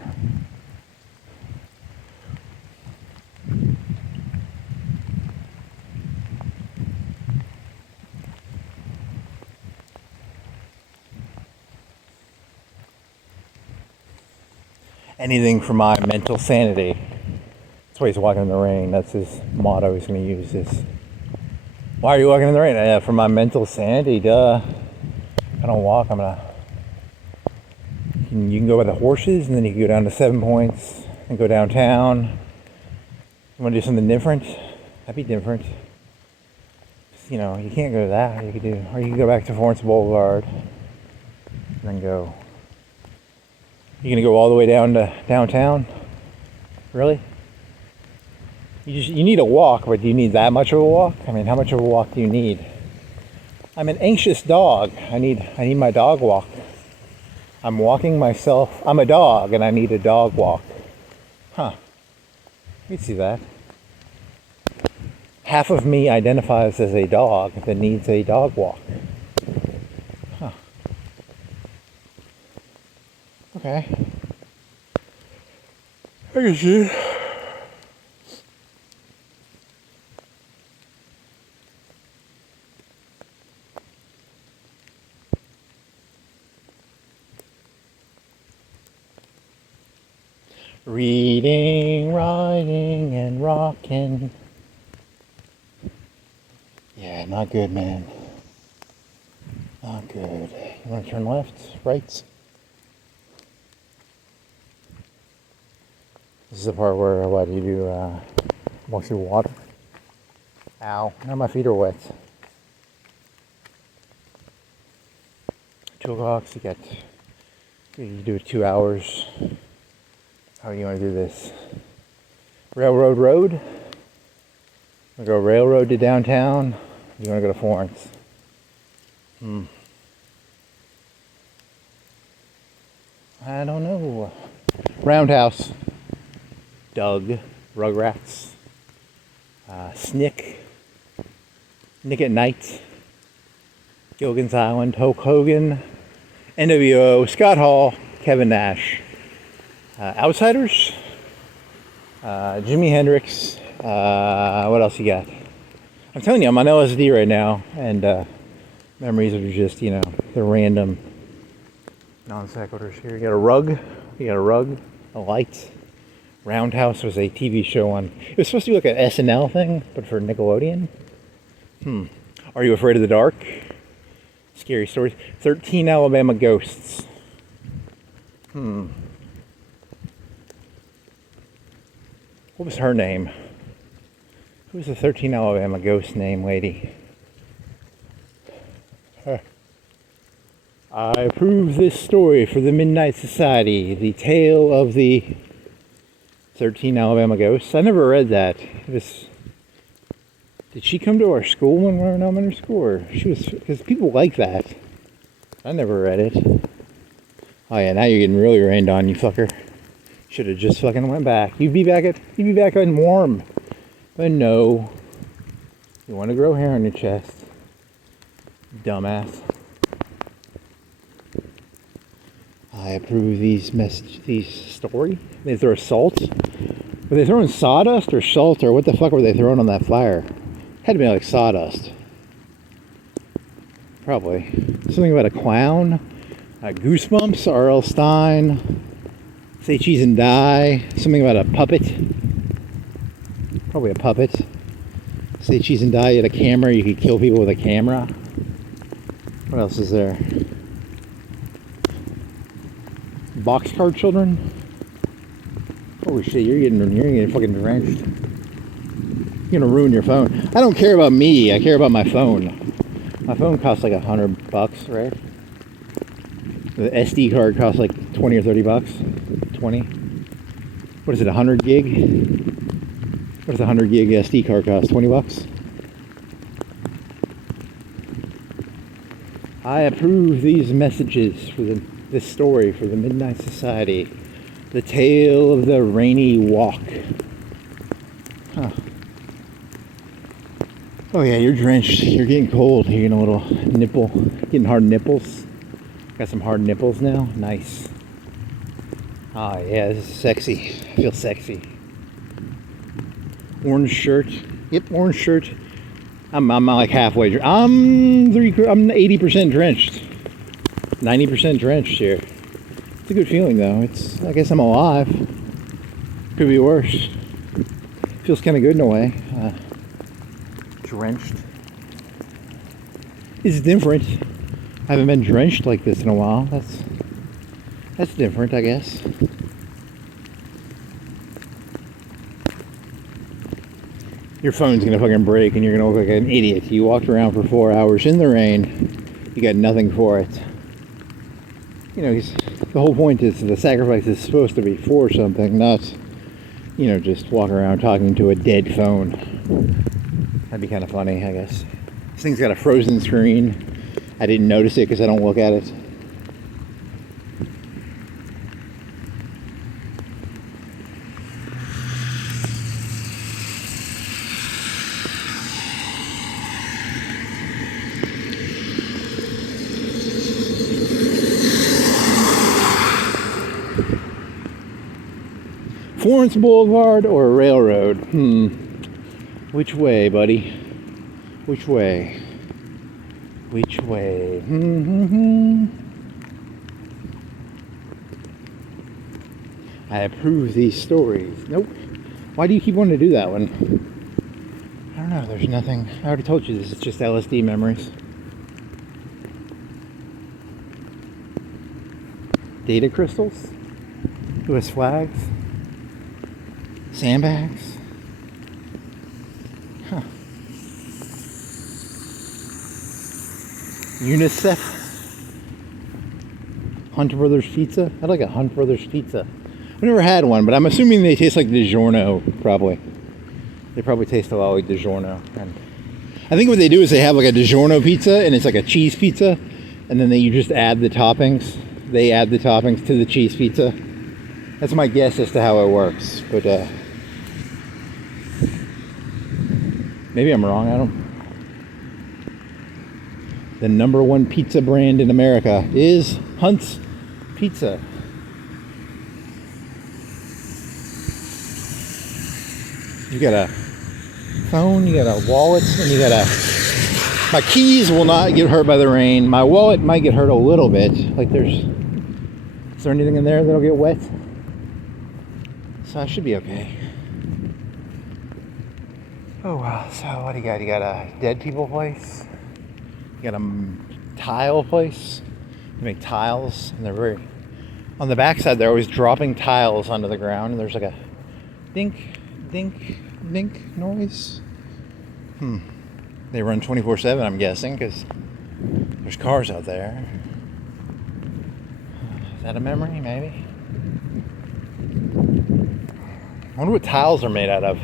Anything for my mental sanity. That's why he's walking in the rain. That's his motto he's going to use is, why are you walking in the rain? For my mental sanity, duh. I don't walk, I'm going to... You can go by the horses, and then you can go down to 7 Points and go downtown. You want to do something different? That'd be different. You can't go to that. Or you can go back to Florence Boulevard and then go... You're going to go all the way down to downtown? Really? You need a walk, but do you need that much of a walk? I mean, how much of a walk do you need? I'm an anxious dog. I need my dog walk. I'm walking myself. I'm a dog, and I need a dog walk. Huh. You can see that. Half of me identifies as a dog that needs a dog walk. Huh. Okay. I can see. Reading, writing, and rocking. Yeah, not good, man. Not good. You want to turn left, right? This is the part where you do walk through water. Ow! Now my feet are wet. 2 o'clock. You do 2 hours. How do you want to do this? Railroad Road? We go railroad to downtown. You want to go to Florence? I don't know. Roundhouse. Doug. Rugrats. Snick. Nick at Night. Gilligan's Island. Hulk Hogan. NWO. Scott Hall. Kevin Nash. Outsiders. Jimi Hendrix. What else you got? I'm telling you, I'm on LSD right now, and memories are just, the random non sequiturs here. You got a rug, a light. Roundhouse was a TV show on. It was supposed to be like an SNL thing, but for Nickelodeon. Are You Afraid of the Dark? Scary stories. 13 Alabama Ghosts. What was her name? Who was the 13 Alabama Ghost name lady? I approve this story for the Midnight Society, the tale of the 13 Alabama Ghosts. I never read that. Did she come to our school when we were in elementary school? Or because people like that. I never read it. Oh yeah, now you're getting really rained on, you fucker. Should have just fucking went back. You'd be back in warm. But no. You want to grow hair on your chest. Dumbass. I approve these story. They throw salt. Were they throwing sawdust or salt, or what the fuck were they throwing on that fire? Had to be like sawdust. Probably. Something about a clown. Goosebumps, R.L. Stein. Say Cheese and Die. Something about a puppet. Probably a puppet. Say Cheese and Die, you had a camera, you could kill people with a camera. What else is there? Boxcar Children? Holy shit, you're getting fucking drenched. You're gonna ruin your phone. I don't care about me, I care about my phone. My phone costs like $100, right? The SD card costs like 20 or 30 bucks. 20. What is it, 100 gig? What does a 100 gig SD card cost? 20 bucks? I approve these messages for this story for the Midnight Society. The tale of the rainy walk. Huh. Oh yeah, you're drenched. You're getting cold. You're getting a little nipple. Getting hard nipples. Got some hard nipples now. Nice. Ah yeah, this is sexy. I feel sexy. Orange shirt. Yep, orange shirt. I'm like halfway. I'm 80% drenched. 90% drenched here. It's a good feeling though. I guess I'm alive. Could be worse. Feels kind of good in a way. Drenched. It's different. I haven't been drenched like this in a while. That's different, I guess. Your phone's gonna fucking break and you're gonna look like an idiot. You walked around for 4 hours in the rain. You got nothing for it. The whole point is the sacrifice is supposed to be for something, not, just walk around talking to a dead phone. That'd be kind of funny, I guess. This thing's got a frozen screen. I didn't notice it because I don't look at it. Florence Boulevard or a railroad? Which way, buddy? Which way? Which way? I approve these stories. Nope. Why do you keep wanting to do that one? I don't know. There's nothing. I already told you this is just LSD memories. Data crystals? US flags? Sandbags? Huh. UNICEF? Hunt Brothers Pizza? I'd like a Hunt Brothers Pizza. I've never had one, but I'm assuming they taste like DiGiorno, probably. They probably taste a lot like DiGiorno. And I think what they do is they have like a DiGiorno pizza, and it's like a cheese pizza, and then you just add the toppings. they add the toppings to the cheese pizza. That's my guess as to how it works, but maybe I'm wrong. I don't. The #1 pizza brand in America is Hunt's Pizza. You got a phone, you got a wallet, and you got a... My keys will not get hurt by the rain. My wallet might get hurt a little bit. Like is there anything in there that'll get wet? So I should be okay. Oh wow, so what do you got? You got a dead people place. You got a tile place. They make tiles, and they're very... On the backside, they're always dropping tiles onto the ground, and there's like a dink, dink, dink noise. They run 24/7, I'm guessing, because there's cars out there. Is that a memory? Maybe. I wonder what tiles are made out of.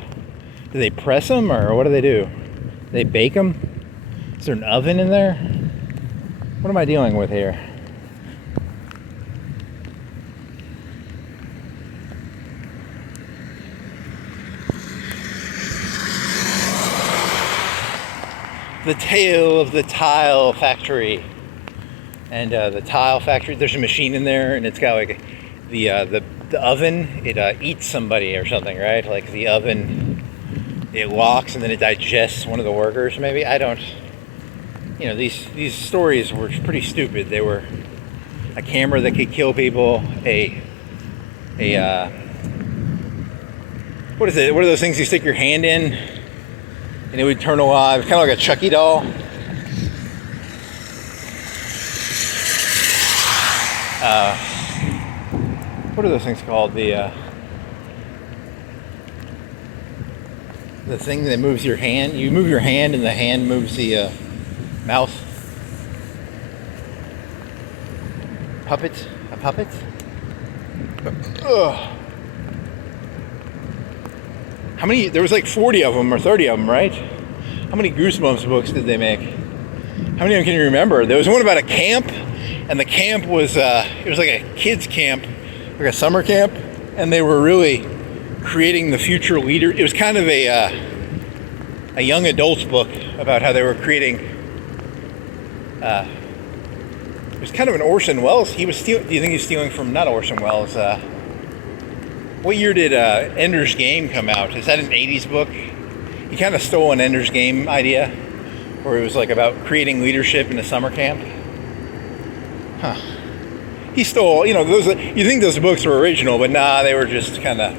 Do they press them, or what do? Do they bake them? Is there an oven in there? What am I dealing with here? The tale of the tile factory. And the tile factory, there's a machine in there, and it's got like the oven. It eats somebody or something, right? Like the oven, it locks and then it digests one of the workers. Maybe, I don't. You know, these stories were pretty stupid. They were a camera that could kill people. What is it? What are those things you stick your hand in and it would turn alive? Kind of like a Chucky doll. What are those things called? The thing that moves your hand. You move your hand and the hand moves the mouse. Puppet? A puppet? Ugh. How many? There was like 40 of them or 30 of them, right? How many Goosebumps books did they make? How many of them can you remember? There was one about a camp, and the camp was it was like a kids camp, like a summer camp, and they were really creating the future leader. It was kind of a young adults book about how they were creating. It was kind of an Orson Welles. He was stealing. Do you think he's stealing from not Orson Welles? What year did Ender's Game come out? Is that an 80s book? He kind of stole an Ender's Game idea, where it was like about creating leadership in a summer camp. Huh. He stole, those. You think those books were original, but nah, they were just kind of.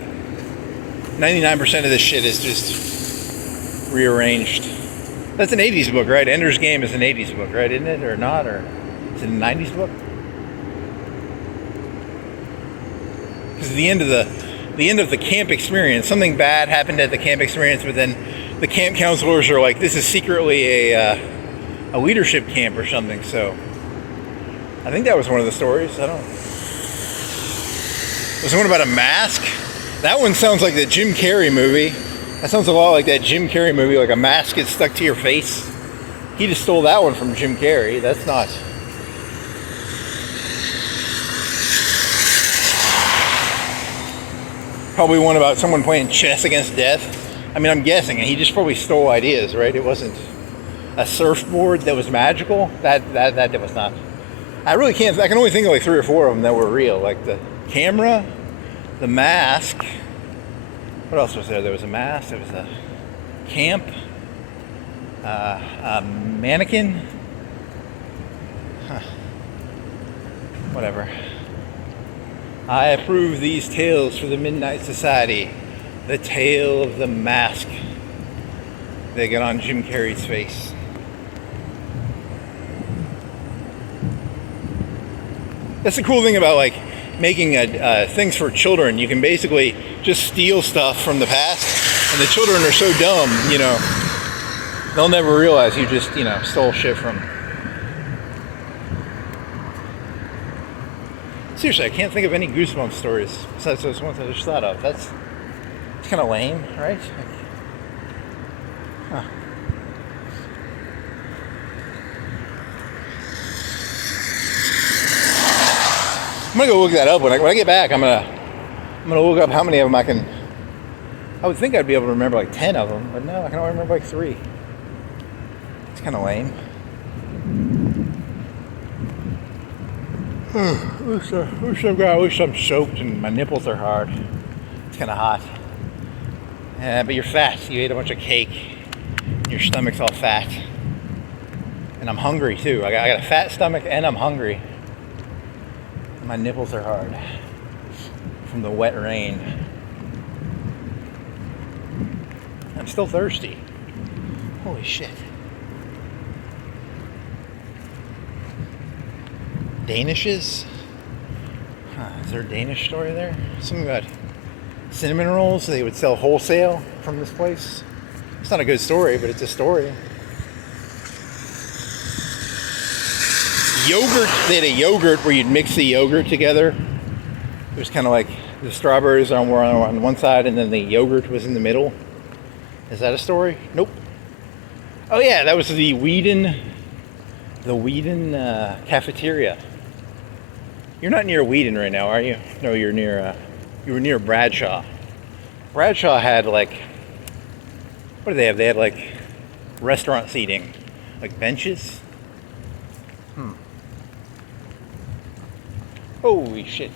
99% of this shit is just rearranged. That's an 80s book, right? Ender's Game is an 80s book, right? Isn't it, or not? Or is it a 90s book? Because the end of the camp experience, something bad happened at the camp experience, but then the camp counselors are like, this is secretly a leadership camp or something. So I think that was one of the stories. There's one about a mask. That one sounds like the Jim Carrey movie. That sounds a lot like that Jim Carrey movie, like a mask gets stuck to your face. He just stole that one from Jim Carrey. That's not. Probably one about someone playing chess against death. I mean, I'm guessing, and he just probably stole ideas, right? It wasn't a surfboard that was magical. That was not. I really can't. I can only think of like 3 or 4 of them that were real, like the camera, the mask. What else was there? There was a mask. There was a camp, a mannequin. Huh. Whatever. I approve these tales for the Midnight Society. The tale of the mask. They get on Jim Carrey's face. That's the cool thing about like making things for children. You can basically just steal stuff from the past, and the children are so dumb, they'll never realize you just, stole shit from. Seriously, I can't think of any Goosebumps stories besides those ones I just thought of. It's kind of lame, right? Huh. I'm gonna go look that up when I get back. I'm gonna look up how many of them I can. I would think I'd be able to remember like 10 of them, but no, I can only remember like 3. It's kind of lame. I wish I'm soaked and my nipples are hard. It's kind of hot. Yeah, but you're fat. You ate a bunch of cake. Your stomach's all fat. And I'm hungry too. I got a fat stomach and I'm hungry. And my nipples are hard from the wet rain. I'm still thirsty. Holy shit. Danishes? Huh, is there a Danish story there? Something about cinnamon rolls they would sell wholesale from this place. It's not a good story, but it's a story. Yogurt, they had a yogurt where you'd mix the yogurt together. It was kind of like the strawberries were on one side and then the yogurt was in the middle. Is that a story? Nope. Oh yeah, that was the Whedon cafeteria. You're not near Whedon right now, are you? No, you were near Bradshaw. Bradshaw had like, what do they have? They had like restaurant seating, like benches. Holy shit.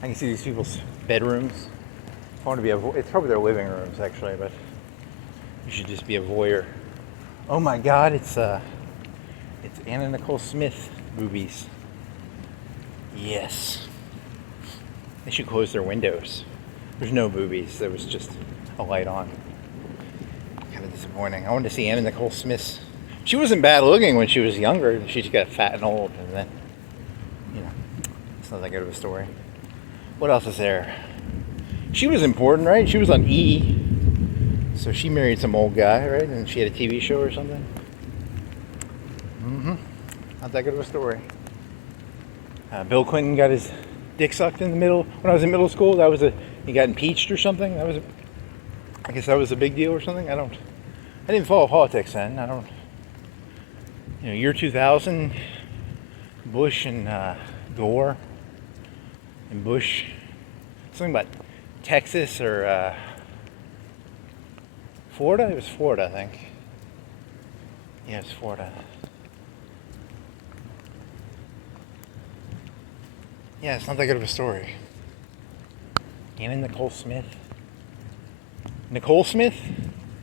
I can see these people's bedrooms. I want to be it's probably their living rooms actually, but you should just be a voyeur. Oh my god, it's Anna Nicole Smith movies. Yes. They should close their windows. There's no boobies. There was just a light on. Kind of disappointing. I wanted to see Anna Nicole Smith. She wasn't bad looking when she was younger. She just got fat and old, and then, it's not that good of a story. What else is there? She was important, right? She was on E! So she married some old guy, right? And she had a TV show or something. Not that good of a story. Bill Clinton got his dick sucked in the middle when I was in middle school. He got impeached or something. I guess that was a big deal or something. I didn't follow politics then. Year 2000, Bush and Gore and Bush. Something about Texas or Florida? It was Florida, I think. Yeah, it's Florida. Yeah, it's not that good of a story. Anna Nicole Smith. Nicole Smith?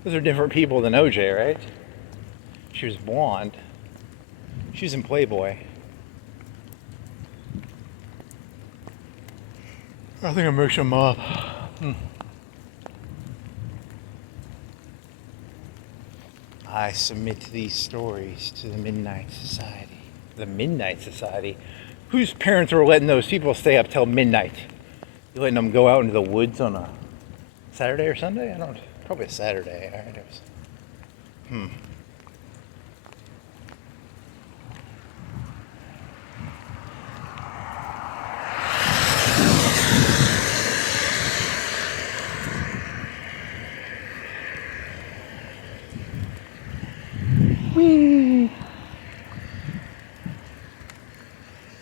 Those are different people than OJ, right? She was blonde. She was in Playboy. I think I mixed them up. I submit these stories to the Midnight Society. The Midnight Society? Whose parents are letting those people stay up till midnight? You letting them go out into the woods on a Saturday or Sunday? Probably a Saturday. All right, it was.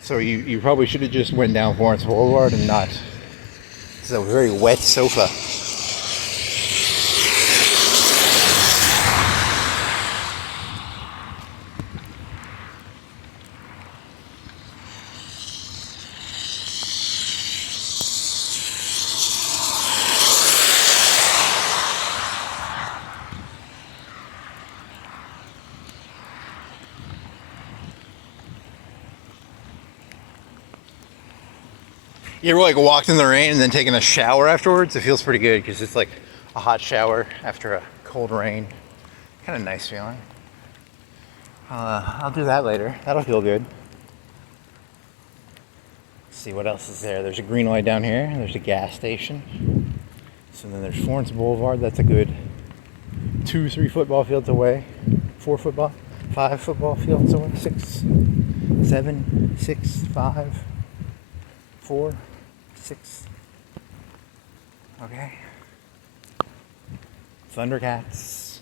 So you probably should have just went down Florence Boulevard and not. It's a very wet sofa. You ever like walked in the rain and then taken a shower afterwards? It feels pretty good because it's like a hot shower after a cold rain. Kind of nice feeling. I'll do that later. That'll feel good. Let's see what else is there. There's a green light down here. There's a gas station. So then there's Florence Boulevard. That's a good 2-3 football fields away. 5 football fields away. 6, 7, 6, 5, 4, 6. Okay. Thundercats.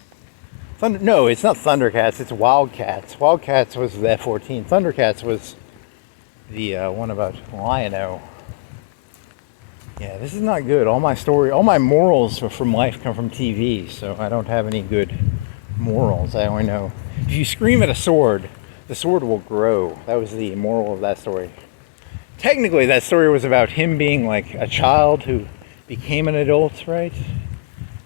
No, it's not Thundercats. It's Wildcats. Wildcats was the F-14. Thundercats was the one about Lion-O. Yeah, this is not good. All my morals from life come from TV, so I don't have any good morals. I only know if you scream at a sword, the sword will grow. That was the moral of that story. Technically, that story was about him being like a child who became an adult, right?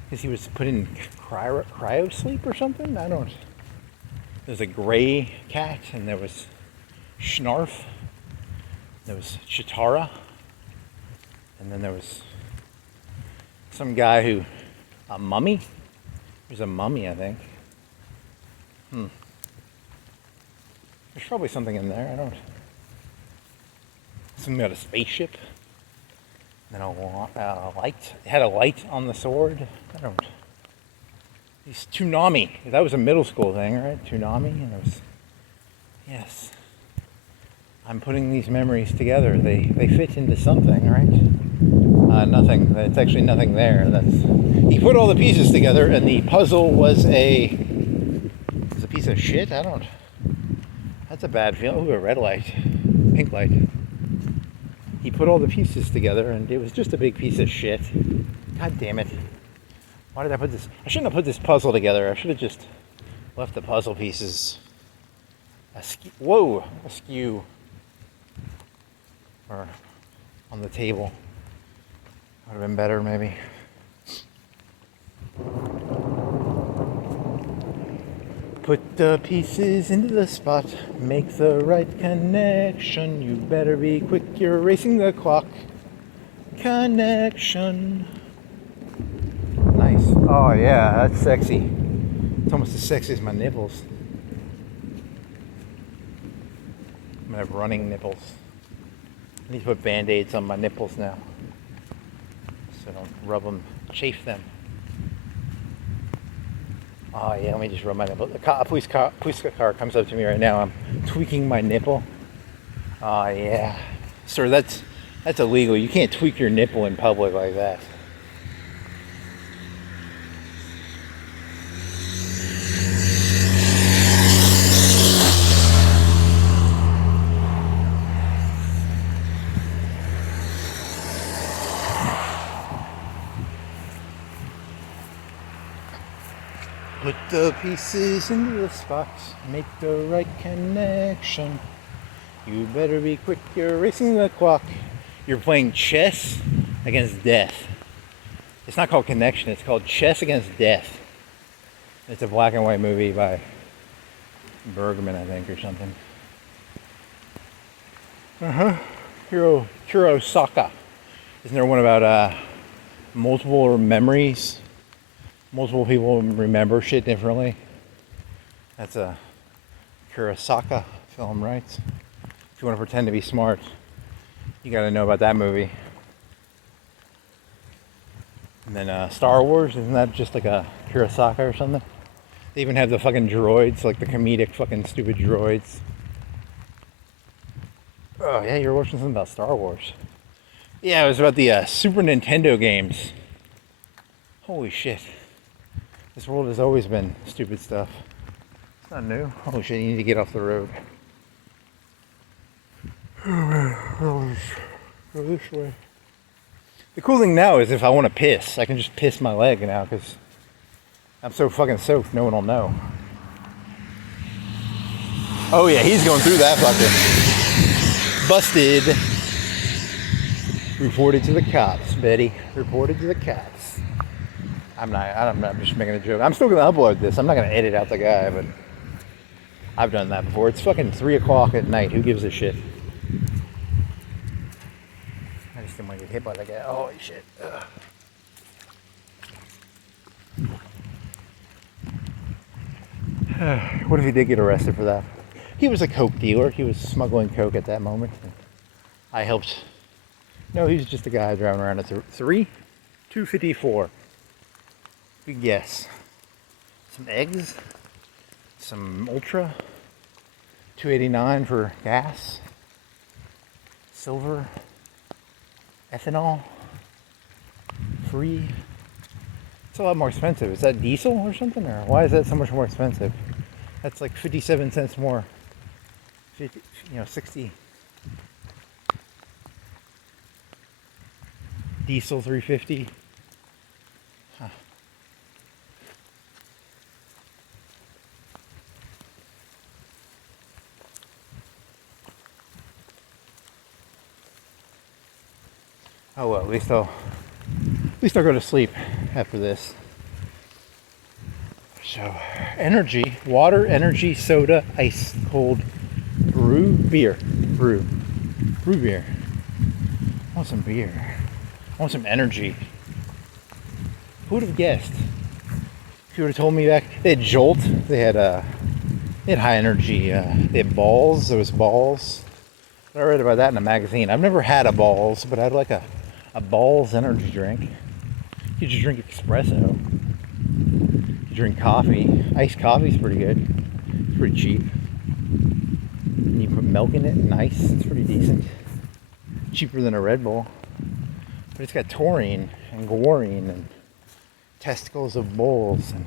Because he was put in cryo sleep or something? I don't. There's a gray cat, and there was Schnarf. There was Chitara. And then there was some guy a mummy? There's a mummy, I think. There's probably something in there, I don't. Something about a spaceship. And then a light. It had a light on the sword. I don't. These Toonami. That was a middle school thing, right? Toonami. And it was. Yes. I'm putting these memories together. They fit into something, right? Nothing. It's actually nothing there. He put all the pieces together, and the puzzle was a piece of shit. I don't. That's a bad feeling. Ooh, a red light, pink light. He put all the pieces together, and it was just a big piece of shit. God damn it! Why did I put this? I shouldn't have put this puzzle together. I should have just left the puzzle pieces askew, or on the table. Would have been better, maybe. Put the pieces into the spot, make the right connection. You better be quick, you're racing the clock. Connection. Nice. Oh yeah, that's sexy. It's almost as sexy as my nipples. I'm gonna have running nipples. I need to put band-aids on my nipples now, so I don't rub them, chafe them. Oh yeah, let me just rub my nipple. A police car comes up to me right now. I'm tweaking my nipple. Oh yeah. Sir, that's illegal. You can't tweak your nipple in public like that. Put the pieces into the spot, make the right connection. You better be quick, you're racing the clock. You're playing chess against death. It's not called Connection, it's called Chess Against Death. It's a black and white movie by Bergman, I think, or something. Kurosaka. Isn't there one about multiple memories? Multiple people remember shit differently. That's a Kurosaka film, right? If you want to pretend to be smart, you got to know about that movie. And then Star Wars, isn't that just like a Kurosaka or something? They even have the fucking droids, like the comedic fucking stupid droids. Oh yeah, you're watching something about Star Wars. Yeah, it was about the Super Nintendo games. Holy shit. This world has always been stupid stuff. It's not new. Holy shit, you need to get off the road. Oh man, go this way. The cool thing now is if I want to piss, I can just piss my leg now because I'm so fucking soaked, no one will know. Oh yeah, he's going through that fucker. Busted. Reported to the cops, Betty. Reported to the cops. I'm just making a joke. I'm still going to upload this. I'm not going to edit out the guy, but I've done that before. It's fucking 3 o'clock at night. Who gives a shit? I just didn't want to get hit by that guy. Holy shit. What if he did get arrested for that? He was a coke dealer. He was smuggling coke at that moment. I helped. No, he was just a guy driving around at 254. Good guess. Some eggs, some Ultra, $2.89 for gas, silver, ethanol, free. It's a lot more expensive. Is that diesel or something? Or why is that so much more expensive? That's like 57 cents more. 60. Diesel 350. Huh. Oh well, at least I'll go to sleep after this. So, energy, water, energy, soda, ice cold, brew beer. Brew beer. I want some beer. I want some energy. Who would have guessed? If you would have told me back, they had Jolt, they had high energy, they had balls, there was balls. I read about that in a magazine. I've never had a balls, but I'd like a balls energy drink. You just drink espresso. You drink coffee. Iced coffee's pretty good. It's pretty cheap. And you put milk in it, nice. It's pretty decent. Cheaper than a Red Bull. But it's got taurine and guarine and testicles of bulls and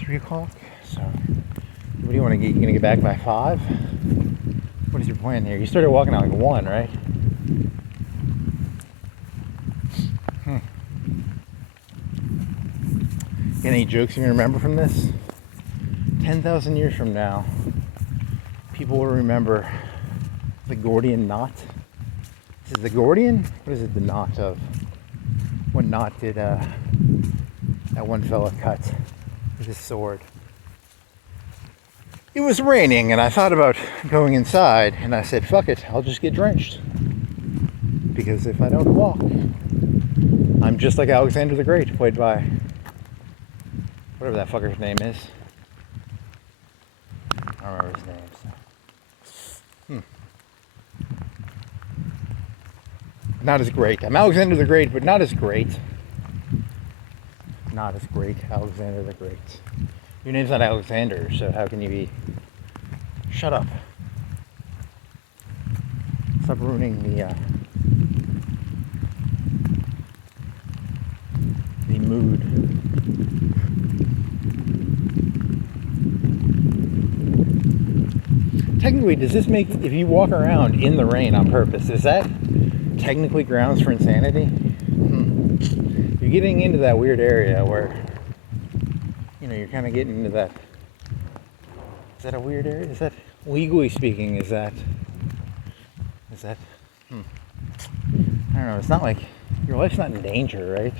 3 o'clock. So what do you want to get? You gonna get back by 5? What is your plan here? You started walking at like 1, right? Got any jokes you can remember from this? 10,000 years from now, people will remember the Gordian knot. Is it the Gordian? What is it the knot of? What knot did that one fella cut with his sword? It was raining and I thought about going inside and I said, fuck it, I'll just get drenched. Because if I don't walk, I'm just like Alexander the Great, played by whatever that fucker's name is. I don't remember his name. So. Not as great. I'm Alexander the Great, but not as great. Not as great, Alexander the Great. Your name's not Alexander, so how can you be? Shut up. Stop ruining the mood. Technically, does this make, if you walk around in the rain on purpose, is that technically grounds for insanity? You're getting into that weird area where, you know, you're kind of getting into that. Is that a weird area? Is that, legally speaking, is that, I don't know, it's not like, your life's not in danger, right?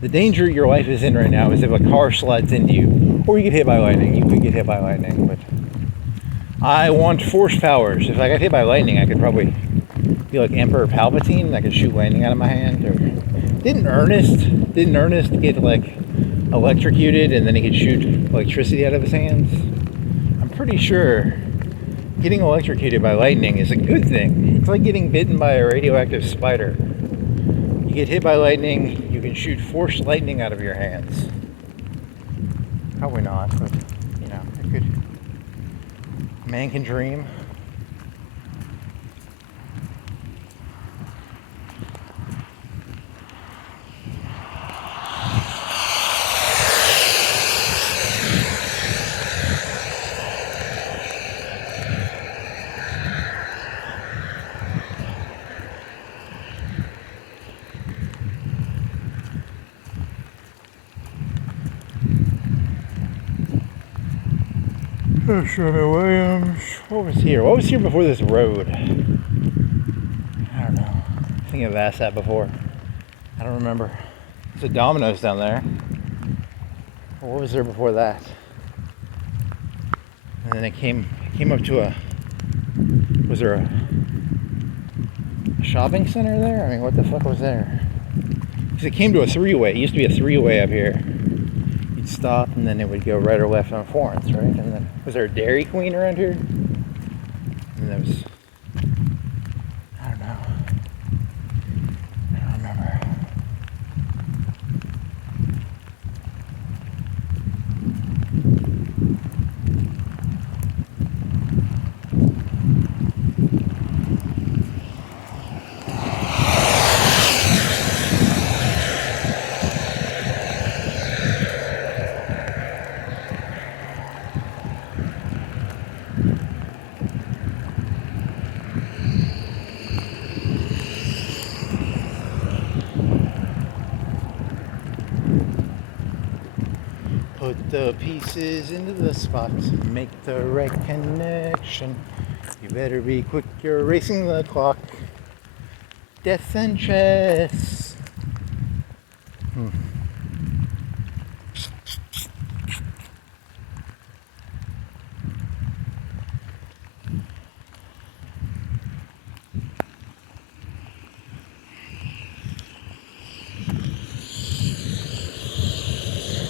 The danger your life is in right now is if a car slides into you, or you get hit by lightning. You could get hit by lightning, but I want force powers. If I got hit by lightning, I could probably be like Emperor Palpatine. I could shoot lightning out of my hand. Or didn't Ernest get like electrocuted and then he could shoot electricity out of his hands? I'm pretty sure getting electrocuted by lightning is a good thing. It's like getting bitten by a radioactive spider. You get hit by lightning, you can shoot force lightning out of your hands. Probably not, but you know, it could. Man can dream. Shona Williams. What was here? What was here before this road? I don't know. I think I've asked that before. I don't remember. There's a Domino's down there. What was there before that? And then it came up to a. Was there a shopping center there? I mean, what the fuck was there? Because it came to a 3-way. It used to be a 3-way up here. You'd stop and then it would go right or left on Florence, right? And then was there a Dairy Queen around here? And there was. I don't know. I don't remember. Put the pieces into the spot, make the right connection. You better be quick, you're racing the clock. Death and chess.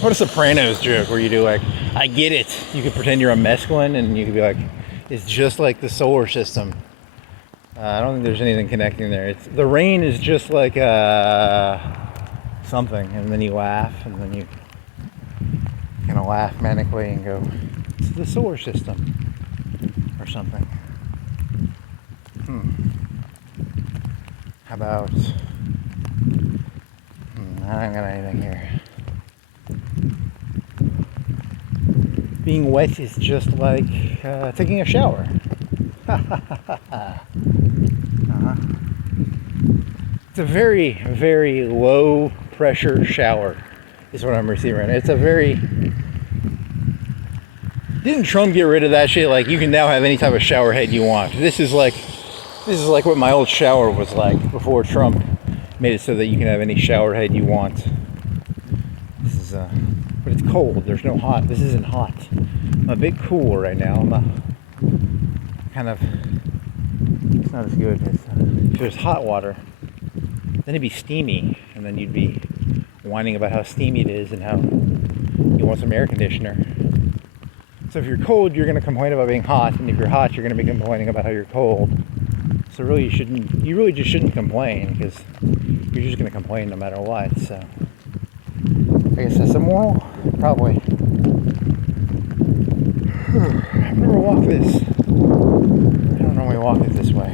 What a Sopranos joke where you do like, I get it. You could pretend you're a mescaline and you could be like, it's just like the solar system. I don't think there's anything connecting there. The rain is just like something, and then you laugh, and then you kind of laugh manically and go, it's the solar system or something. How about, I don't got anything here. Being wet is just like taking a shower. It's a very, very low pressure shower is what I'm receiving right now. It's a very... Didn't Trump get rid of that shit? Like, you can now have any type of shower head you want. This is like what my old shower was like before Trump made it so that you can have any shower head you want. This is but it's cold. There's no hot. This isn't hot. I'm a bit cool right now. I'm kind of... It's not as good as if there's hot water. Then it'd be steamy, and then you'd be whining about how steamy it is and how you want some air conditioner. So if you're cold, you're going to complain about being hot, and if you're hot, you're going to be complaining about how you're cold. So really, you really just shouldn't complain, because you're just going to complain no matter what. So I guess that's immoral, probably. I've never walked this. I don't normally walk it this way.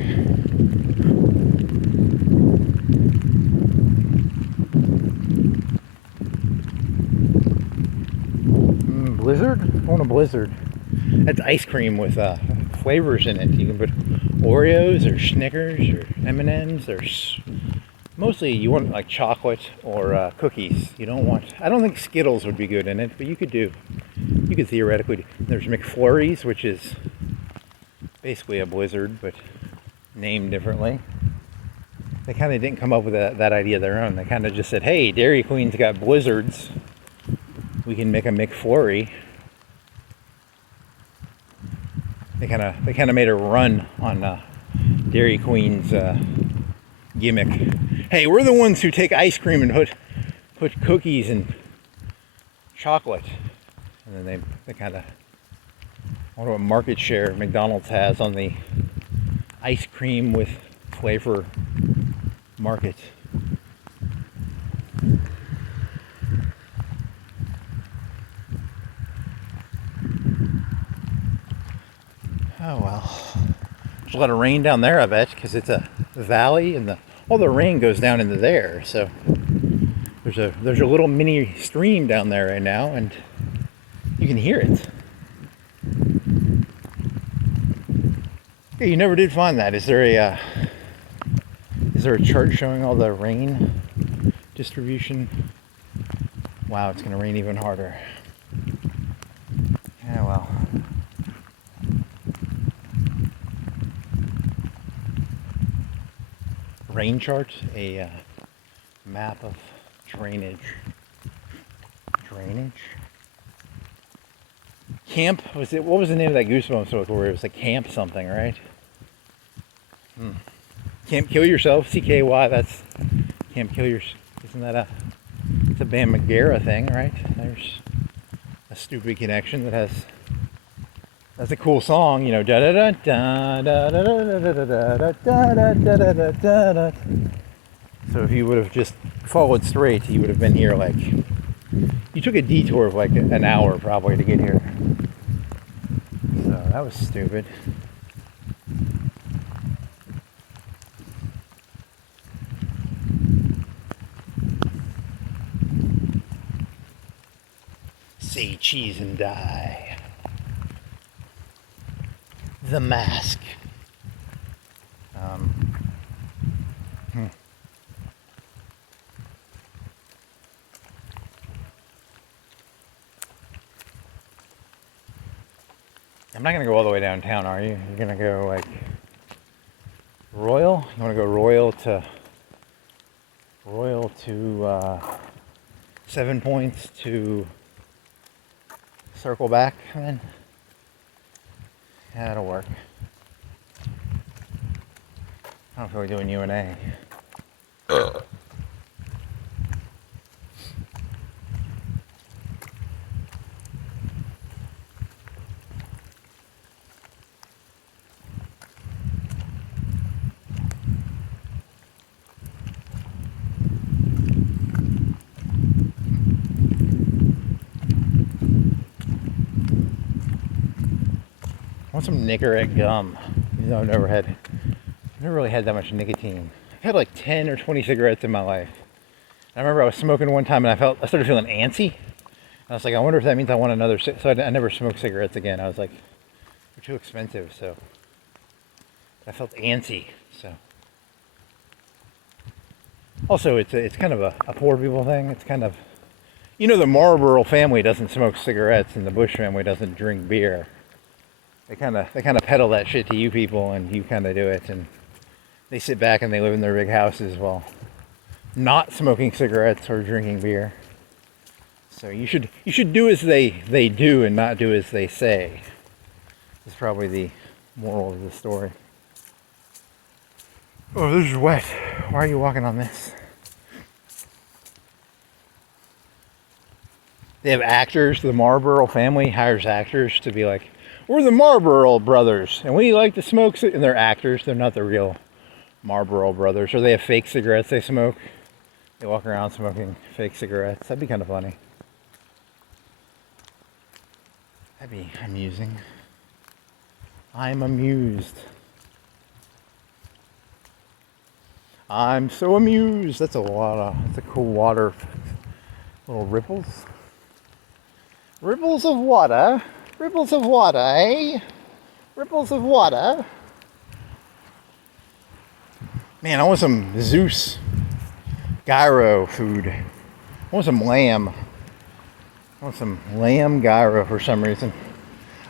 Blizzard? I want a blizzard. That's ice cream with flavors in it. You can put Oreos or Snickers or M&Ms or mostly you want like chocolate or cookies. You don't want... I don't think Skittles would be good in it, but you could theoretically do. There's McFlurries, which is basically a blizzard, but named differently. They kind of didn't come up with that idea of their own. They kind of just said, hey, Dairy Queen's got blizzards. We can make a McFlurry. They kind of made a run on Dairy Queen's gimmick. Hey, we're the ones who take ice cream and put cookies and chocolate, and then they kind of... I wonder what market share McDonald's has on the ice cream with flavor market. Oh well. There's a lot of rain down there, I bet, because it's a valley and all the rain goes down into there. So there's a little mini stream down there right now, and you can hear it. Yeah, you never did find that. Is there a chart showing all the rain distribution? Wow, it's going to rain even harder. Yeah, well. Rain chart, a map of drainage. Camp, what was the name of that Goosebumps book where it was like Camp something, right? Camp Kill Yourself, CKY, that's Camp Kill Yourself. Isn't that it's a Bam Margera thing, right? There's a stupid connection that has... That's a cool song, you know. Da da da da da da da da da da da da. So if you would have just followed straight, you would have been here like... You took a detour of like an hour probably to get here. So that was stupid. Say cheese and die. The Mask. I'm not gonna go all the way downtown, are you? You're gonna go like Royal? You wanna go Royal to 7 Points to circle back then? Yeah, that'll work. I don't feel like doing UNA. I want some Nicorette gum. You know, I've never really had that much nicotine. I've had like 10 or 20 cigarettes in my life. I remember I was smoking one time and I started feeling antsy. I was like, I wonder if that means I want another. So I never smoked cigarettes again. I was like, they're too expensive. So I felt antsy. So also, it's kind of a poor people thing. It's kind of, you know, the Marlboro family doesn't smoke cigarettes and the Bush family doesn't drink beer. They kind of peddle that shit to you people, and you kind of do it, and they sit back and they live in their big houses while not smoking cigarettes or drinking beer. So you should do as they do and not do as they say. Is probably the moral of the story. Oh, this is wet. Why are you walking on this? They have actors. The Marlboro family hires actors to be like, we're the Marlboro brothers, and we like to smoke. And they're actors. They're not the real Marlboro brothers. Or they have fake cigarettes they smoke. They walk around smoking fake cigarettes. That'd be kind of funny. That'd be amusing. I'm amused. I'm so amused. That's a cool water. Little ripples. Ripples of water. Ripples of water, eh? Ripples of water. Man, I want some Zeus gyro food. I want some lamb. I want some lamb gyro for some reason.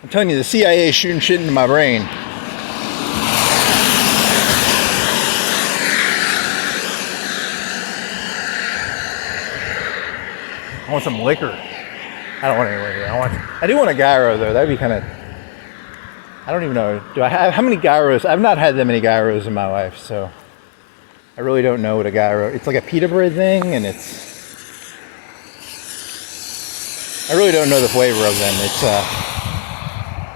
I'm telling you, the CIA is shooting shit into my brain. I want some liquor. I don't want any liquor. I do want a gyro though. That'd be kind of. I don't even know. Do I have how many gyros? I've not had that many gyros in my life, so I really don't know what a gyro. It's like a pita bread thing, and it's. I really don't know the flavor of them. It's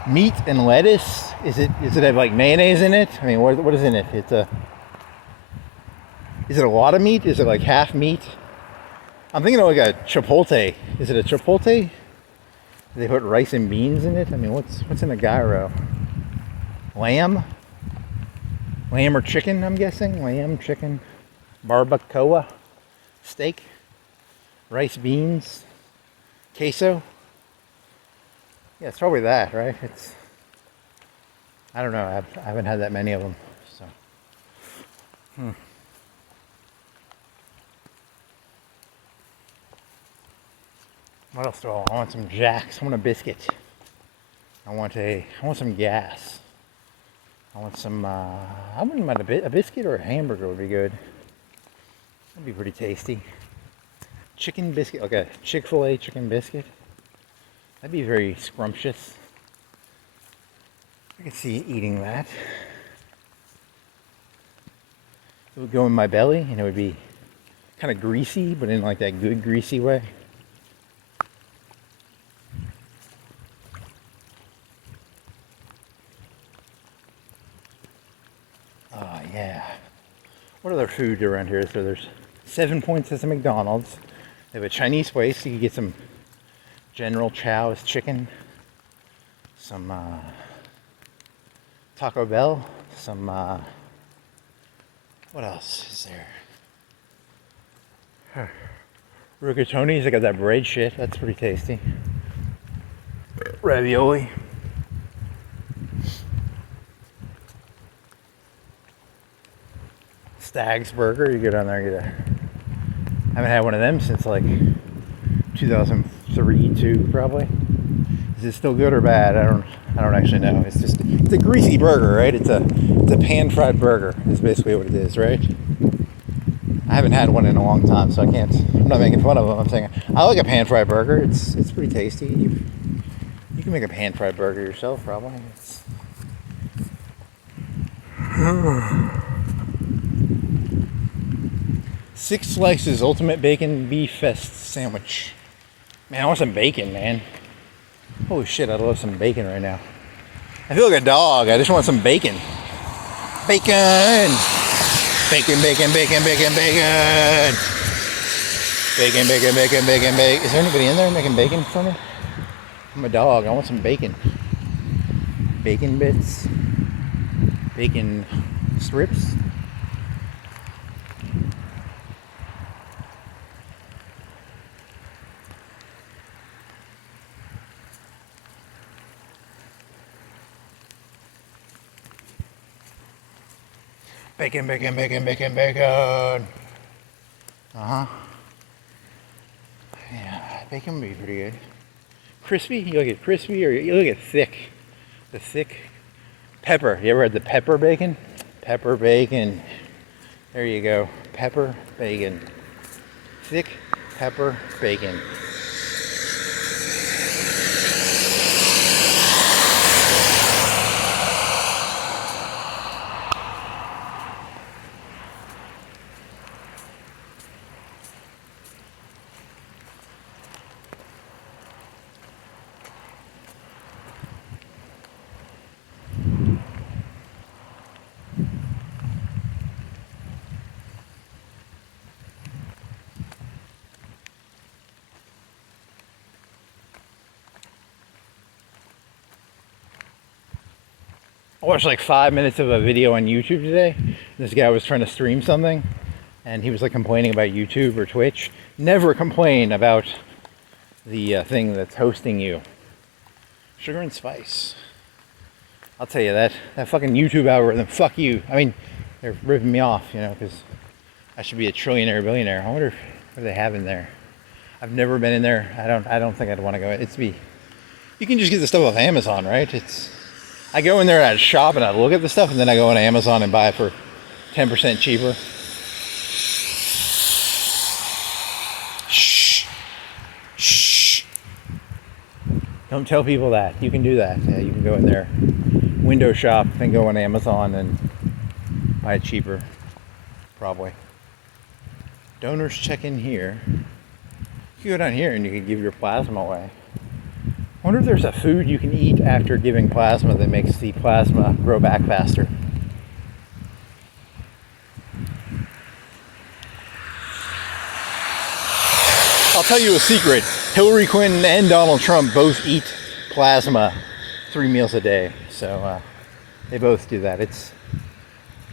meat and lettuce. Is it have like mayonnaise in it? I mean, what is in it? It's a. Is it a lot of meat? Is it like half meat? I'm thinking of like a chipotle. Is it a chipotle? Do they put rice and beans in it? I mean, what's in a gyro? Lamb? Lamb or chicken, I'm guessing? Lamb, chicken, barbacoa, steak, rice, beans, queso. Yeah, it's probably that, right? I don't know. I haven't had that many of them. So. What else do I want? I want some Jacks. I want a biscuit. I want some gas. I want some. I wouldn't mind a biscuit or a hamburger would be good. That'd be pretty tasty. Chicken biscuit, like a Chick-fil-A chicken biscuit. That'd be very scrumptious. I could see eating that. It would go in my belly, and it would be kind of greasy, but in like that good greasy way. Oh, yeah. What other food around here? So there's 7 Points as a McDonald's. They have a Chinese place. You can get some General Chow's chicken. Some Taco Bell. Some, what else is there? Rigatoni's. They got that bread shit. That's pretty tasty. Ravioli. Stag's Burger. You go down there and get I haven't had one of them since like 2003, 2 probably. Is it still good or bad? I don't actually know. It's a greasy burger, right? It's a pan fried burger. Is basically what it is, right? I haven't had one in a long time, so I'm not making fun of them. I'm saying I like a pan fried burger. It's pretty tasty. You can make a pan fried burger yourself, probably. Six slices ultimate bacon beef fest sandwich. Man, I want some bacon, man. Holy shit, I love some bacon right now. I feel like a dog. I just want some bacon. Bacon! Bacon, bacon, bacon, bacon, bacon! Bacon, bacon, bacon, bacon, bacon. Is there anybody in there making bacon for me? I'm a dog. I want some bacon. Bacon bits. Bacon strips. Bacon, bacon, bacon, bacon, bacon. Uh-huh. Yeah, bacon would be pretty good. Crispy? You like it crispy or you like it thick? The thick pepper. You ever had the pepper bacon? Pepper bacon. There you go. Pepper bacon. Thick pepper bacon. I watched like 5 minutes of a video on YouTube today. This guy was trying to stream something and he was like complaining about YouTube or Twitch. Never complain about the thing that's hosting you. Sugar and spice. I'll tell you that fucking YouTube algorithm, fuck you. I mean, they're ripping me off, you know, because I should be a trillionaire, billionaire. I wonder what they have in there. I've never been in there. I don't think I'd want to go. You can just get the stuff off Amazon, right? I go in there and I shop and I look at the stuff and then I go on Amazon and buy it for 10% cheaper. Shh. Shh. Don't tell people that. You can do that. Yeah, you can go in there, window shop, and go on Amazon and buy it cheaper. Probably. Donors check in here. You can go down here and you can give your plasma away. I wonder if there's a food you can eat after giving plasma that makes the plasma grow back faster. I'll tell you a secret. Hillary Clinton and Donald Trump both eat plasma 3 meals a day. So they both do that. It's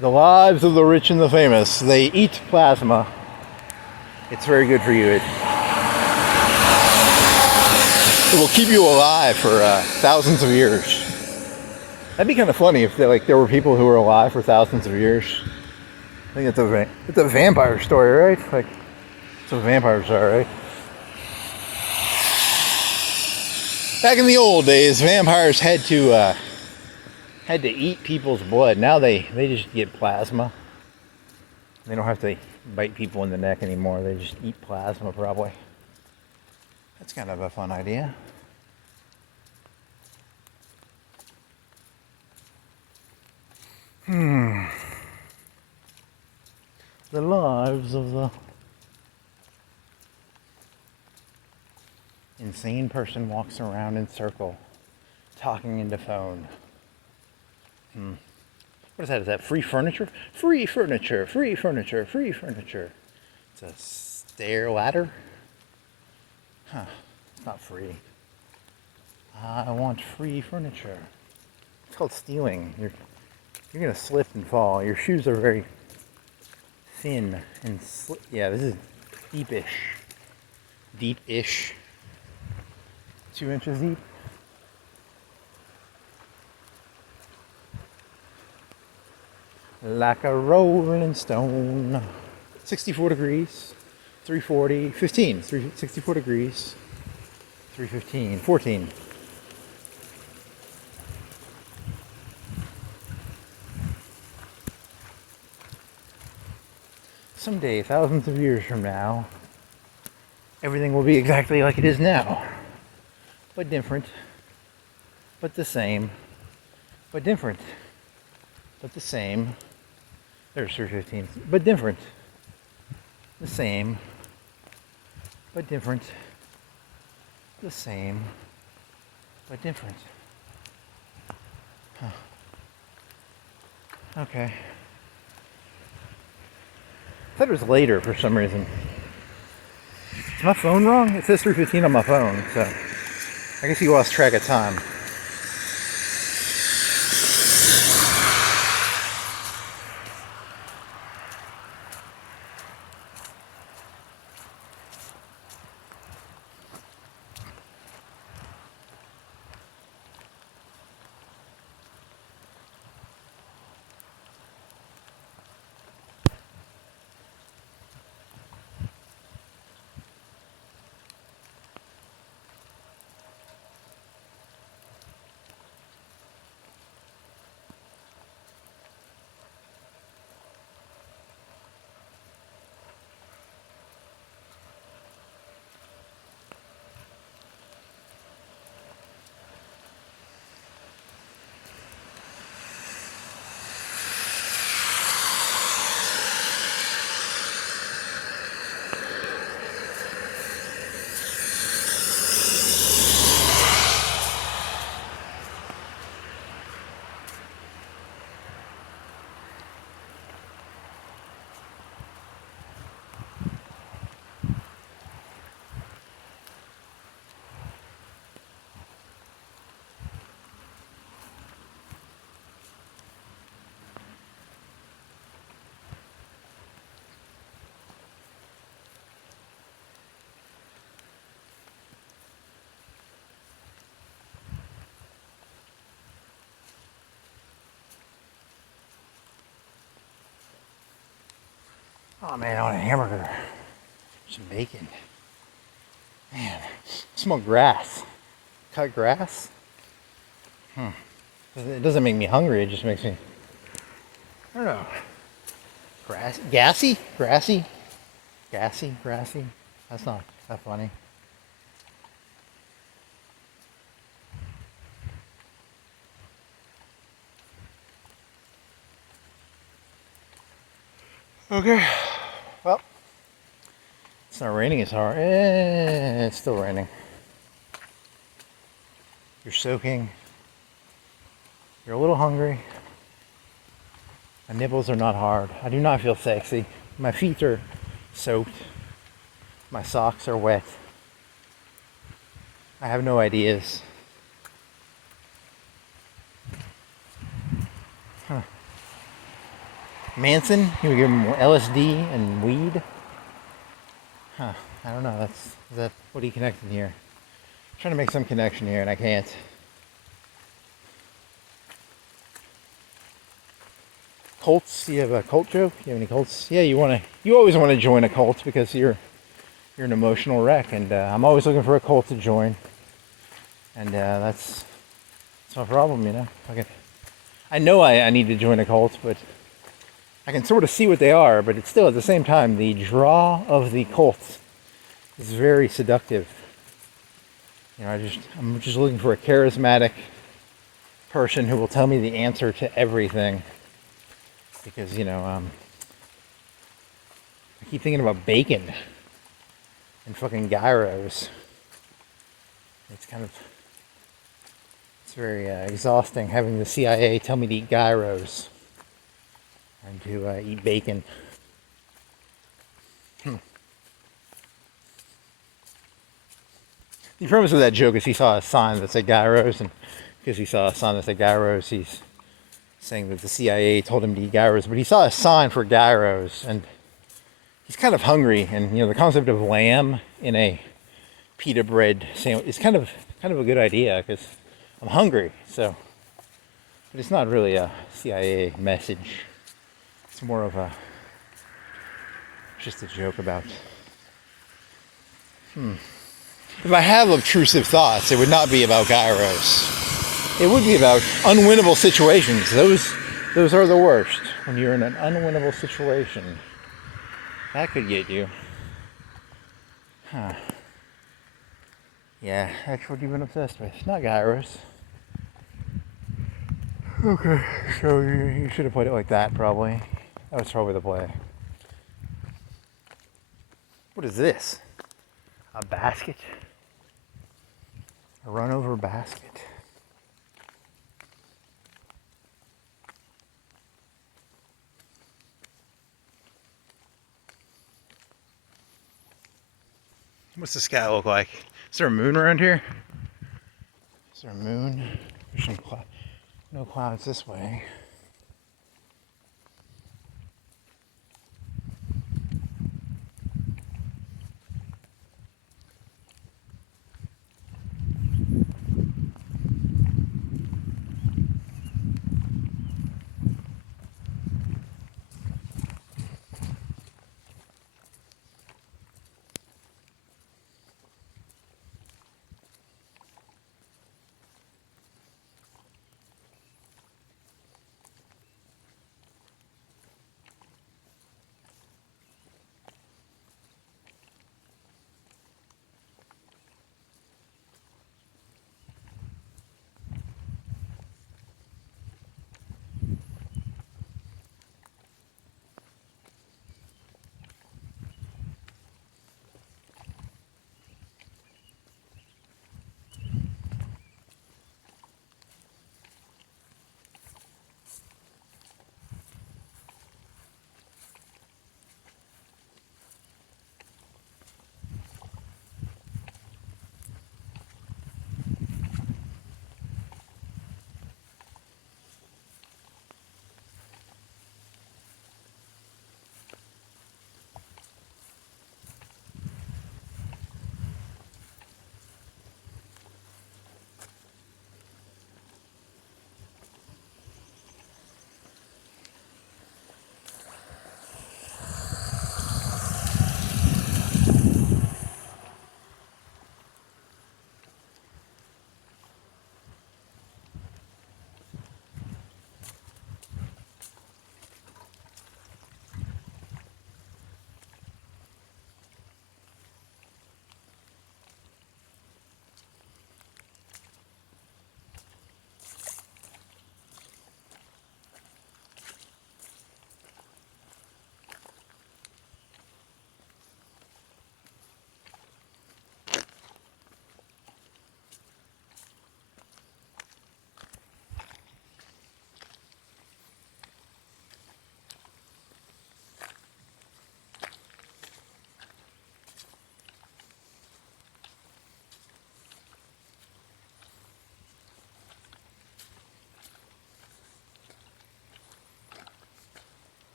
the lives of the rich and the famous. They eat plasma. It's very good for you. It will keep you alive for thousands of years. That'd be kind of funny if there were people who were alive for thousands of years. I think it's a vampire story, right? Like, it's what vampires are, right? Back in the old days, vampires had to eat people's blood. Now they just get plasma. They don't have to bite people in the neck anymore. They just eat plasma, probably. That's kind of a fun idea. The lives of the insane person walks around in circle, talking into phone. What is that? Is that free furniture? Free furniture, free furniture, free furniture. It's a stair ladder. Huh, it's not free. I want free furniture. It's called stealing. You're gonna slip and fall. Your shoes are very thin and yeah, this is deepish. Deep-ish. 2 inches deep. Like a rolling stone. 64 degrees. 340, 15, 64 degrees, 315, 14. someday, thousands of years from now, everything will be exactly like it is now. But different. But the same. But different. But the same. There's 315. But different. The same. But different. The same. But different. Huh. Okay. I thought it was later for some reason. Is my phone wrong? It says 3:15 on my phone, so I guess you lost track of time. Oh man, I want a hamburger. Some bacon. Man, I smell grass. Cut grass? It doesn't make me hungry, it just makes me, I don't know. Gassy? Grassy? Gassy? Grassy? That's not that funny. Okay. Well, it's not raining as hard. It's still raining. You're soaking. You're a little hungry. My nipples are not hard. I do not feel sexy. My feet are soaked. My socks are wet. I have no ideas. Huh. Manson? You would give him LSD and weed? Huh. I don't know. Is that what he connected here? I'm trying to make some connection here and I can't. Cults? You have a cult joke? You have any cults? Yeah, you always want to join a cult because you're an emotional wreck, and I'm always looking for a cult to join, and that's my problem, you know. I know I need to join a cult, but I can sort of see what they are, but it's still at the same time the draw of the cult is very seductive. You know, I'm just looking for a charismatic person who will tell me the answer to everything. Because, you know, I keep thinking about bacon and fucking gyros. It's very exhausting having the CIA tell me to eat gyros and to eat bacon. The premise of that joke is he saw a sign that said gyros, and because he saw a sign that said gyros, he's saying that the CIA told him to eat gyros, but he saw a sign for gyros, and he's kind of hungry, and you know the concept of lamb in a pita bread sandwich is kind of a good idea because I'm hungry. So, but it's not really a CIA message. It's more of just a joke about. If I have obtrusive thoughts, it would not be about gyros. It would be about unwinnable situations. Those are the worst. When you're in an unwinnable situation. That could get you. Huh. Yeah, that's what you've been obsessed with. Not gyros. Okay, so you should have played it like that, probably. That was probably the play. What is this? A basket? A run-over basket? What's the sky look like? Is there a moon around here? Is there a moon? There's some no clouds this way.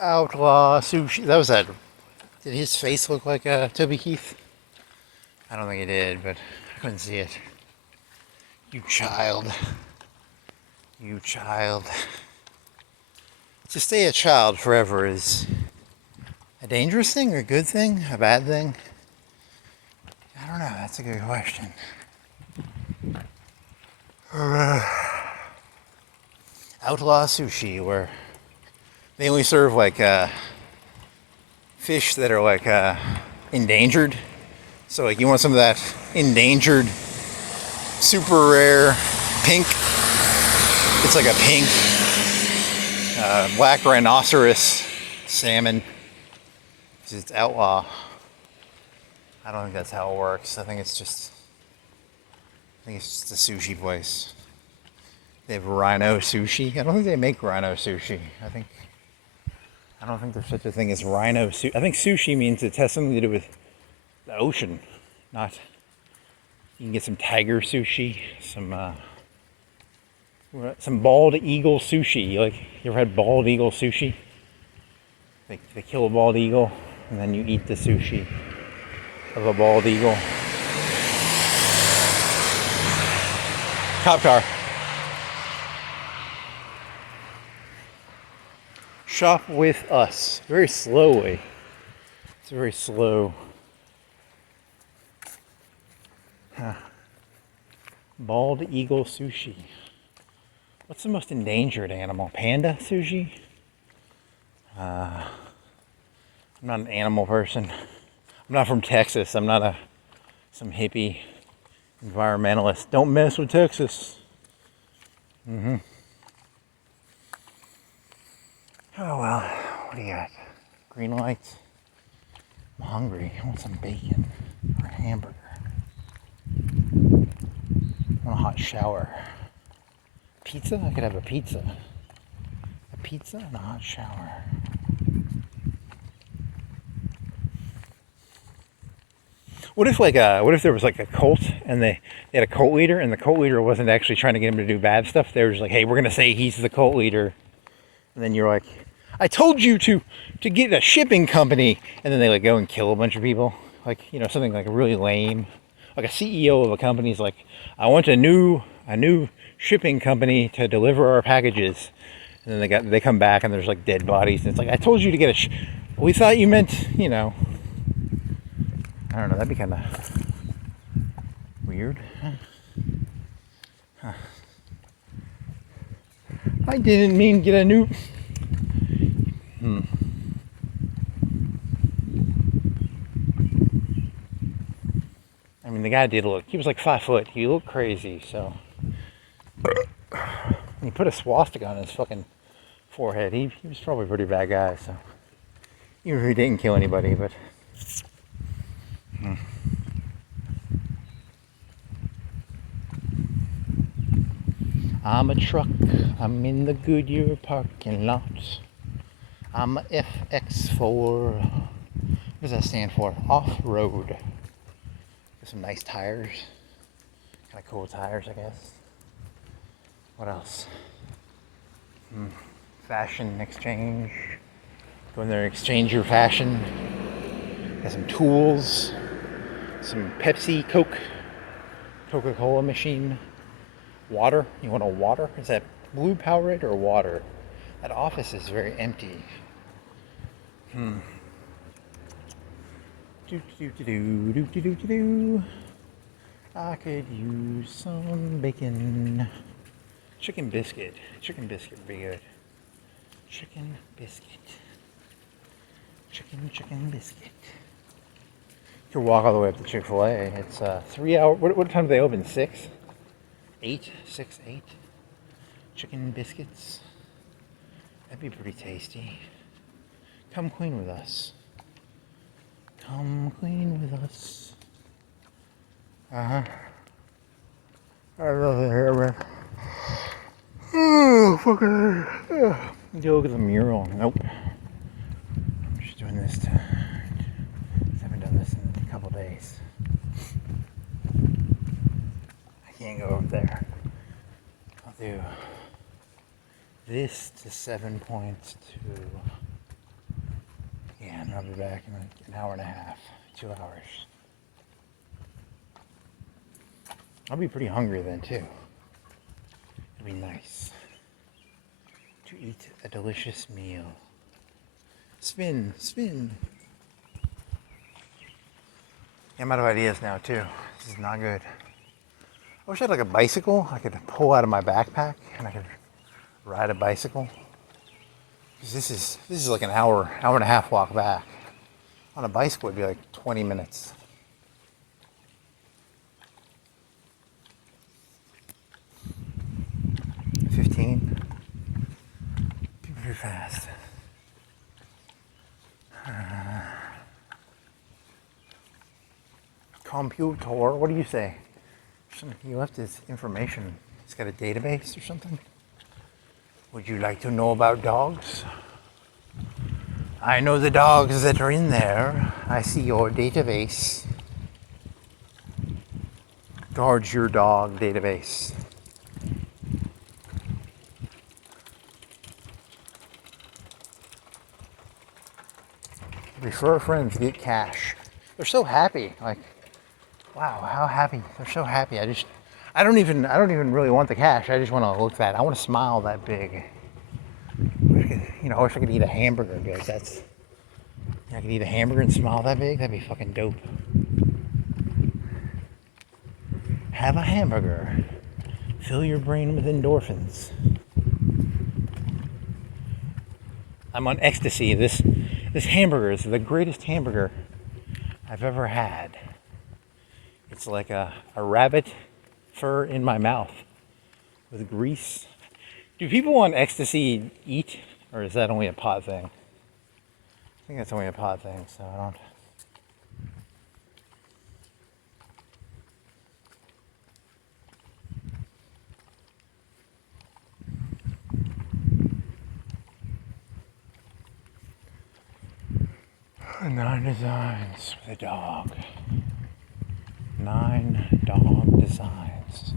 Outlaw sushi. That was that. Did his face look like Toby Keith? I don't think it did, but I couldn't see it. You child. You child. To stay a child forever is a dangerous thing or a good thing? A bad thing? I don't know. That's a good question. Outlaw sushi, where they only serve like fish that are like endangered. So like you want some of that endangered, super rare pink. It's like a pink black rhinoceros salmon. It's outlaw. I don't think that's how it works. I think it's just a sushi place. They have rhino sushi. I don't think they make rhino sushi. I don't think there's such a thing as rhino sushi. I think sushi means it has something to do with the ocean, not. You can get some tiger sushi, some bald eagle sushi. You ever had bald eagle sushi? They kill a bald eagle and then you eat the sushi of a bald eagle. Cop car. Shop with us. Very slowly. It's very slow. Bald eagle sushi. What's the most endangered animal? Panda sushi? I'm not an animal person. I'm not from Texas. I'm not some hippie environmentalist. Don't mess with Texas. Oh well, what do you got? Green lights. I'm hungry. I want some bacon or a hamburger. I want a hot shower. Pizza? I could have a pizza. A pizza and a hot shower. What if what if there was like a cult and they had a cult leader and the cult leader wasn't actually trying to get him to do bad stuff? They were just like, hey, we're gonna say he's the cult leader. And then you're like, I told you to get a shipping company, and then they like go and kill a bunch of people. Like, you know, something like really lame. Like a CEO of a company's like, I want a new shipping company to deliver our packages. And then they come back and there's like dead bodies. And it's like, I told you to get we thought you meant, you know. I don't know, that'd be kind of weird. Huh. I didn't mean get a new... I mean, the guy did look, he was like 5 foot. He looked crazy, so. He put a swastika on his fucking forehead. He was probably a pretty bad guy, so. Even if he didn't kill anybody, but. I'm a truck, I'm in the Goodyear parking lot. I'm a FX4. What does that stand for? Off-road. Got some nice tires. Kind of cool tires, I guess. What else? Fashion exchange. Go in there and exchange your fashion. Got some tools. Some Pepsi, Coke. Coca-Cola machine. Water. You want a water? Is that blue Powerade or water? That office is very empty. I could use some bacon. Chicken biscuit. Chicken biscuit would be good. Chicken biscuit. Chicken biscuit. You could walk all the way up to Chick-fil-A. It's 3 hours. What time do they open? 6? 8? 6, 8? Chicken biscuits. That'd be pretty tasty. Come clean with us. Come clean with us. I love it here, man. Oh, fucking. Go look at the mural. Nope. I'm just doing this I haven't done this in a couple days. I can't go over there. I'll do this to 7 points to. Yeah, and I'll be back in an hour and a half, 2 hours. I'll be pretty hungry then too. It'll be nice to eat a delicious meal. Spin. Yeah, I'm out of ideas now too. This is not good. I wish I had like a bicycle I could pull out of my backpack and I could ride a bicycle. This is like an hour and a half walk back. On a bicycle it'd be like 20 minutes. Pretty fast. Computer, what do you say? He left his information. He's got a database or something. Would you like to know about dogs? I know the dogs that are in there. I see your database. Guards your dog database. Refer friends, get cash. They're so happy. Like, wow, how happy. They're so happy. I don't even really want the cash. I just want to look that. I want to smile that big. I wish I could eat a hamburger and be like, I could eat a hamburger and smile that big. That'd be fucking dope. Have a hamburger. Fill your brain with endorphins. I'm on ecstasy. This This hamburger is the greatest hamburger I've ever had. It's like a rabbit fur in my mouth with grease. Do people on ecstasy eat, or is that only a pod thing? I think that's only a pod thing, so I don't. Nine designs with a dog. 9 dog designs.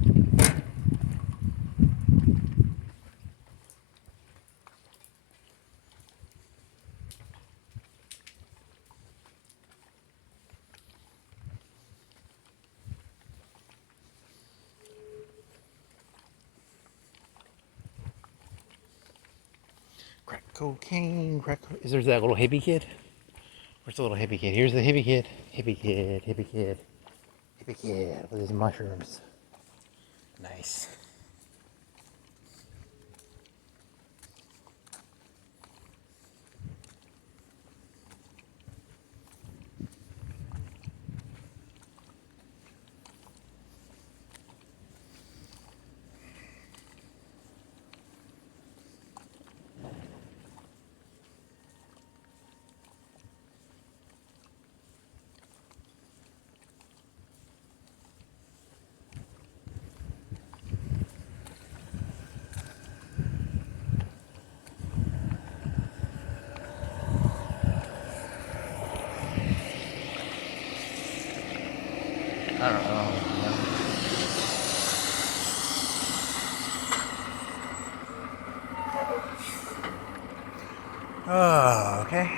Crack cocaine, is there that little hippie kid? Where's the little hippie kid? Here's the hippie kid. Hippie kid, hippie kid, hippie kid with his mushrooms. Nice. I don't know. Oh, okay.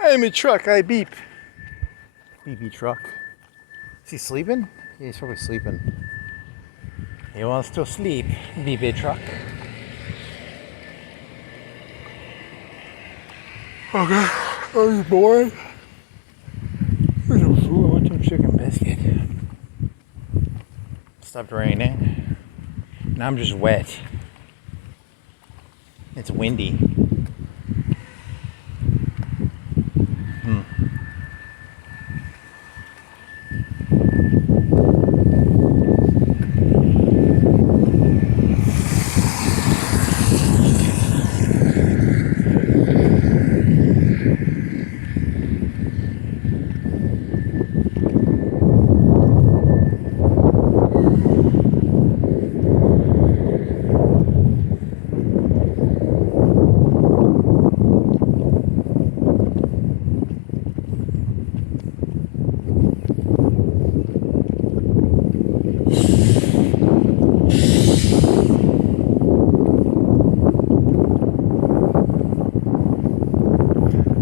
I'm a truck, I beep. Beepy truck. Is he sleeping? Yeah, he's probably sleeping. He wants to sleep, beepy truck. Okay, are you bored? Here's some food. I want some chicken biscuit. Stopped raining. Now I'm just wet. It's windy.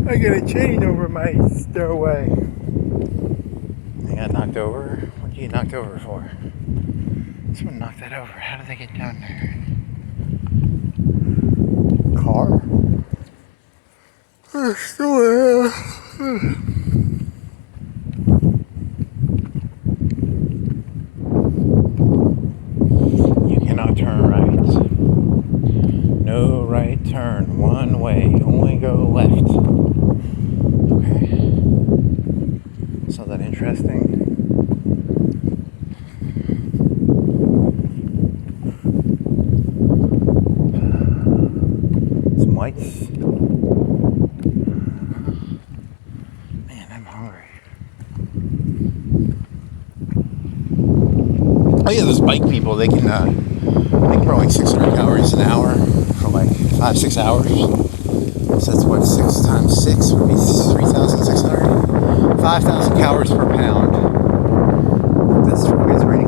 I got a chain over my stairway. I got knocked over. What did you get knocked over for? Someone knocked that over. How did they get down there? Car? Still there. You cannot turn right. No right turn. One way. Only go left. Okay. So that interesting. Some lights. Man, I'm hungry. bike people, they can burn like 600 calories an hour for like 5-6 hours. So that's what 6 times 6 would be 3,600, 5,000 calories per pound. That's true. It's raining.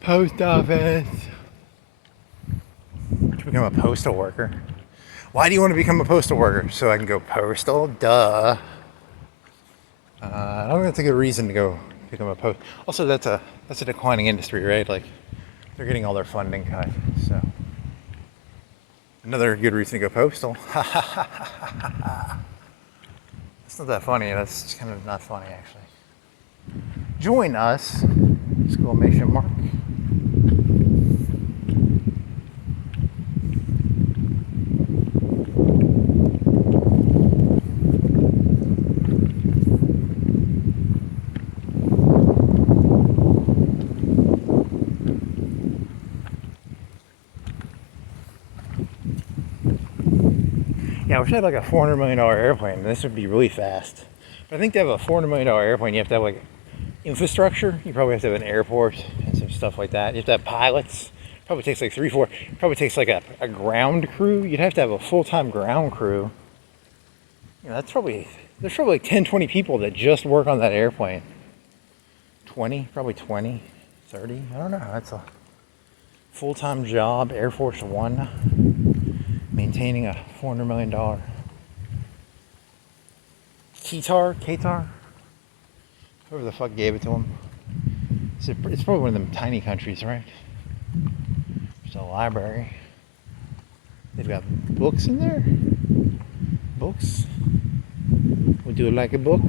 Post office. To become a postal worker. Why do you want to become a postal worker? So I can go postal? Duh. I don't think that's a good reason to go become a post. Also, that's a declining industry, right? Like they're getting all their funding cut. So another good reason to go postal. It's not that funny. That's kind of not funny, actually. Join us! Exclamation mark. Yeah, I wish I had like a $400 million airplane. This would be really fast. But I think to have a $400 million airplane, you have to have like infrastructure. You probably have to have an airport and some stuff like that. You have to have pilots. Probably takes like 3-4. Probably takes like a ground crew. You'd have to have a full-time ground crew. You know, there's probably like 10-20 people that just work on that airplane. 20, probably 20, 30. I don't know. That's a full-time job. Air Force One. Maintaining a $400 million Qatar, whoever the fuck gave it to him. It's probably one of them tiny countries, right? There's a library. They've got books in there. Books. Would you like a book?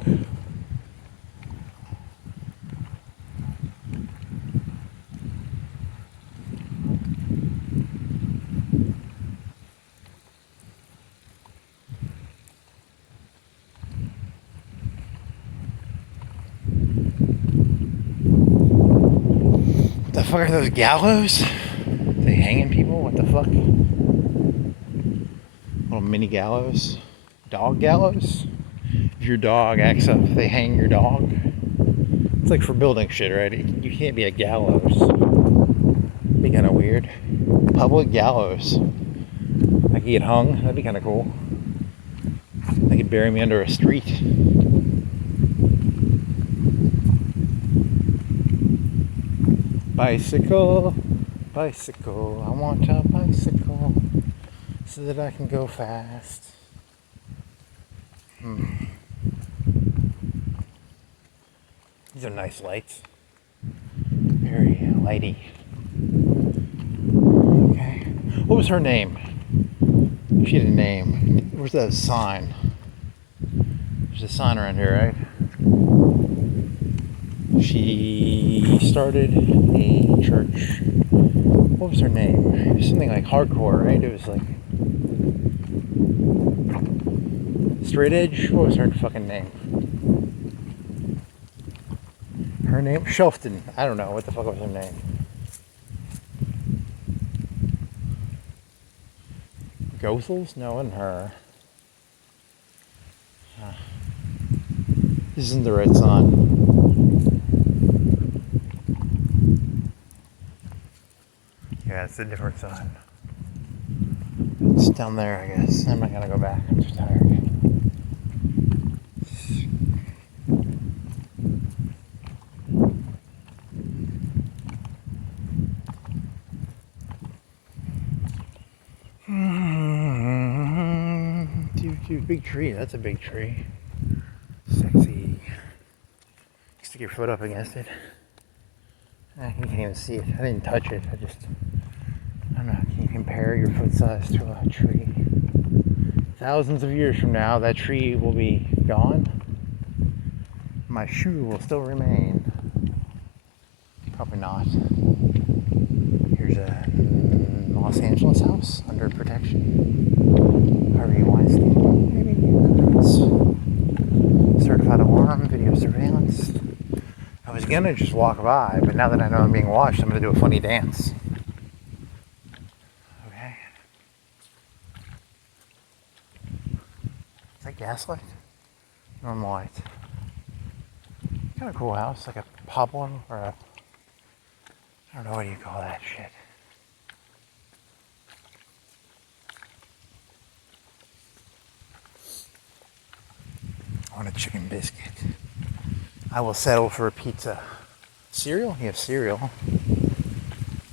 What the fuck are those gallows? Are they hanging people? What the fuck? Little mini gallows? Dog gallows? If your dog acts up, they hang your dog. It's like for building shit, right? You can't be a gallows. That'd be kind of weird. Public gallows. I could get hung. That'd be kind of cool. They could bury me under a street. Bicycle, bicycle, I want a bicycle so that I can go fast. These are nice lights. Very lighty. Okay. What was her name? She had a name. Where's that sign? There's a sign around here, right? She started a church. What was her name? It was something like hardcore, right? It was like Straight Edge. What was her fucking name? Her name? Shelfton. I don't know. What the fuck was her name? Goethals? No, wasn't her. This isn't the right sign. Yeah, it's a different sign. It's down there, I guess. I'm not gonna go back. I'm too tired. Big tree. That's a big tree. Sexy. Stick your foot up against it. You can't even see it. I didn't touch it. I don't know. Can you compare your foot size to a tree? Thousands of years from now, that tree will be gone. my shoe will still remain. Probably not. Here's a Los Angeles house under protection. Harvey Weinstein, maybe. Certified alarm, video surveillance. I was gonna just walk by, but now that I know I'm being watched, I'm gonna do a funny dance. Okay. Is that gaslight? Normal light. Kind of cool house, like a Pablo or a, I don't know, what do you call that shit? I want a chicken biscuit. I will settle for a pizza. Cereal? You have cereal.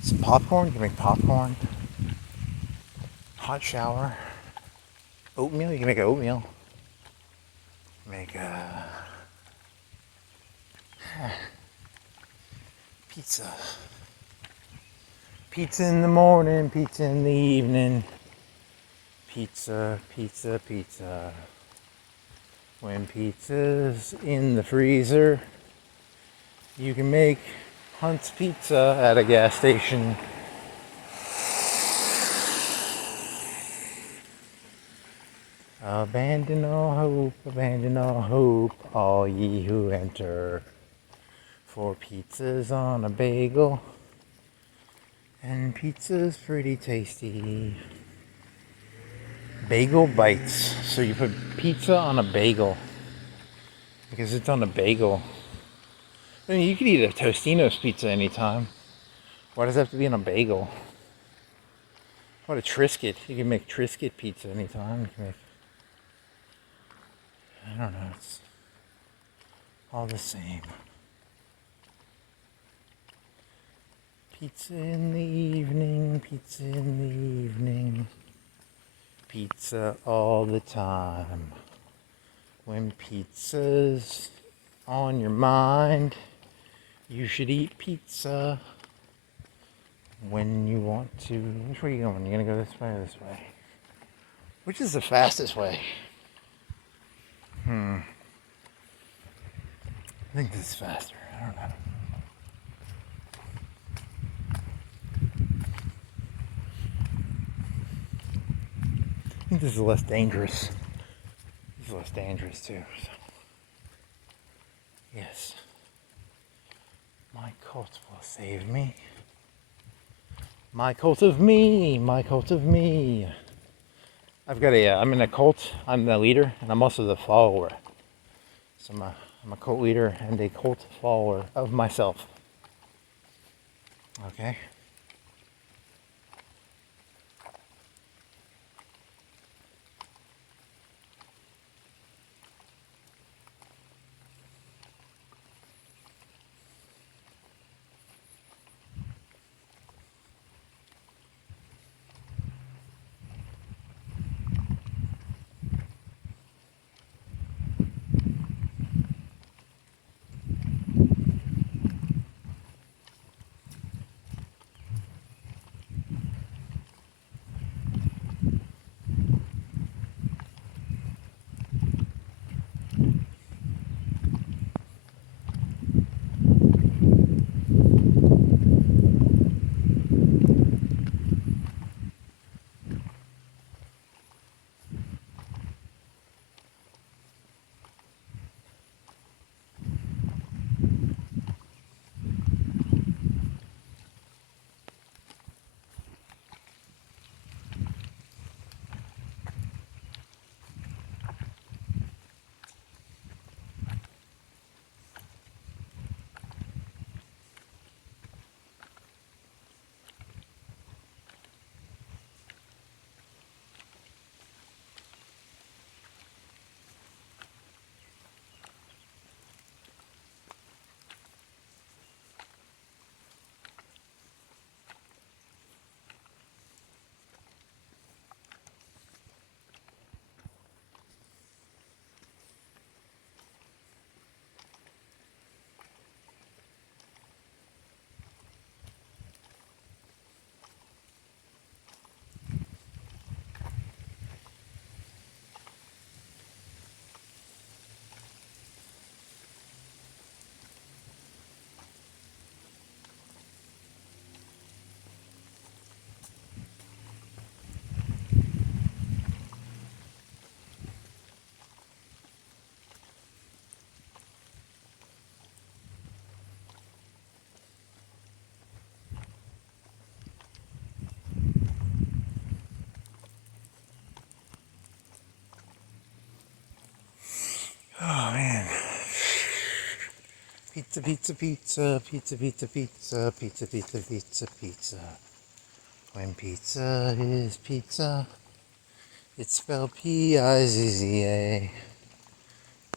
Some popcorn? You can make popcorn. Hot shower. Oatmeal? You can make oatmeal. Make pizza. Pizza in the morning, pizza in the evening. Pizza, pizza, pizza. When pizza's in the freezer, you can make Hunt's Pizza at a gas station. Abandon all hope, all ye who enter. For pizza's on a bagel, and pizza's pretty tasty. Bagel bites. So you put pizza on a bagel because it's on a bagel. I mean, you could eat a Tostino's pizza anytime. Why does it have to be on a bagel? What a Triscuit. You can make Triscuit pizza anytime. You can make, I don't know, it's all the same. Pizza in the evening, pizza in the evening. Pizza all the time. When pizza's on your mind, you should eat pizza when you want to. Which way are you going? You gonna go this way or this way? Which is the fastest way? I think this is faster. I don't know. I think this is less dangerous. This is less dangerous too. So. Yes. My cult will save me. My cult of me. My cult of me. I've got I'm in a cult. I'm the leader, and I'm also the follower. So I'm a cult leader and a cult follower of myself. Okay? Pizza, pizza, pizza, pizza, pizza, pizza, pizza, pizza, pizza. When pizza is pizza, it's spelled P-I-Z-Z-A.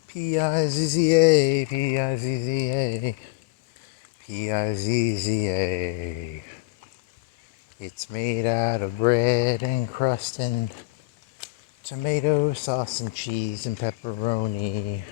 P-I-Z-Z-A, P-I-Z-Z-A, P-I-Z-Z-A. It's made out of bread and crust and tomato sauce and cheese and pepperoni.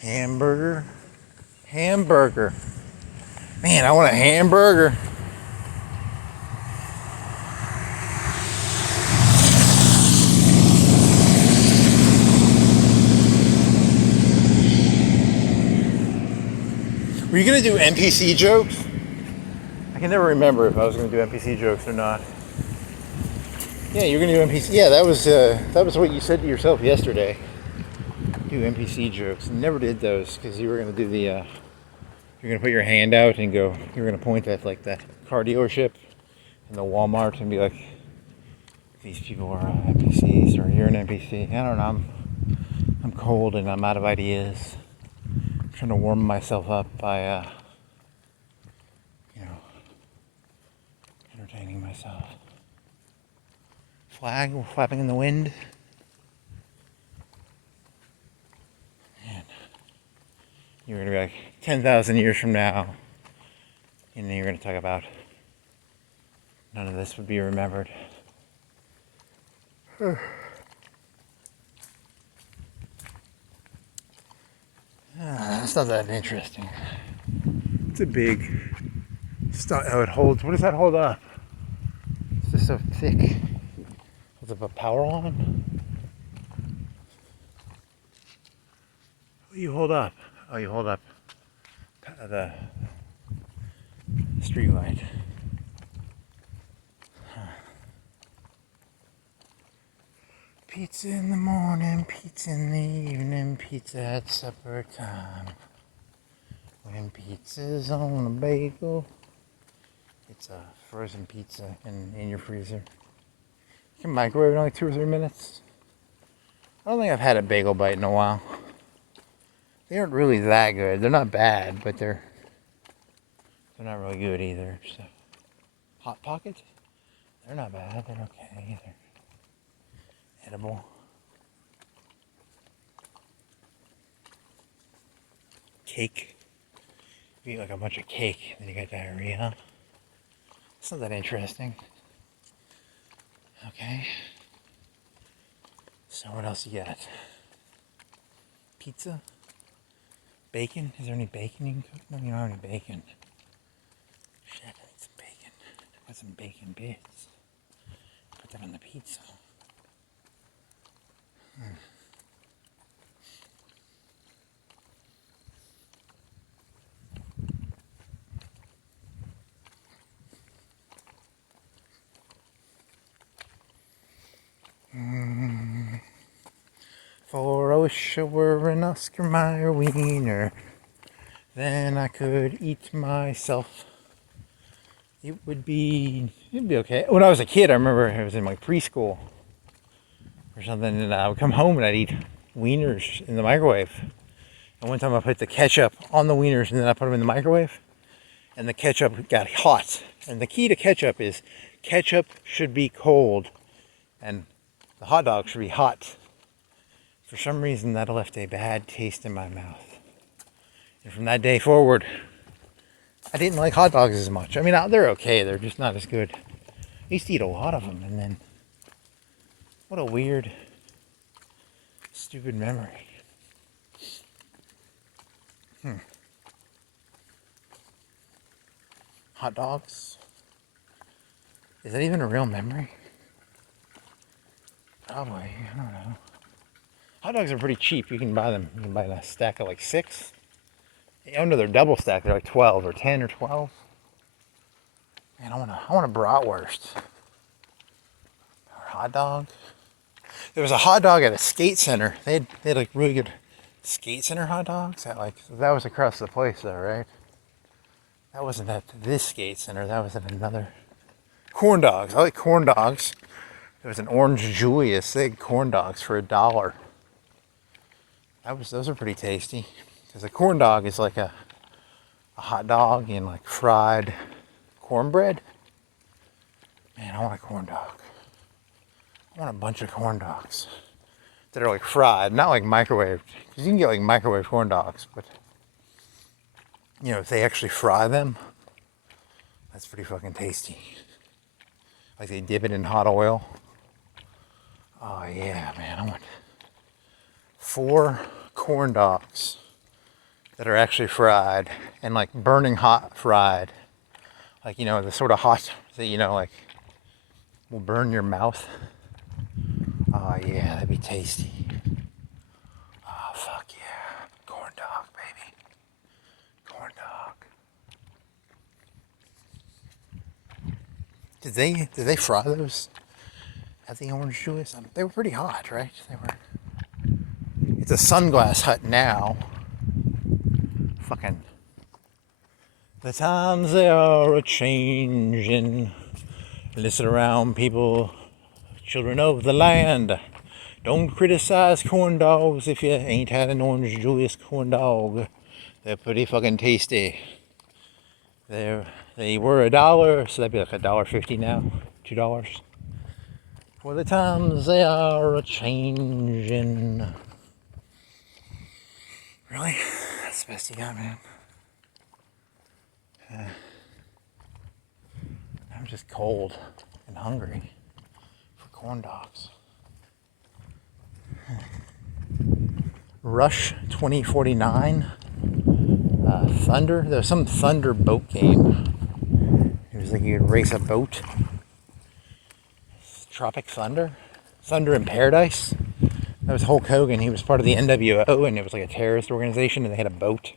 Hamburger. Hamburger. Man, I want a hamburger. Were you going to do NPC jokes? I can never remember if I was going to do NPC jokes or not. Yeah, you're going to do NPC. Yeah, that was what you said to yourself yesterday. Do NPC jokes. Never did those because you were going to do the, you're going to put your hand out and go, you're going to point at like that car dealership and the Walmart and be like, these people are NPCs or you're an NPC. I don't know. I'm cold and I'm out of ideas. I'm trying to warm myself up by, entertaining myself. Flag flapping in the wind. Man, you're gonna be like 10,000 years from now, and then you're gonna talk about none of this would be remembered. It's not that interesting. It's a big. Oh, it holds. What does that hold up? It's just so thick. Is it a power line? What do you hold up? Oh, you hold up the street light. Pizza in the morning, pizza in the evening, pizza at supper time. When pizza's on a bagel, it's a frozen pizza in your freezer. You can microwave it in like 2 or 3 minutes. I don't think I've had a bagel bite in a while. They aren't really that good. They're not bad, but they're not really good either. So, Hot Pockets? They're not bad. They're okay. They're edible. Cake. You eat like a bunch of cake, then you get diarrhea. It's not that interesting. Okay. So what else you got? Pizza? Bacon? Is there any bacon you can cook? No, you don't have any bacon. Shit, I need some bacon. I got some bacon bits. Put that on the pizza. wish I were an Oscar Mayer wiener. Then I could eat myself. It'd be okay. When I was a kid, I remember I was in like preschool or something, and I would come home and I'd eat wieners in the microwave. And one time I put the ketchup on the wieners and then I put them in the microwave, and the ketchup got hot. And the key to ketchup is ketchup should be cold and the hot dog should be hot. For some reason, that left a bad taste in my mouth. And from that day forward, I didn't like hot dogs as much. I mean, they're okay. They're just not as good. I used to eat a lot of them, and then what a weird, stupid memory. Hot dogs? Is that even a real memory? Probably. I don't know. Hot dogs are pretty cheap. You can buy them. You can buy a stack of like 6. Oh no, they're double stacked. They're like 12 or 10 or 12. Man, I want a bratwurst. Or a hot dog. There was a hot dog at a skate center. They had like really good skate center hot dogs. That was across the place though, right? That wasn't at this skate center. That was at another. Corn dogs. I like corn dogs. There was an Orange Julius. They had corn dogs for $1. Those are pretty tasty. Because a corn dog is like a hot dog in like fried cornbread. Man, I want a corn dog. I want a bunch of corn dogs that are like fried, not like microwaved. Because you can get like microwave corn dogs, but you know, if they actually fry them, that's pretty fucking tasty. Like they dip it in hot oil. Oh yeah, man, I want 4 corn dogs that are actually fried and like burning hot fried. Like, you know, the sort of hot that, you know, like will burn your mouth. Oh yeah, that'd be tasty. Oh fuck yeah. Corn dog, baby. Corn dog. Did they fry those at the Orange Julius? They were pretty hot, right? They were. It's a Sunglass Hut now. Fucking. The times they are a-changin'. Listen around, people, children of the land. Don't criticize corn dogs if you ain't had an Orange Julius corn dog. They're pretty fucking tasty. They were $1, so that'd be like $1.50 now. $2. For the times they are a-changin'. Really? That's the best you got, man. I'm just cold and hungry for corn dogs. Rush 2049. Thunder. There was some Thunder boat game. It was like you could race a boat. Tropic Thunder. Thunder in Paradise. That was Hulk Hogan. He was part of the NWO, and it was like a terrorist organization, and they had a boat.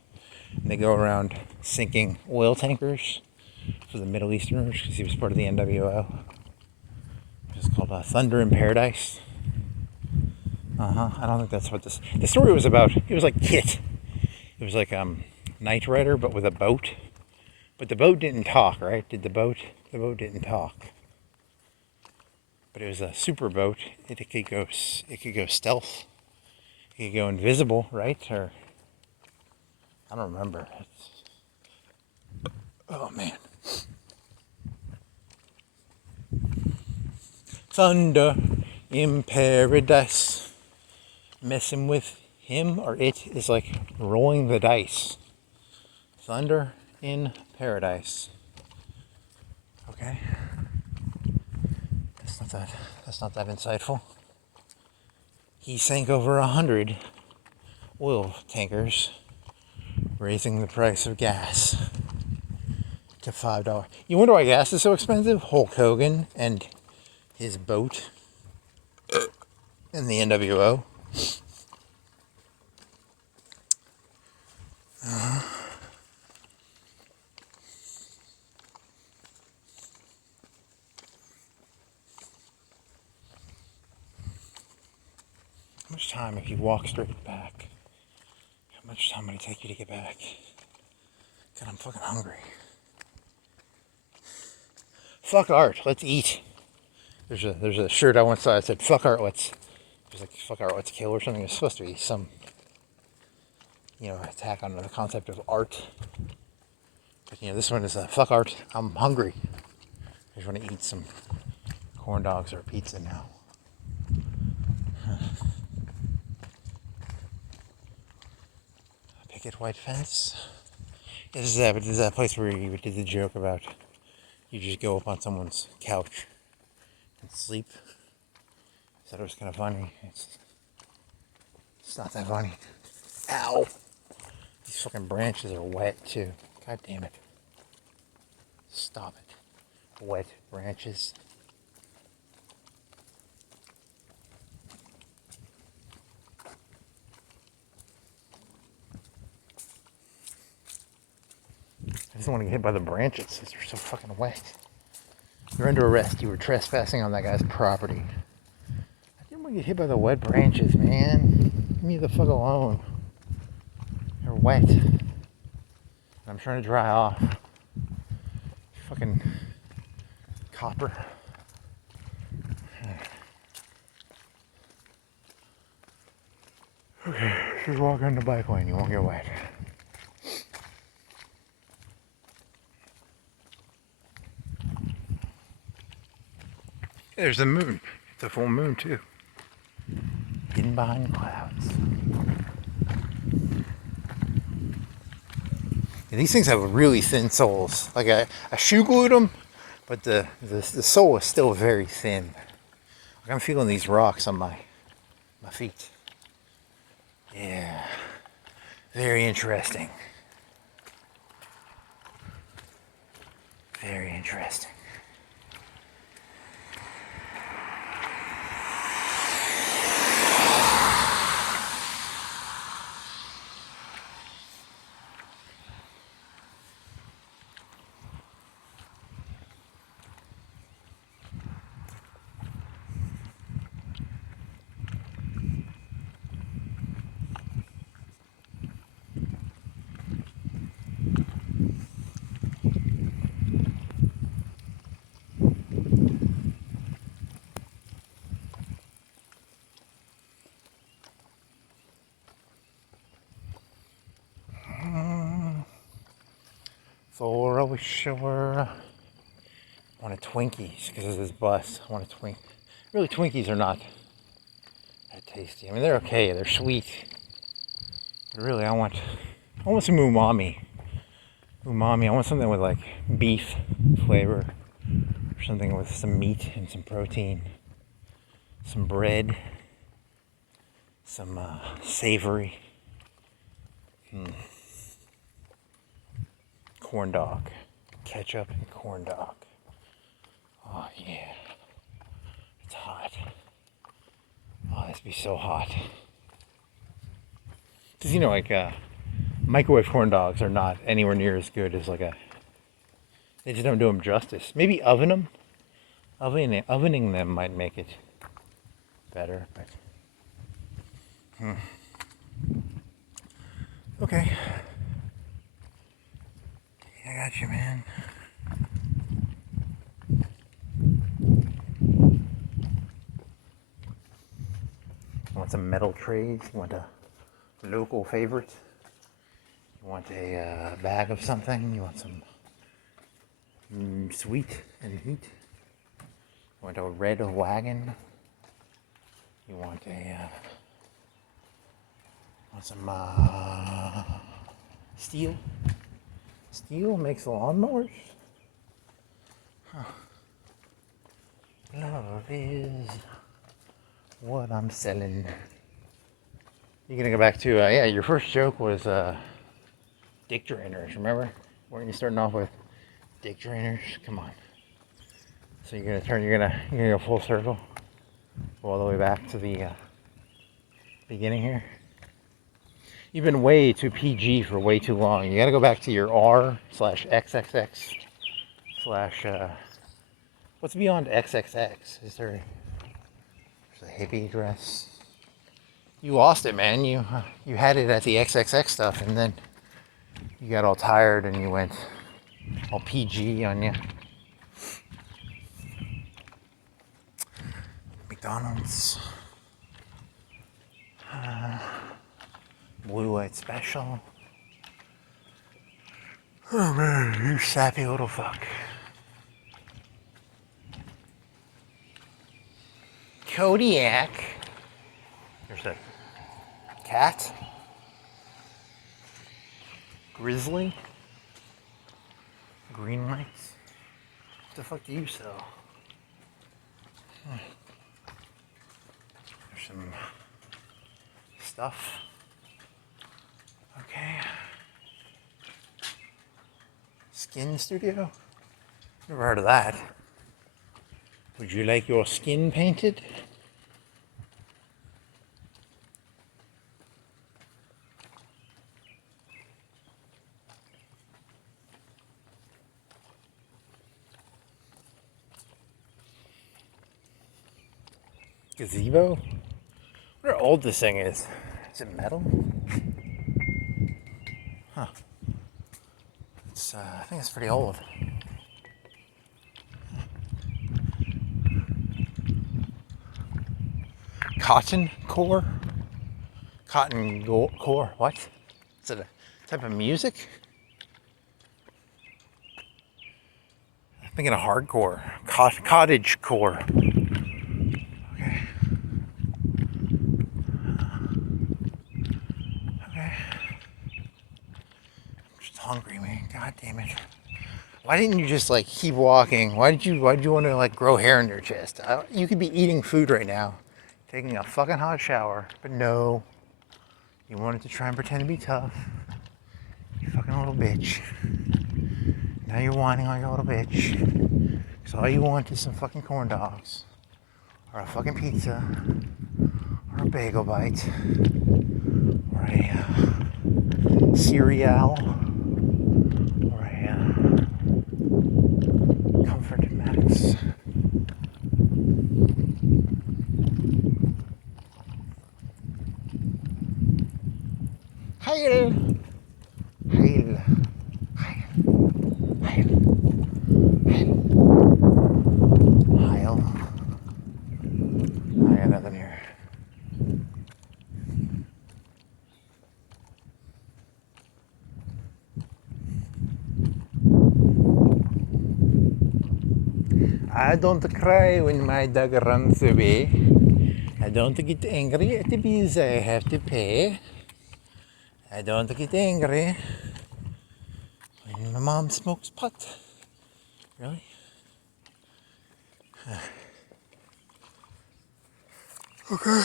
And they go around sinking oil tankers for the Middle Easterners because he was part of the NWO. It was called Thunder in Paradise. I don't think that's what the story was about. It was like Kit. It was like Knight Rider, but with a boat. But the boat didn't talk, right? Did the boat? The boat didn't talk. But it was a super boat. It could go stealth. It could go invisible, right? Or I don't remember. Oh man. Thunder in Paradise. Messing with him or it is like rolling the dice. Thunder in Paradise. Okay. That's not that insightful. He sank over 100 oil tankers, raising the price of gas to $5. You wonder why gas is so expensive? Hulk Hogan and his boat and the NWO. much time if you walk straight back? How much time would it take you to get back? God, I'm fucking hungry. Fuck art, let's eat. There's a shirt I once saw that said fuck art, let's. It was like fuck art, let's kill or something. It's supposed to be some, attack on the concept of art. But this one is fuck art. I'm hungry. I just want to eat some corn dogs or pizza now. Picket white fence. Yeah, this is that place where you did the joke about you just go up on someone's couch and sleep. I thought it was kind of funny. It's not that funny. Ow! These fucking branches are wet too. God damn it. Stop it. Wet branches. I just don't want to get hit by the branches because they're so fucking wet. You're under arrest. You were trespassing on that guy's property. I didn't want to get hit by the wet branches, man. Leave me the fuck alone. They're wet. I'm trying to dry off. Fucking copper. Okay, just walk on the bike lane. You won't get wet. There's the moon. It's a full moon too. Hidden behind clouds. And these things have really thin soles. Like I shoe glued them, but the sole is still very thin. Like I'm feeling these rocks on my feet. Yeah. Very interesting. Very interesting. For I wish I were. I wanted Twinkies because of this bus. I wanted Twinkies. Really, Twinkies are not that tasty. I mean, they're okay. They're sweet. But really, I want some umami. Umami. I want something with like beef flavor, or something with some meat and some protein, some bread, some savory. Corn dog. Ketchup and corn dog. Oh yeah. It's hot. Oh, this be so hot. Because microwave corn dogs are not anywhere near as good as they just don't do them justice. Maybe oven them. Ovening them might make it better, but okay. I got you, man. You want some metal trays? You want a local favorite? You want a bag of something? You want some sweet and heat? You want a red wagon? You want some steel? Steel makes lawnmowers? Huh. Love is what I'm selling. You're gonna go back to, your first joke was dick drainers, remember? Weren't you starting off with dick drainers? Come on. So you're gonna go full circle? Go all the way back to the beginning here? You've been way too PG for way too long. You gotta go back to your R/XXX/ what's beyond XXX? There's a hippie dress. You lost it, man. You had it at the XXX stuff, and then you got all tired and you went all PG on you. McDonald's. Blue Light Special. Oh man, you sappy little fuck. Kodiak. There's a cat. Grizzly. Green lights. What the fuck do you sell? There's some stuff. Okay. Skin studio? Never heard of that. Would you like your skin painted? Gazebo? I wonder how old this thing is. Is it metal? Huh. It's, I think it's pretty old. Cotton core? Core, what? Is it a type of music? I'm thinking of hardcore. Cottage core. Okay. Okay. I'm just hungry, man. God damn it. Why didn't you just like keep walking? Why did you want to like grow hair in your chest? You could be eating food right now, taking a fucking hot shower, but no. You wanted to try and pretend to be tough. You fucking little bitch. Now you're whining like a little bitch. Because all you want is some fucking corn dogs. Or a fucking pizza. Or a bagel bite. Or a cereal. Or a Comfort Max. Hail! Hail! Hail! Hail! Hail! Hail! I got nothing here. I don't cry when my dog runs away. I don't get angry at the bills I have to pay. I don't get angry when my mom smokes pot. Really? Okay.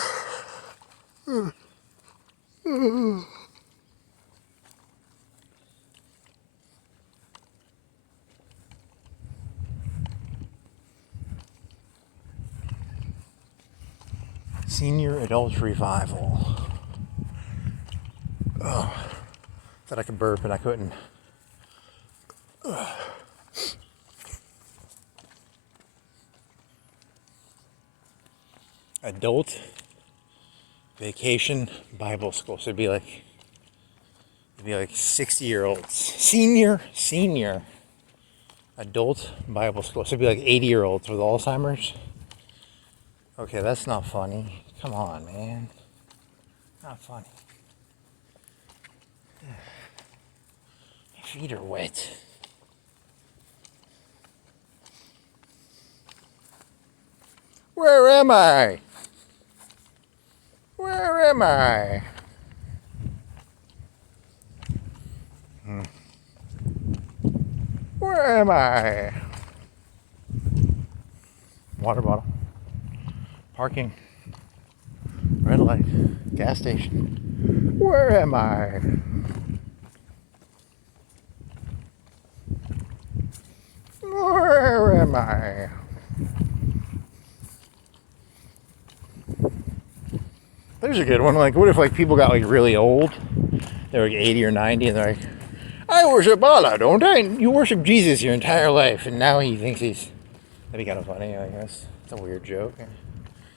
Senior Adult Revival. Oh, thought I could burp and I couldn't. Adult Vacation Bible School. So it'd be like 60-year-olds. Senior Adult Bible School. So it'd be like 80-year-olds with Alzheimer's. Okay, that's not funny. Come on, man. Not funny. My feet are wet. Where am I? Where am I? Where am I? Water bottle. Parking. Red light. Gas station. Where am I? Where am I? There's a good one. Like, what if like people got like really old? They're like 80 or 90 and they're like, I worship Allah, don't I? You worship Jesus your entire life, and now he thinks he's... That'd be kind of funny, I guess. It's a weird joke.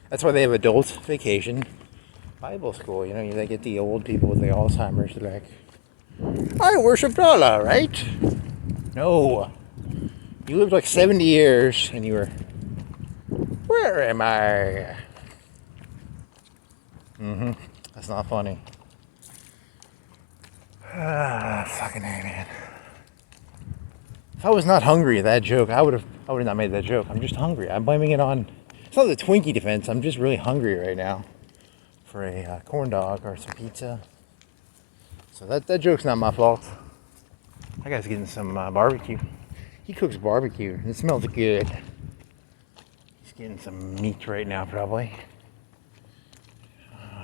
That's why they have Adult Vacation Bible school, you know, they get the old people with the Alzheimer's, they're like, I worshiped Allah, right? No. You lived like 70 years and you were, where am I? That's not funny. Fucking A, man. If I was not hungry at that joke, I would have not made that joke. I'm just hungry. I'm blaming it on, it's not the Twinkie defense. I'm just really hungry right now for a corn dog or some pizza. So that joke's not my fault. That guy's getting some barbecue. He cooks barbecue. It smells good. He's getting some meat right now, probably.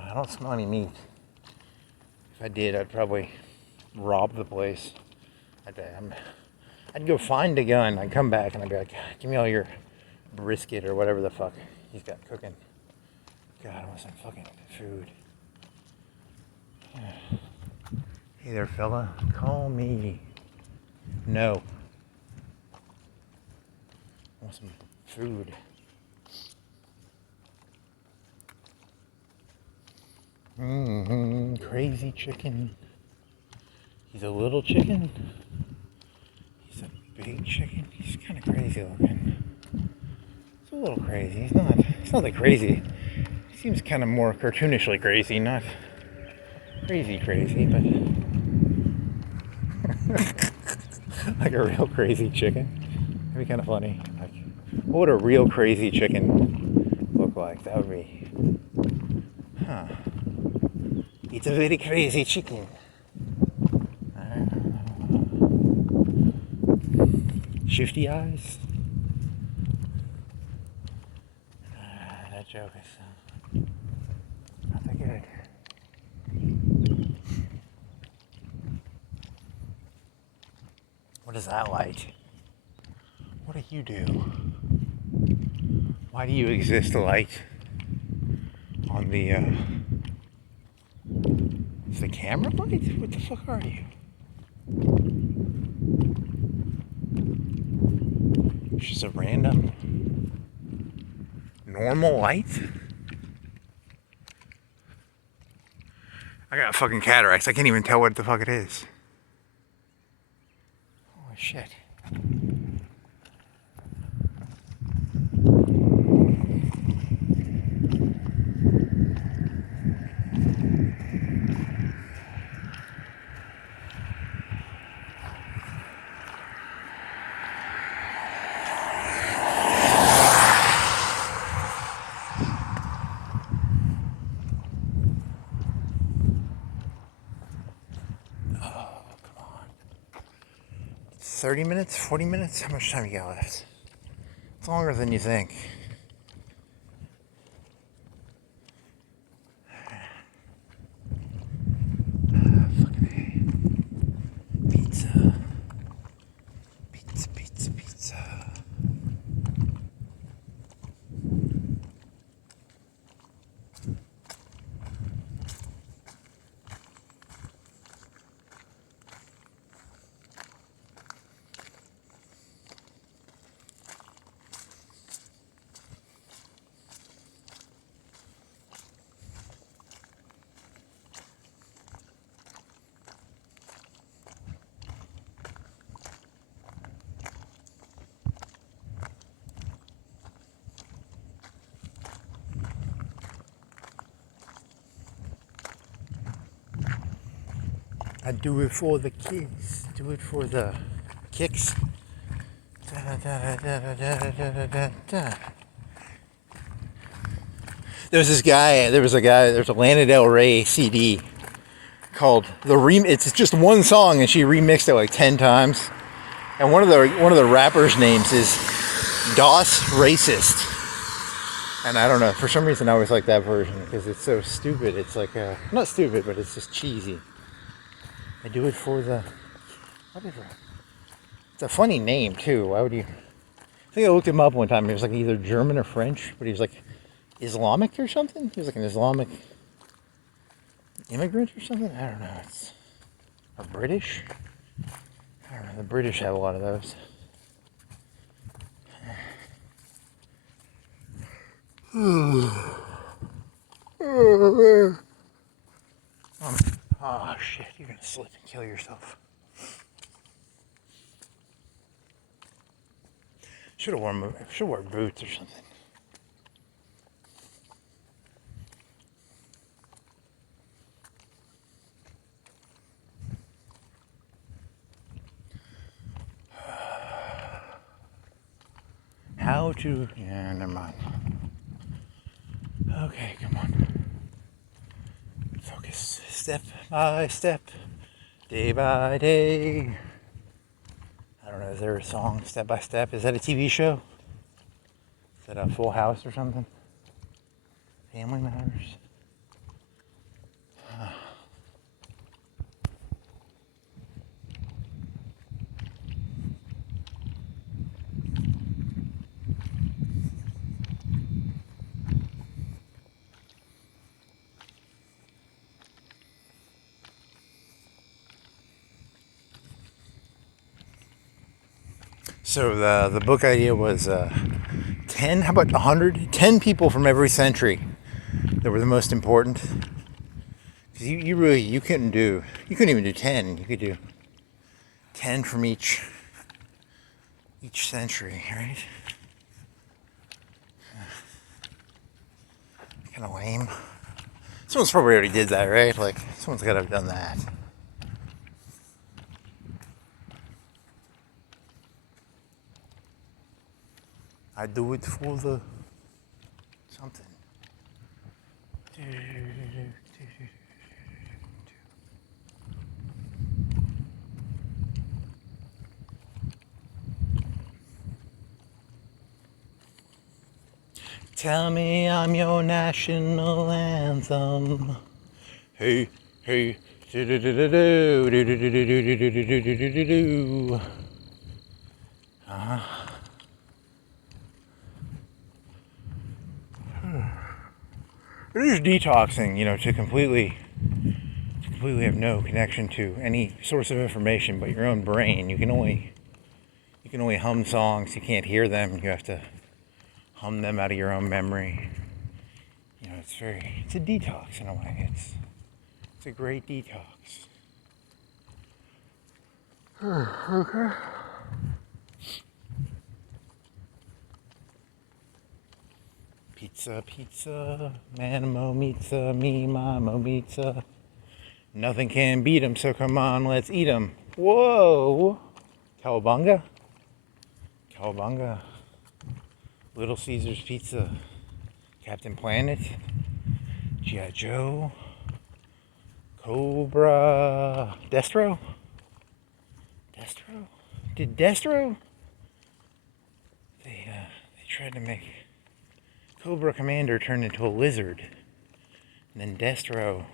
I don't smell any meat. If I did, I'd probably rob the place. I'd go find a gun. I'd come back and I'd be like, give me all your brisket or whatever the fuck he's got cooking. God, I want some fucking food. Hey there, fella. Call me. No. I want some food. Crazy chicken. He's a little chicken. He's a big chicken. He's kind of crazy looking. He's a little crazy. He's not like crazy. He seems kind of more cartoonishly crazy, not crazy, but like a real crazy chicken. That'd be kind of funny. Like, what would a real crazy chicken look like? That would be, huh? It's a very crazy chicken. Shifty eyes. That joke is not that good. What is that light? What do you do? Why do you exist, light? On the, is the camera light? What the fuck are you? It's just a random, normal light? I got fucking cataracts. I can't even tell what the fuck it is. Holy shit. Oh, come on. 30 minutes? 40 minutes? How much time you got left? It's longer than you think. Pizza. Pizza. I do it for the kids. Do it for the kicks. There's a Lana Del Rey CD called it's just one song and she remixed it like 10 times. And one of the rappers' names is DOS Racist. And I don't know, for some reason I always like that version because it's so stupid. It's like not stupid, but it's just cheesy. I do it for the whatever. It's a funny name too. Why would you? I think I looked him up one time. He was like either German or French, but he was like Islamic or something. He was like an Islamic immigrant or something. I don't know. It's or British. I don't know. The British have a lot of those. Oh shit, you're gonna slip and kill yourself. Should have worn boots or something. How to... Yeah, never mind. Okay, come on. Focus. Step by step. Day by day. I don't know, is there a song, Step by Step? Is that a TV show? Is that a Full House or something? Family Matters? So the book idea was 10, how about 100? 10 people from every century that were the most important. Because you couldn't even do 10. You could do 10 from each century, right? Kind of lame. Someone's probably already did that, right? Like, someone's got to have done that. I do it for the something. Tell me I'm your national anthem. Hey, hey, do do do do do do do do do do do do do do. It is detoxing, to completely have no connection to any source of information but your own brain. You can only hum songs. You can't hear them. You have to hum them out of your own memory. It's a detox in a way. It's a great detox. Okay. Pizza, pizza, Manamo pizza, me, mama pizza. Nothing can beat 'em, so come on, let's eat 'em. Whoa! Cowabunga? Cowabunga. Little Caesar's Pizza. Captain Planet. G.I. Joe. Cobra. Destro? Did Destro? They tried to make Cobra Commander turn into a lizard. And then Destro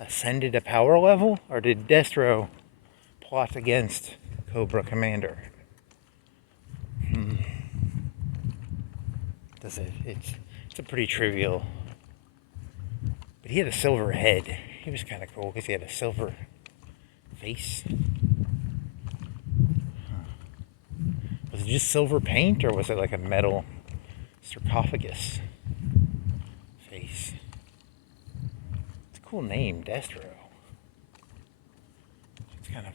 ascended a power level? Or did Destro plot against Cobra Commander? It's a pretty trivial. But he had a silver head. He was kind of cool because he had a silver face. Was it just silver paint, or was it like a metal sarcophagus face? It's a cool name, Destro. It's kind of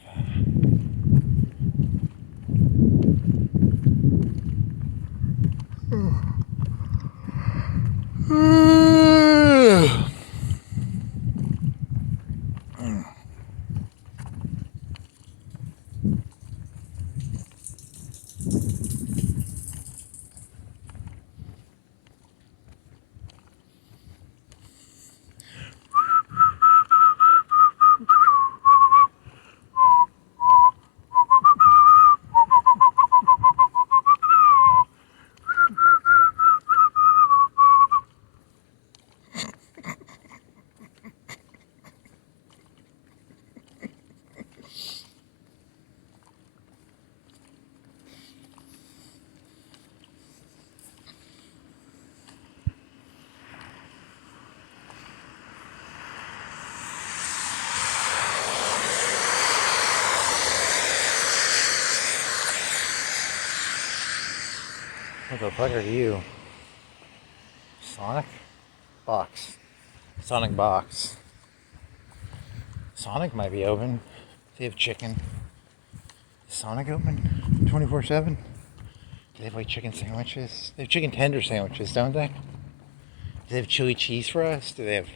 what the fuck are you? Sonic? Box. Sonic Box. Sonic might be open. They have chicken. Is Sonic open 24/7? Do they have like chicken sandwiches? They have chicken tender sandwiches, don't they? Do they have chili cheese for us? Do they have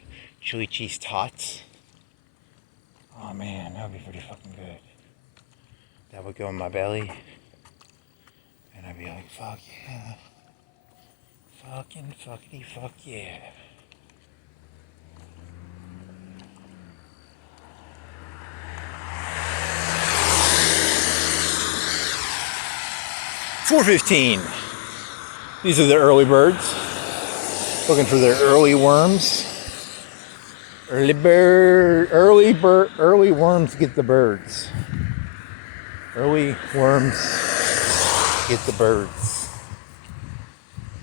chili cheese tots? Oh man, that would be pretty fucking good. That would go in my belly. And I'd be like, fuck yeah. Fucking fuckity fuck yeah. $4.15. These are the early birds. Looking for their early worms. Early worms get the birds. Early worms get the birds.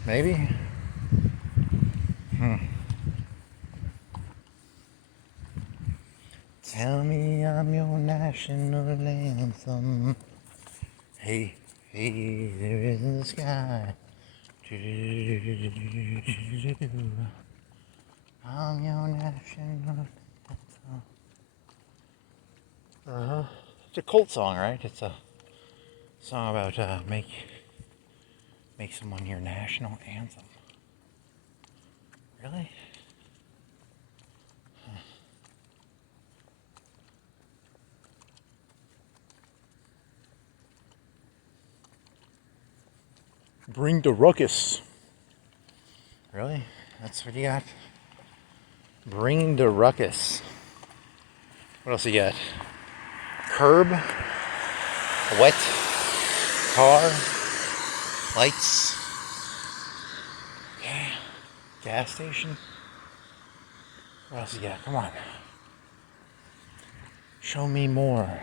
Maybe? Tell me I'm your national anthem. Hey, hey, there is in the sky. I'm your national anthem. It's a cult song, right? It's a song about make someone your national anthem. Really? Bring the ruckus. Really? That's what you got? Bring the ruckus. What else you got? Curb. A wet car. Lights. Yeah. Gas station. What else you got? Come on. Show me more.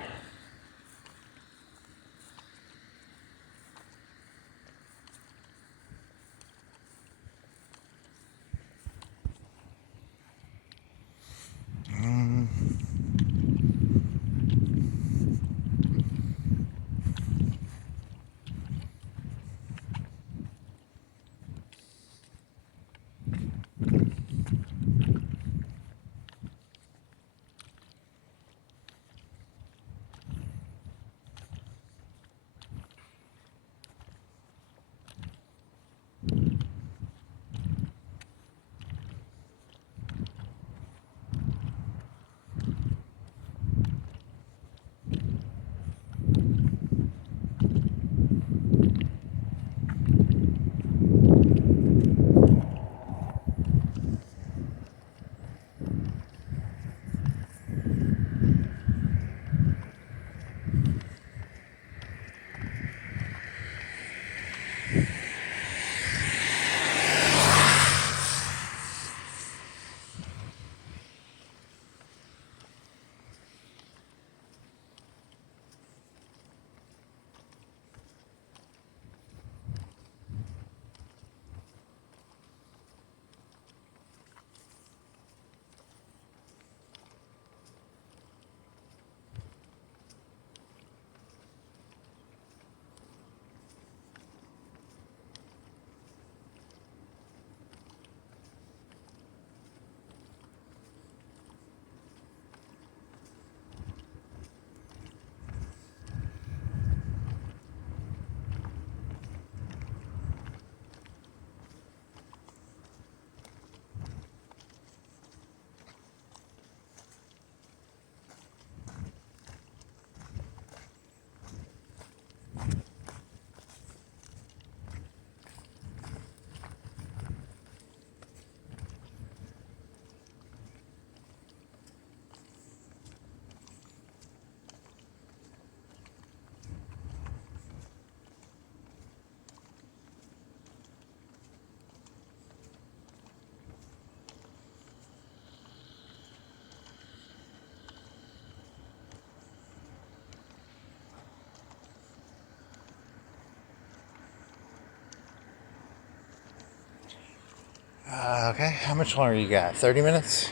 Okay, how much longer you got? 30 minutes?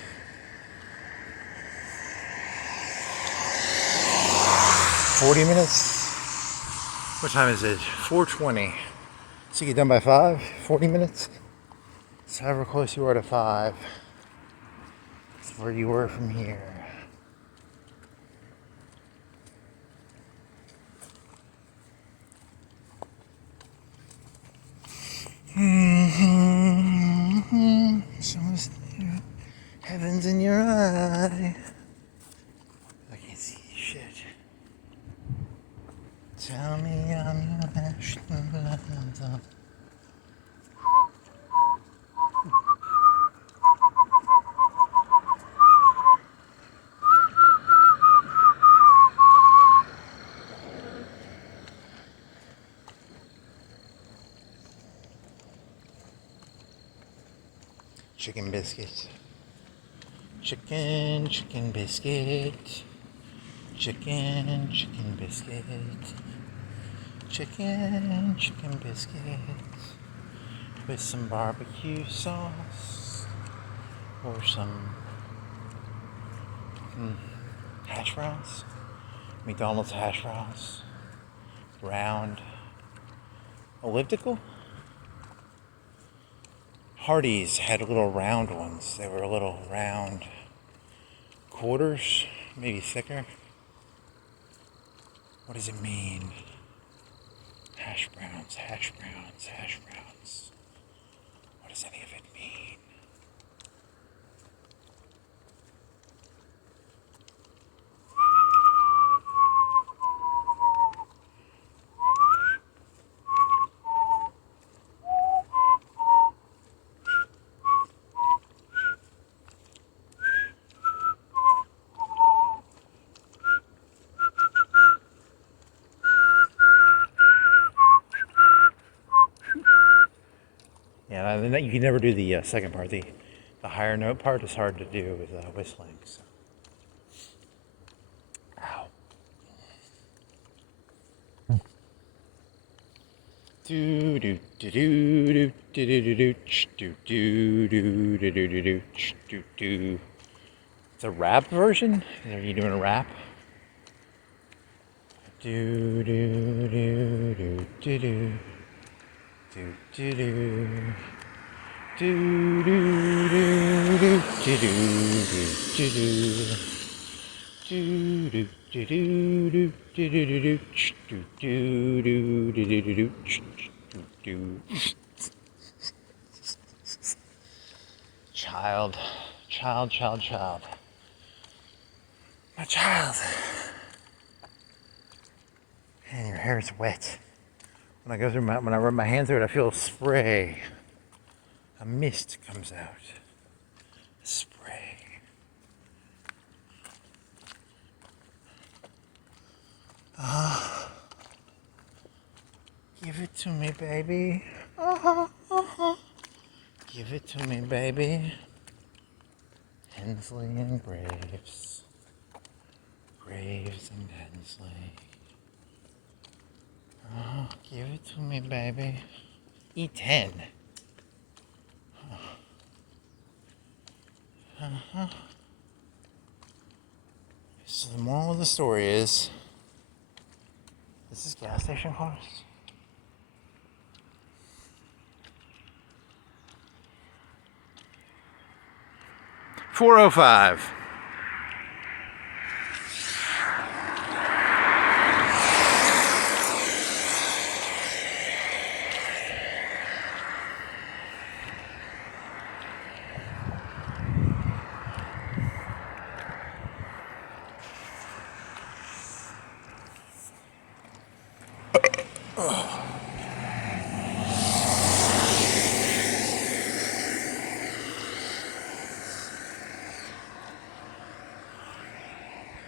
40 minutes? What time is it? 4:20. So you get done by 5? 40 minutes? So however close you are to 5. That's where you were from here. So heaven's in your eye. I can't see shit. Tell me I'm your national. Chicken biscuit. Chicken biscuit. Chicken biscuit. Chicken biscuit. With some barbecue sauce. Or some hash browns. McDonald's hash browns. Round. Elliptical? Hardee's had little round ones. They were a little round quarters, maybe thicker. What does it mean? Hash browns, hash browns, hash browns. What does any of it mean? Yeah, you can never do the second part. The higher note part is hard to do with whistling. So. Ow. Do do do do do do do do do do do do do do do do. It's a rap version. Are you doing a rap? Do do do do do do do do do. Do do do do do do do do do do do do do do. Child. My child. And your hair is wet. When I rub my hand through it, I feel a spray. A mist comes out. A spray. Give it to me, baby. Give it to me, baby. Hensley and Graves. Graves and Hensley. Give it to me, baby. E10. So the moral of the story is, this is gas station cars. $4.05.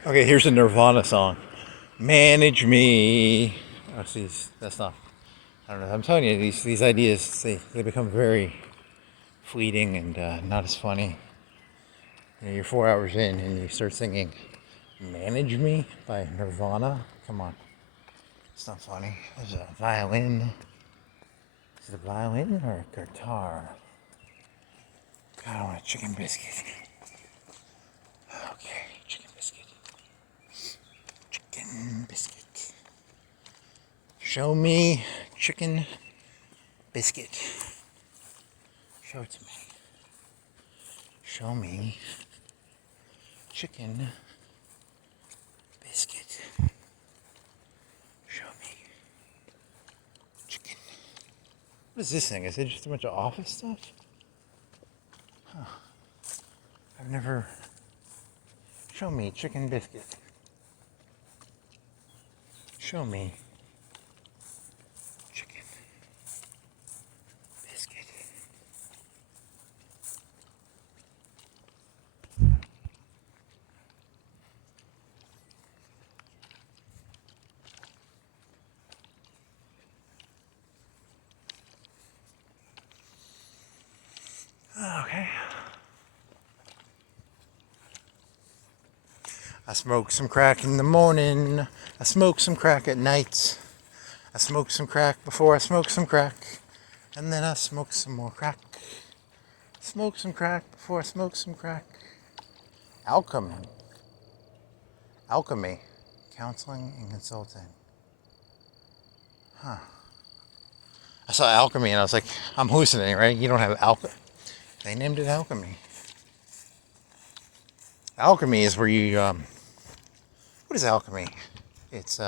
Okay, here's a Nirvana song. Manage me. Oh, see, that's not. I don't know. I'm telling you, these ideas they become very fleeting and not as funny. You know, you're 4 hours in and you start singing "Manage Me" by Nirvana. Come on, it's not funny. There's a violin. Is it a violin or a guitar? God, I want a chicken biscuit. Okay, chicken biscuit. Chicken biscuit. Show me chicken biscuit. Show it to me. Show me chicken biscuit. Show me chicken What is this thing? Is it just a bunch of office stuff? I've never... Show me chicken biscuit. Show me chicken biscuit. Okay. I smoke some crack in the morning. I smoke some crack at night. I smoke some crack before I smoke some crack. And then I smoke some more crack. Smoke some crack before I smoke some crack. Alchemy. Alchemy. Counseling and consulting. Huh. I saw alchemy and I was like, I'm hallucinating, right? You don't have alchemy. They named it alchemy. Alchemy is where you, what is alchemy? It's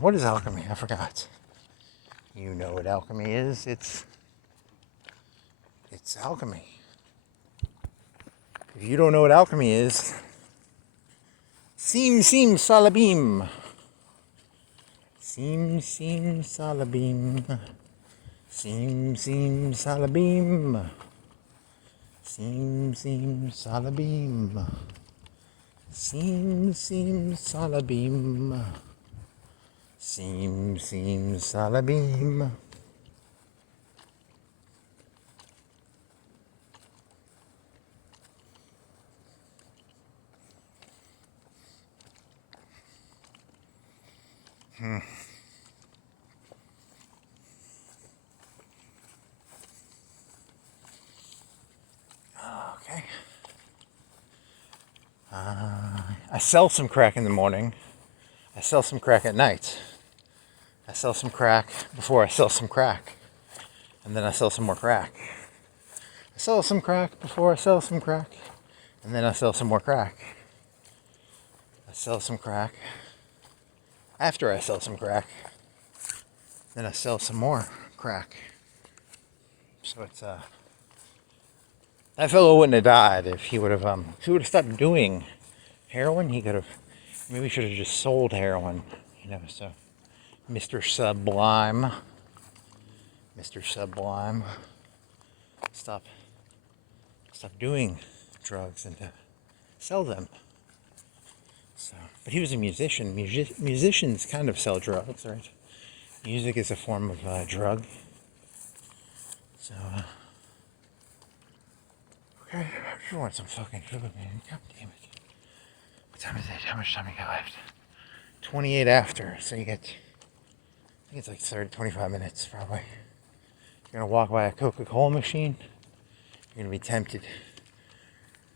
what is alchemy? I forgot. You know what alchemy is. It's alchemy. If you don't know what alchemy is, seem salabim. Seem salabim. Seem salabim. Seem salabim. Seem salabim. Seem salabim. Okay. I sell some crack in the morning. I sell some crack at night. I sell some crack before I sell some crack. And then I sell some more crack. I sell some crack before I sell some crack. And then I sell some more crack. I sell some crack after I sell some crack. Then I sell some more crack. So it's that fellow wouldn't have died if he would have stopped doing heroin. He could have maybe should have just sold heroin, so Mr. Sublime, stop doing drugs and to sell them. So, but he was a musician. Musicians kind of sell drugs, right? Music is a form of drug. So, okay, I just want some fucking food, man. God damn it. What time is it? How much time you got left? 28 after, so you get, I think it's like 30, 25 minutes probably. You're gonna walk by a Coca-Cola machine, you're gonna be tempted.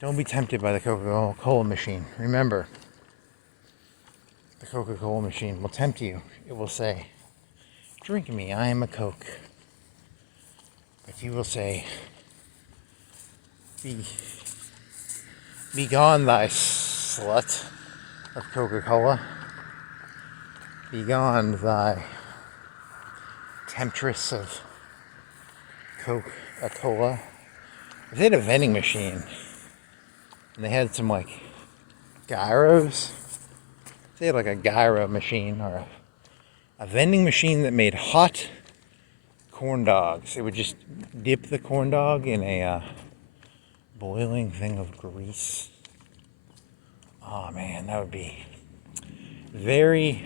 Don't be tempted by the Coca-Cola machine. Remember, the Coca-Cola machine will tempt you. It will say, drink me, I am a Coke. But you will say, be gone, thy slut of Coca-Cola. Be gone, thy temptress of Coca-Cola. If they had a vending machine and they had some like gyros, if they had like a gyro machine or a vending machine that made hot corn dogs, it would just dip the corn dog in a boiling thing of grease. Oh man, that would be very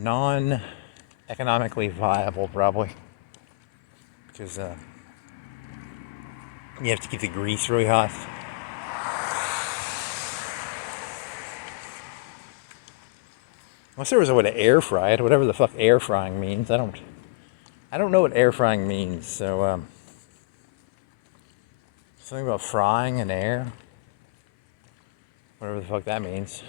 non-economically viable, probably, because you have to keep the grease really hot. Unless there was a way to air fry it, whatever the fuck air frying means. I don't know what air frying means. So something about frying in air, whatever the fuck that means.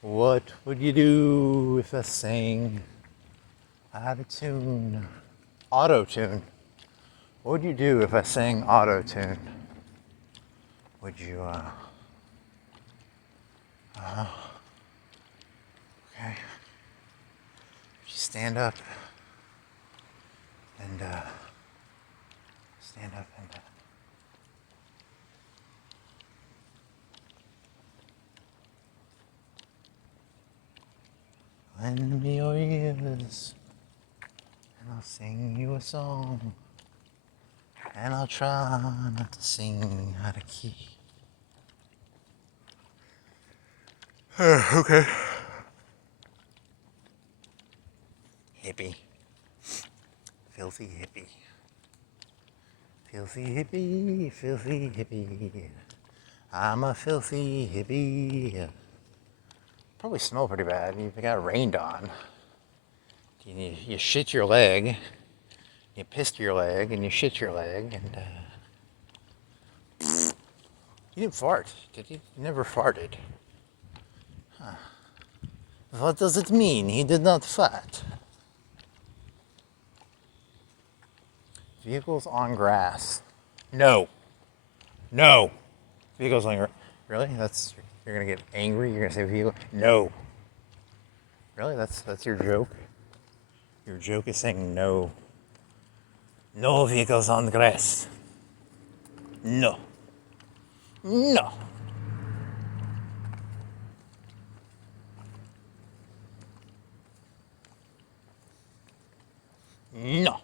What would you do if I sang out of tune? Auto tune. What would you do if I sang auto tune? Would you, okay, just stand up and, stand up and, lend me your ears, and I'll sing you a song, and I'll try not to sing out of key. Okay. Hippie. Filthy hippie. Filthy hippie, filthy hippie. I'm a filthy hippie. Probably smell pretty bad. You got rained on. You shit your leg. You pissed your leg and you shit your leg and you didn't fart, did you? You never farted. Huh. What does it mean? He did not fart. Vehicles on grass. No. No. Vehicles on grass. Really? You're gonna get angry? You're gonna say vehicle? No. Really? That's your joke? Your joke is saying no. No vehicles on grass. No. No. No.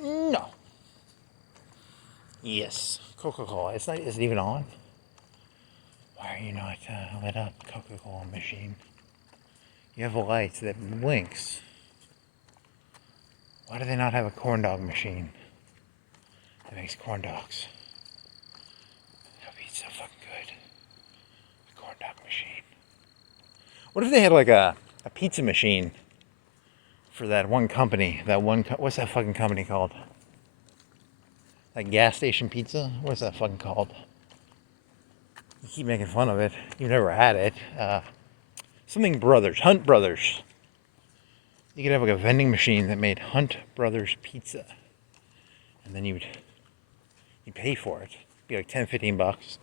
No. Yes. Coca-Cola. Is it even on? Why are you not lit up, Coca-Cola machine? You have a light that blinks. Why do they not have a corn dog machine that makes corn dogs? That would be so fucking good. A corn dog machine. What if they had like a pizza machine for that one company? What's that fucking company called? That gas station pizza? What's that fucking called? You keep making fun of it. You've never had it. Something Brothers. Hunt Brothers. You could have like a vending machine that made Hunt Brothers pizza. And then you'd pay for it. It'd be like 10, 15 bucks.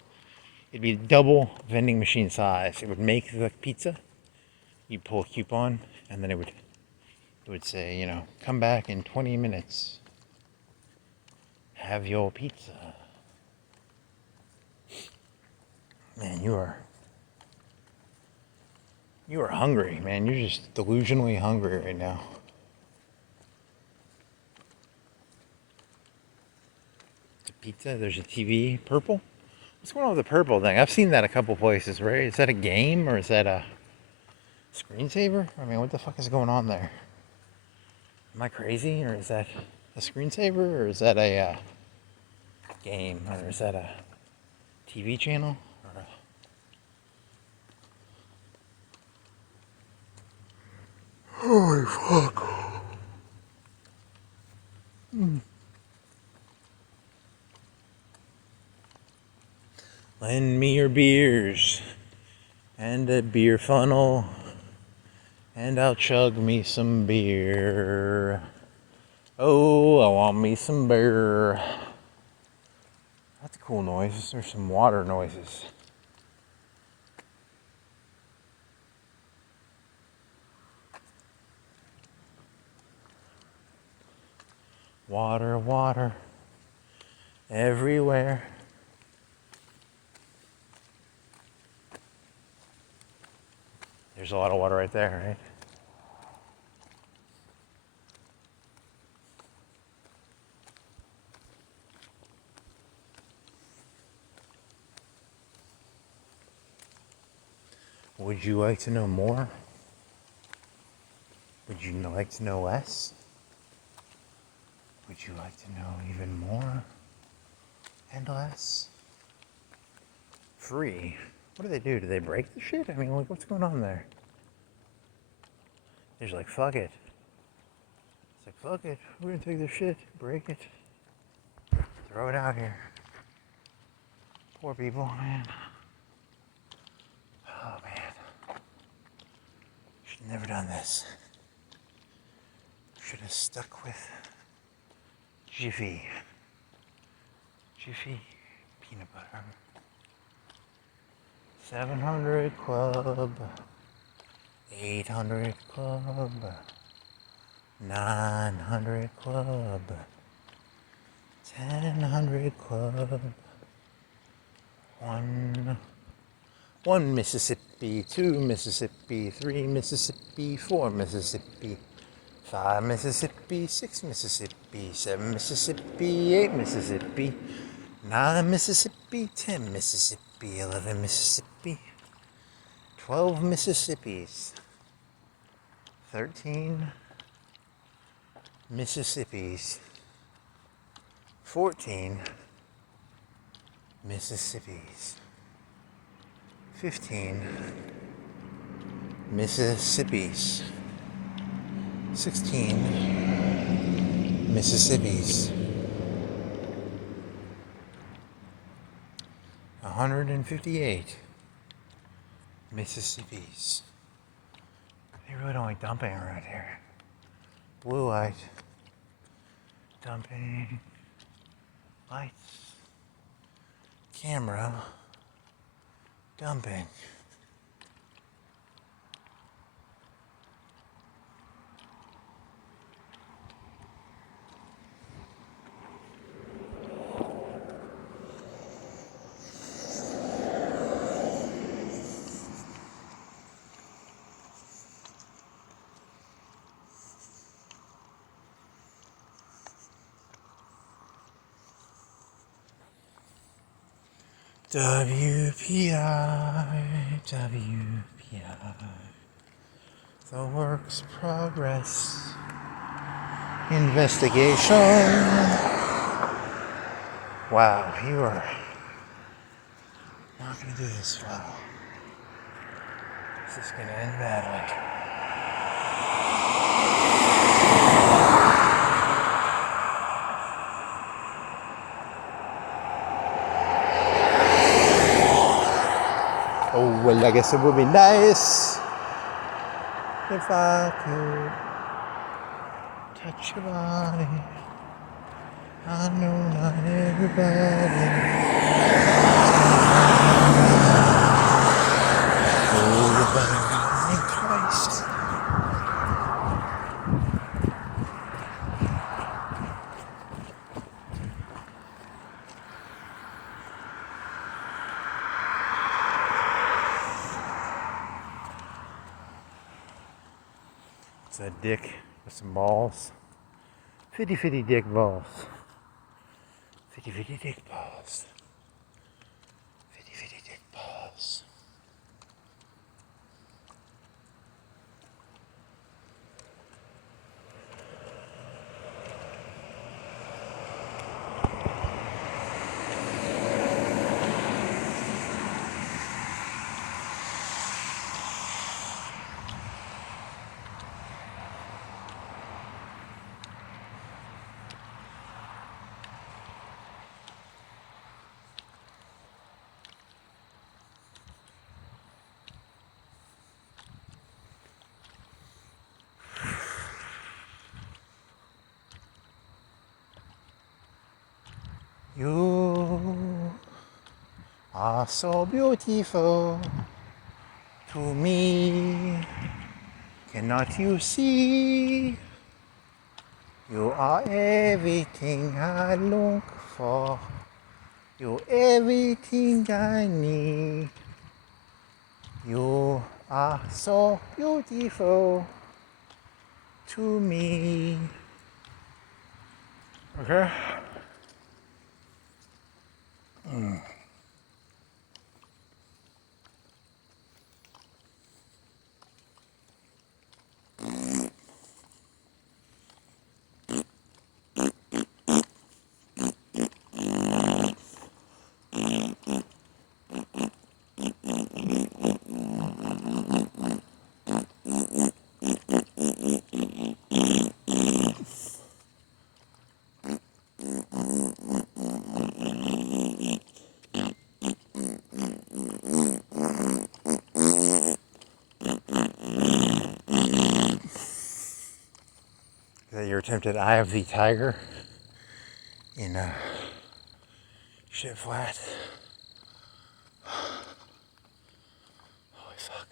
It'd be double vending machine size. It would make the pizza. You'd pull a coupon and then it would say, you know, come back in 20 minutes. Have your pizza. Man, you are hungry, man. You're just delusionally hungry right now. The pizza, there's a TV. Purple? What's going on with the purple thing? I've seen that a couple places, right? Is that a game or is that a screensaver? I mean, what the fuck is going on there? Am I crazy, or is that a screensaver, or is that a game, or is that a TV channel? Holy fuck. Lend me your beers and a beer funnel, and I'll chug me some beer. Oh, I want me some beer. That's a cool noise. There's some water noises. Water, water, everywhere. There's a lot of water right there, right? Would you like to know more? Would you like to know less? Would you like to know even more and less? Free. What do they do? Do they break the shit? I mean, like, what's going on there? They're just like, fuck it. It's like, fuck it. We're gonna take this shit, break it, throw it out here. Poor people, man. Oh, man. Never done this. Should have stuck with Jiffy peanut butter. 700 club, 800 club, 900 club, 1000 club, one Mississippi, 2 Mississippi, 3 Mississippi, 4 Mississippi, 5 Mississippi, 6 Mississippi, 7 Mississippi, 8 Mississippi, 9 Mississippi, 10 Mississippi, 11 Mississippi, 12 Mississippis, 13 Mississippis, 14 Mississippis, 15 Mississippis, 16 Mississippis, 158 Mississippis. They really don't like dumping around here. Blue light, dumping, lights, camera, dumping. WPI, the Works Progress Investigation. Wow, you are not going to do this well. This is going to end badly. Oh, well, I guess it would be nice if I could touch your body. I know not everybody. Hold your body twice. It's a dick with some balls. 50-50 dick balls. 50-50 dick balls. 50-50 dick balls. You are so beautiful to me. Cannot you see? You are everything I look for. You're everything I need. You are so beautiful to me. Okay? your attempted Eye of the Tiger in shit flat. Holy fuck.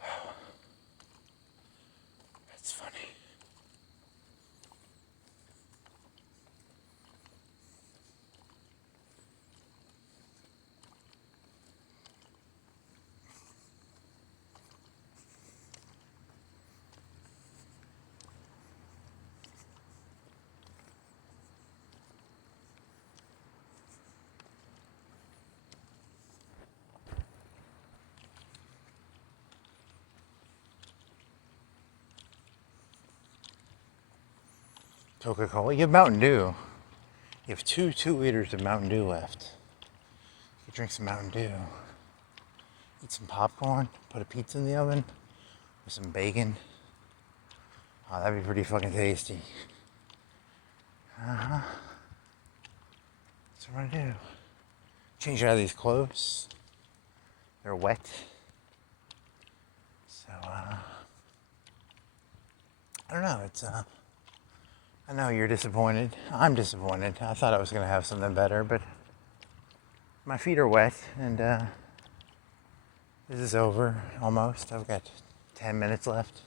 Wow. That's funny. Coca-Cola. You have Mountain Dew. You have two 2 liters of Mountain Dew left. You drink some Mountain Dew. Eat some popcorn. Put a pizza in the oven with some bacon. Oh, that'd be pretty fucking tasty. That's what I'm gonna do. Change out of these clothes. They're wet. So, I don't know. It's, I know you're disappointed. I'm disappointed. I thought I was going to have something better, but my feet are wet, and this is over almost. I've got 10 minutes left.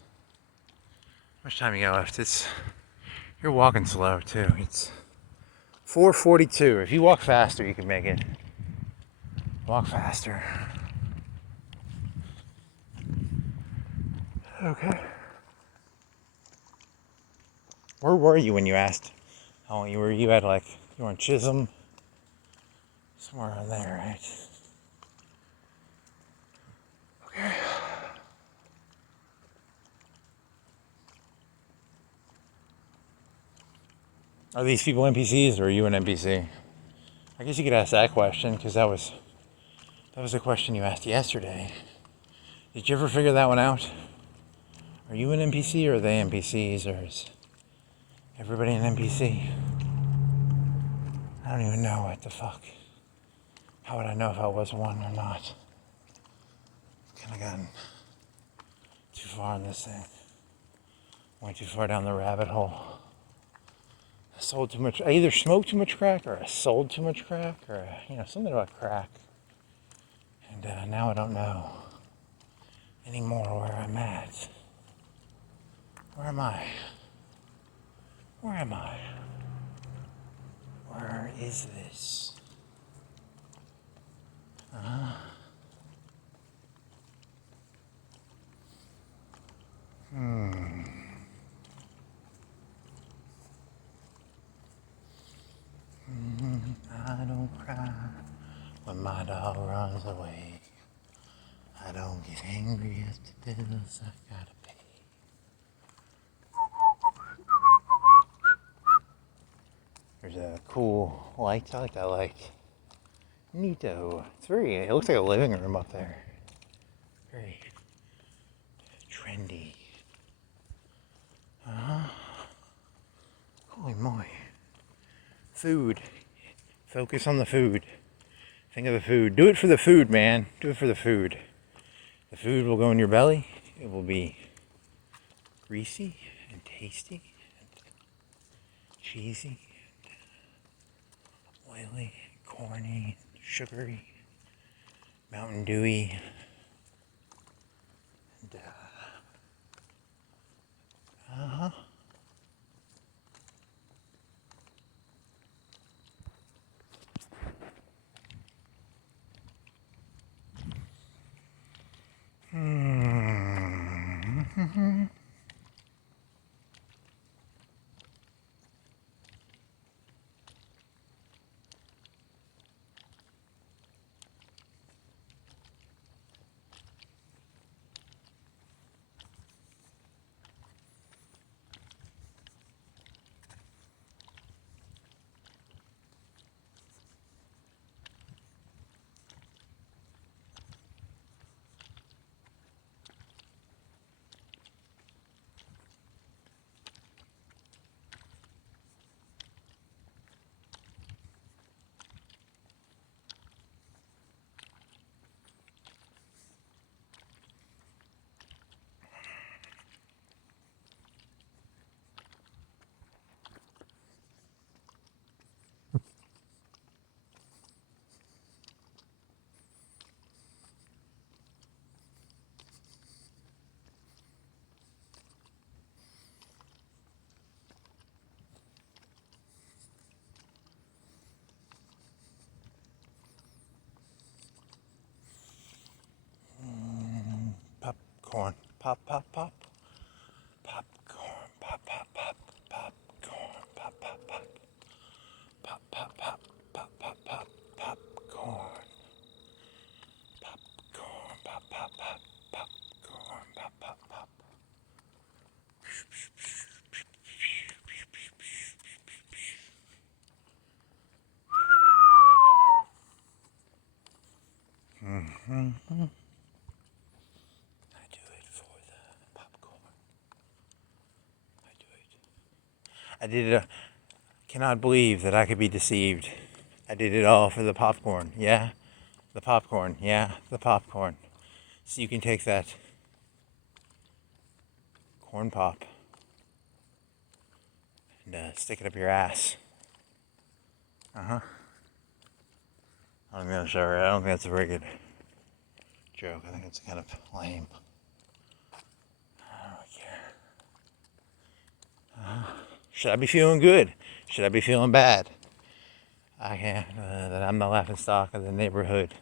How much time you got left? You're walking slow, too. It's 4:42. If you walk faster, you can make it. Walk faster. Okay. Where were you when you asked how long you were? You had you were in Chisholm? Somewhere around there, right? Okay. Are these people NPCs or are you an NPC? I guess you could ask that question because that was a question you asked yesterday. Did you ever figure that one out? Are you an NPC or are they NPCs or is everybody an NPC? I don't even know what the fuck. How would I know if I was one or not? Kind of gotten too far in this thing. Went too far down the rabbit hole. I sold too much. I either smoked too much crack or I sold too much crack or, something about crack. And now I don't know anymore where I'm at. Where am I? Where am I? Where is this? I don't cry when my dog runs away. I don't get angry at the bills I gotta pay. There's a cool light. I like that light. Neato. It looks like a living room up there. Very trendy. Holy moly. Food. Focus on the food. Think of the food. Do it for the food, man. Do it for the food. The food will go in your belly. It will be greasy and tasty and cheesy and oily, corny, sugary, Mountain Dewy, and Popcorn. Pop, pop, pop. Popcorn. Pop, pop, pop. Popcorn. Pop, pop, pop. Pop, pop, pop. Pop, pop, pop. Popcorn. Popcorn. Pop, pop, pop. Popcorn. Pop, pop, pop. Mm-hmm. I do it for the popcorn. I do it. I did it. Cannot believe that I could be deceived. I did it all for the popcorn. Yeah, the popcorn. Yeah, the popcorn. So you can take that corn pop and stick it up your ass. I don't think that's a very good joke. I think it's kind of lame. I don't really care. Should I be feeling good? Should I be feeling bad? I can't. That I'm the laughing stock of the neighborhood.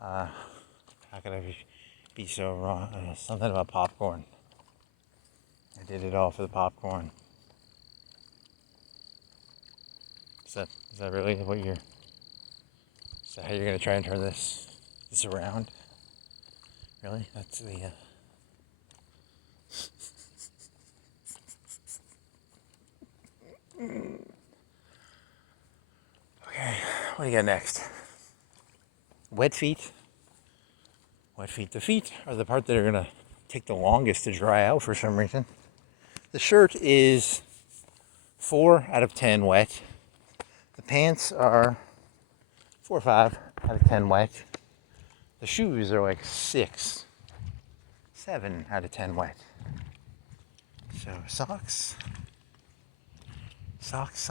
How could I be so wrong? Something about popcorn. I did it all for the popcorn. Is that really what you're? Is that how you're gonna try and turn this around? Really? That's the. Okay, what do you got next? Wet feet. Wet feet. The feet are the part that are gonna take the longest to dry out for some reason. The shirt is 4 out of 10 wet. The pants are 4 or 5 out of 10 wet. The shoes are like 6, 7 out of 10 wet. So socks. Socks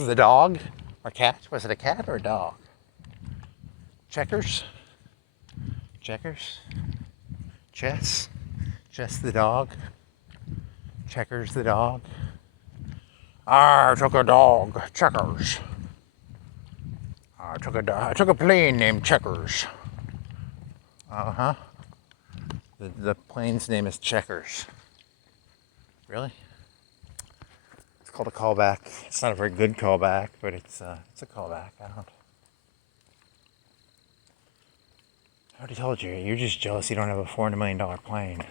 of the dog or cat. Was it a cat or a dog? Checkers. Chess the dog. Checkers the dog. I took a dog, Checkers. I took a plane named Checkers. The plane's name is Checkers. Really? It's called a callback. It's not a very good callback, but it's a callback. I already told you. You're just jealous you don't have a $400 million plane.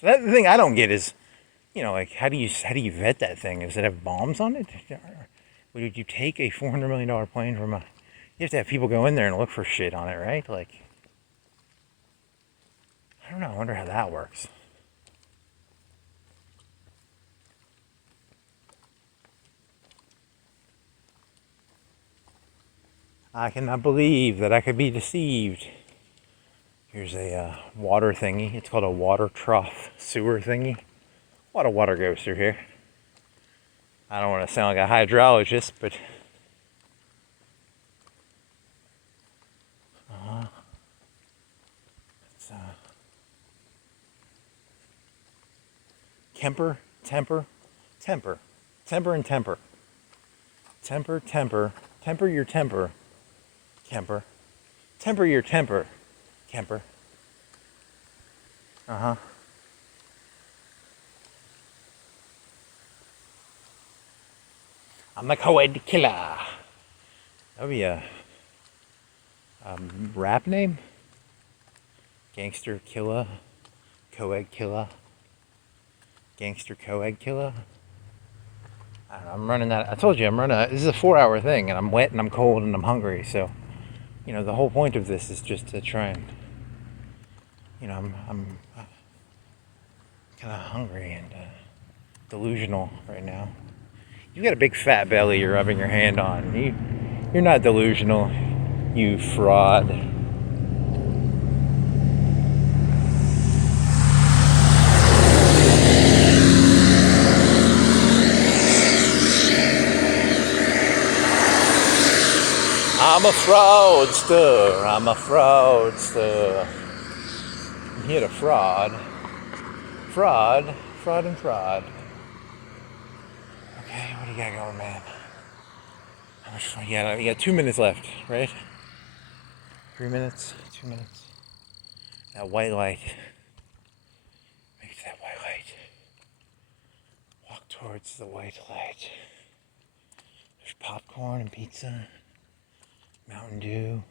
So that's the thing I don't get is, like how do you vet that thing? Does it have bombs on it? Would you take a $400 million plane from a? You have to have people go in there and look for shit on it, right? Like, I don't know. I wonder how that works. I cannot believe that I could be deceived. Here's a water thingy. It's called a water trough sewer thingy. A lot of water goes through here. I don't want to sound like a hydrologist, but it's temper and temper. Temper your temper. Kemper. Temper your temper. Kemper. I'm the co-ed killer. That would be a rap name. Gangster killer. Co-ed killer. Gangster co-ed killer. I don't know, I'm running that. I told you this is a 4-hour thing, and I'm wet and I'm cold and I'm hungry. So, the whole point of this is just to try and, I'm kind of hungry and delusional right now. You got a big fat belly you're rubbing your hand on. You're not delusional, you fraud. I'm a fraudster. I'm here to fraud. Fraud. Okay, what do you got going, man? How much fun? You got 2 minutes left, right? 3 minutes, 2 minutes. That white light. Make that white light. Walk towards the white light. There's popcorn and pizza, Mountain Dew.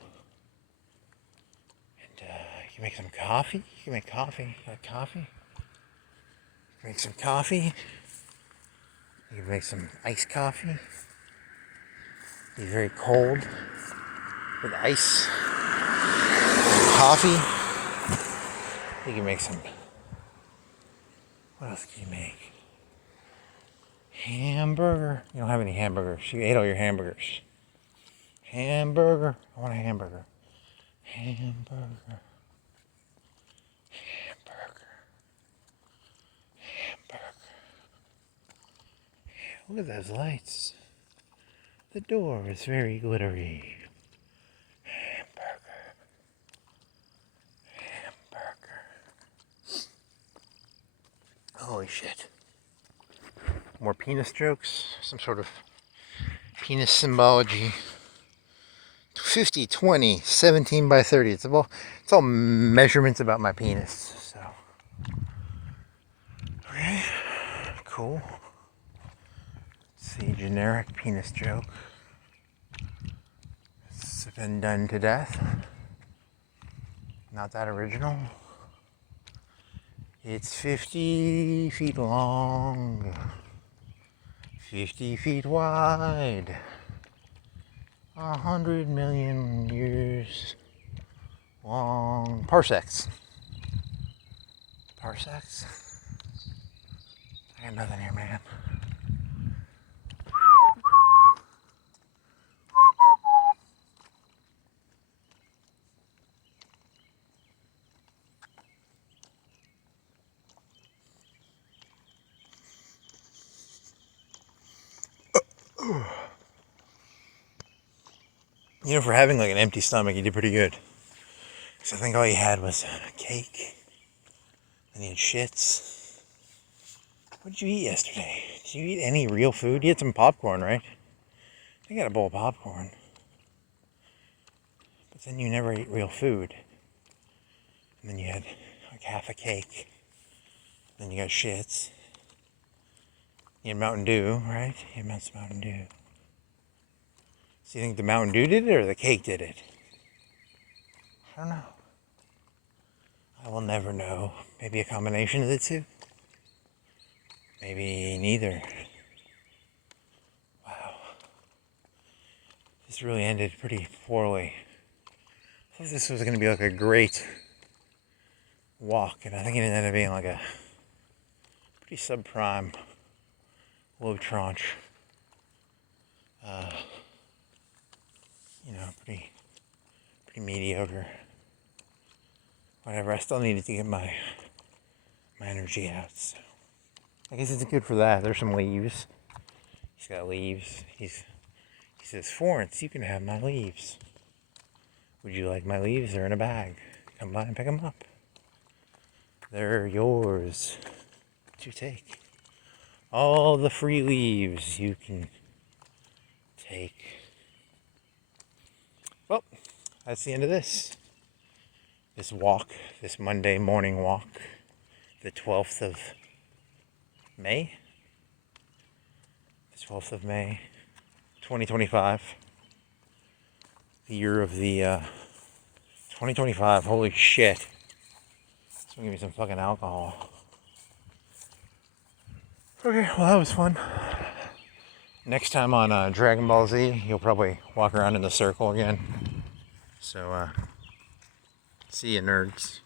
And you can make some coffee. You can make coffee. You like coffee? Make some coffee. You can make some iced coffee. Be very cold with ice and coffee. You can make some. What else can you make? Hamburger. You don't have any hamburgers. You ate all your hamburgers. Hamburger. I want a hamburger. Hamburger. Hamburger. Hamburger. Look at those lights. The door is very glittery. Hamburger. Hamburger. Holy shit. More penis jokes. Some sort of penis symbology. 50, 20, 17 by 30. It's all measurements about my penis. So, okay, cool. Let's see, generic penis joke. It's been done to death. Not that original. It's 50 feet long, 50 feet wide. 100 million years long. Parsecs. Parsecs? I got nothing here, man. You know, for having like an empty stomach, you did pretty good. Because I think all you had was cake. And you had shits. What did you eat yesterday? Did you eat any real food? You had some popcorn, right? I got a bowl of popcorn. But then you never ate real food. And then you had like half a cake. Then you got shits. You had Mountain Dew, right? You had some Mountain Dew. So you think the Mountain Dew did it or the cake did it? I don't know. I will never know. Maybe a combination of the two? Maybe neither. Wow. This really ended pretty poorly. I thought this was going to be like a great walk, and I think it ended up being like a pretty subprime low tranche. You know, pretty mediocre. Whatever, I still needed to get my energy out, so I guess it's good for that. There's some leaves. He's got leaves. He says, Florence, you can have my leaves. Would you like my leaves? They're in a bag. Come by and pick them up. They're yours to take. All the free leaves you can take. Well, that's the end of this walk, this Monday morning walk, the 12th of May. The 12th of May, 2025. The year of the 2025. Holy shit. Someone give me some fucking alcohol. Okay, well that was fun. Next time on Dragon Ball Z, you'll probably walk around in the circle again. So, see you nerds.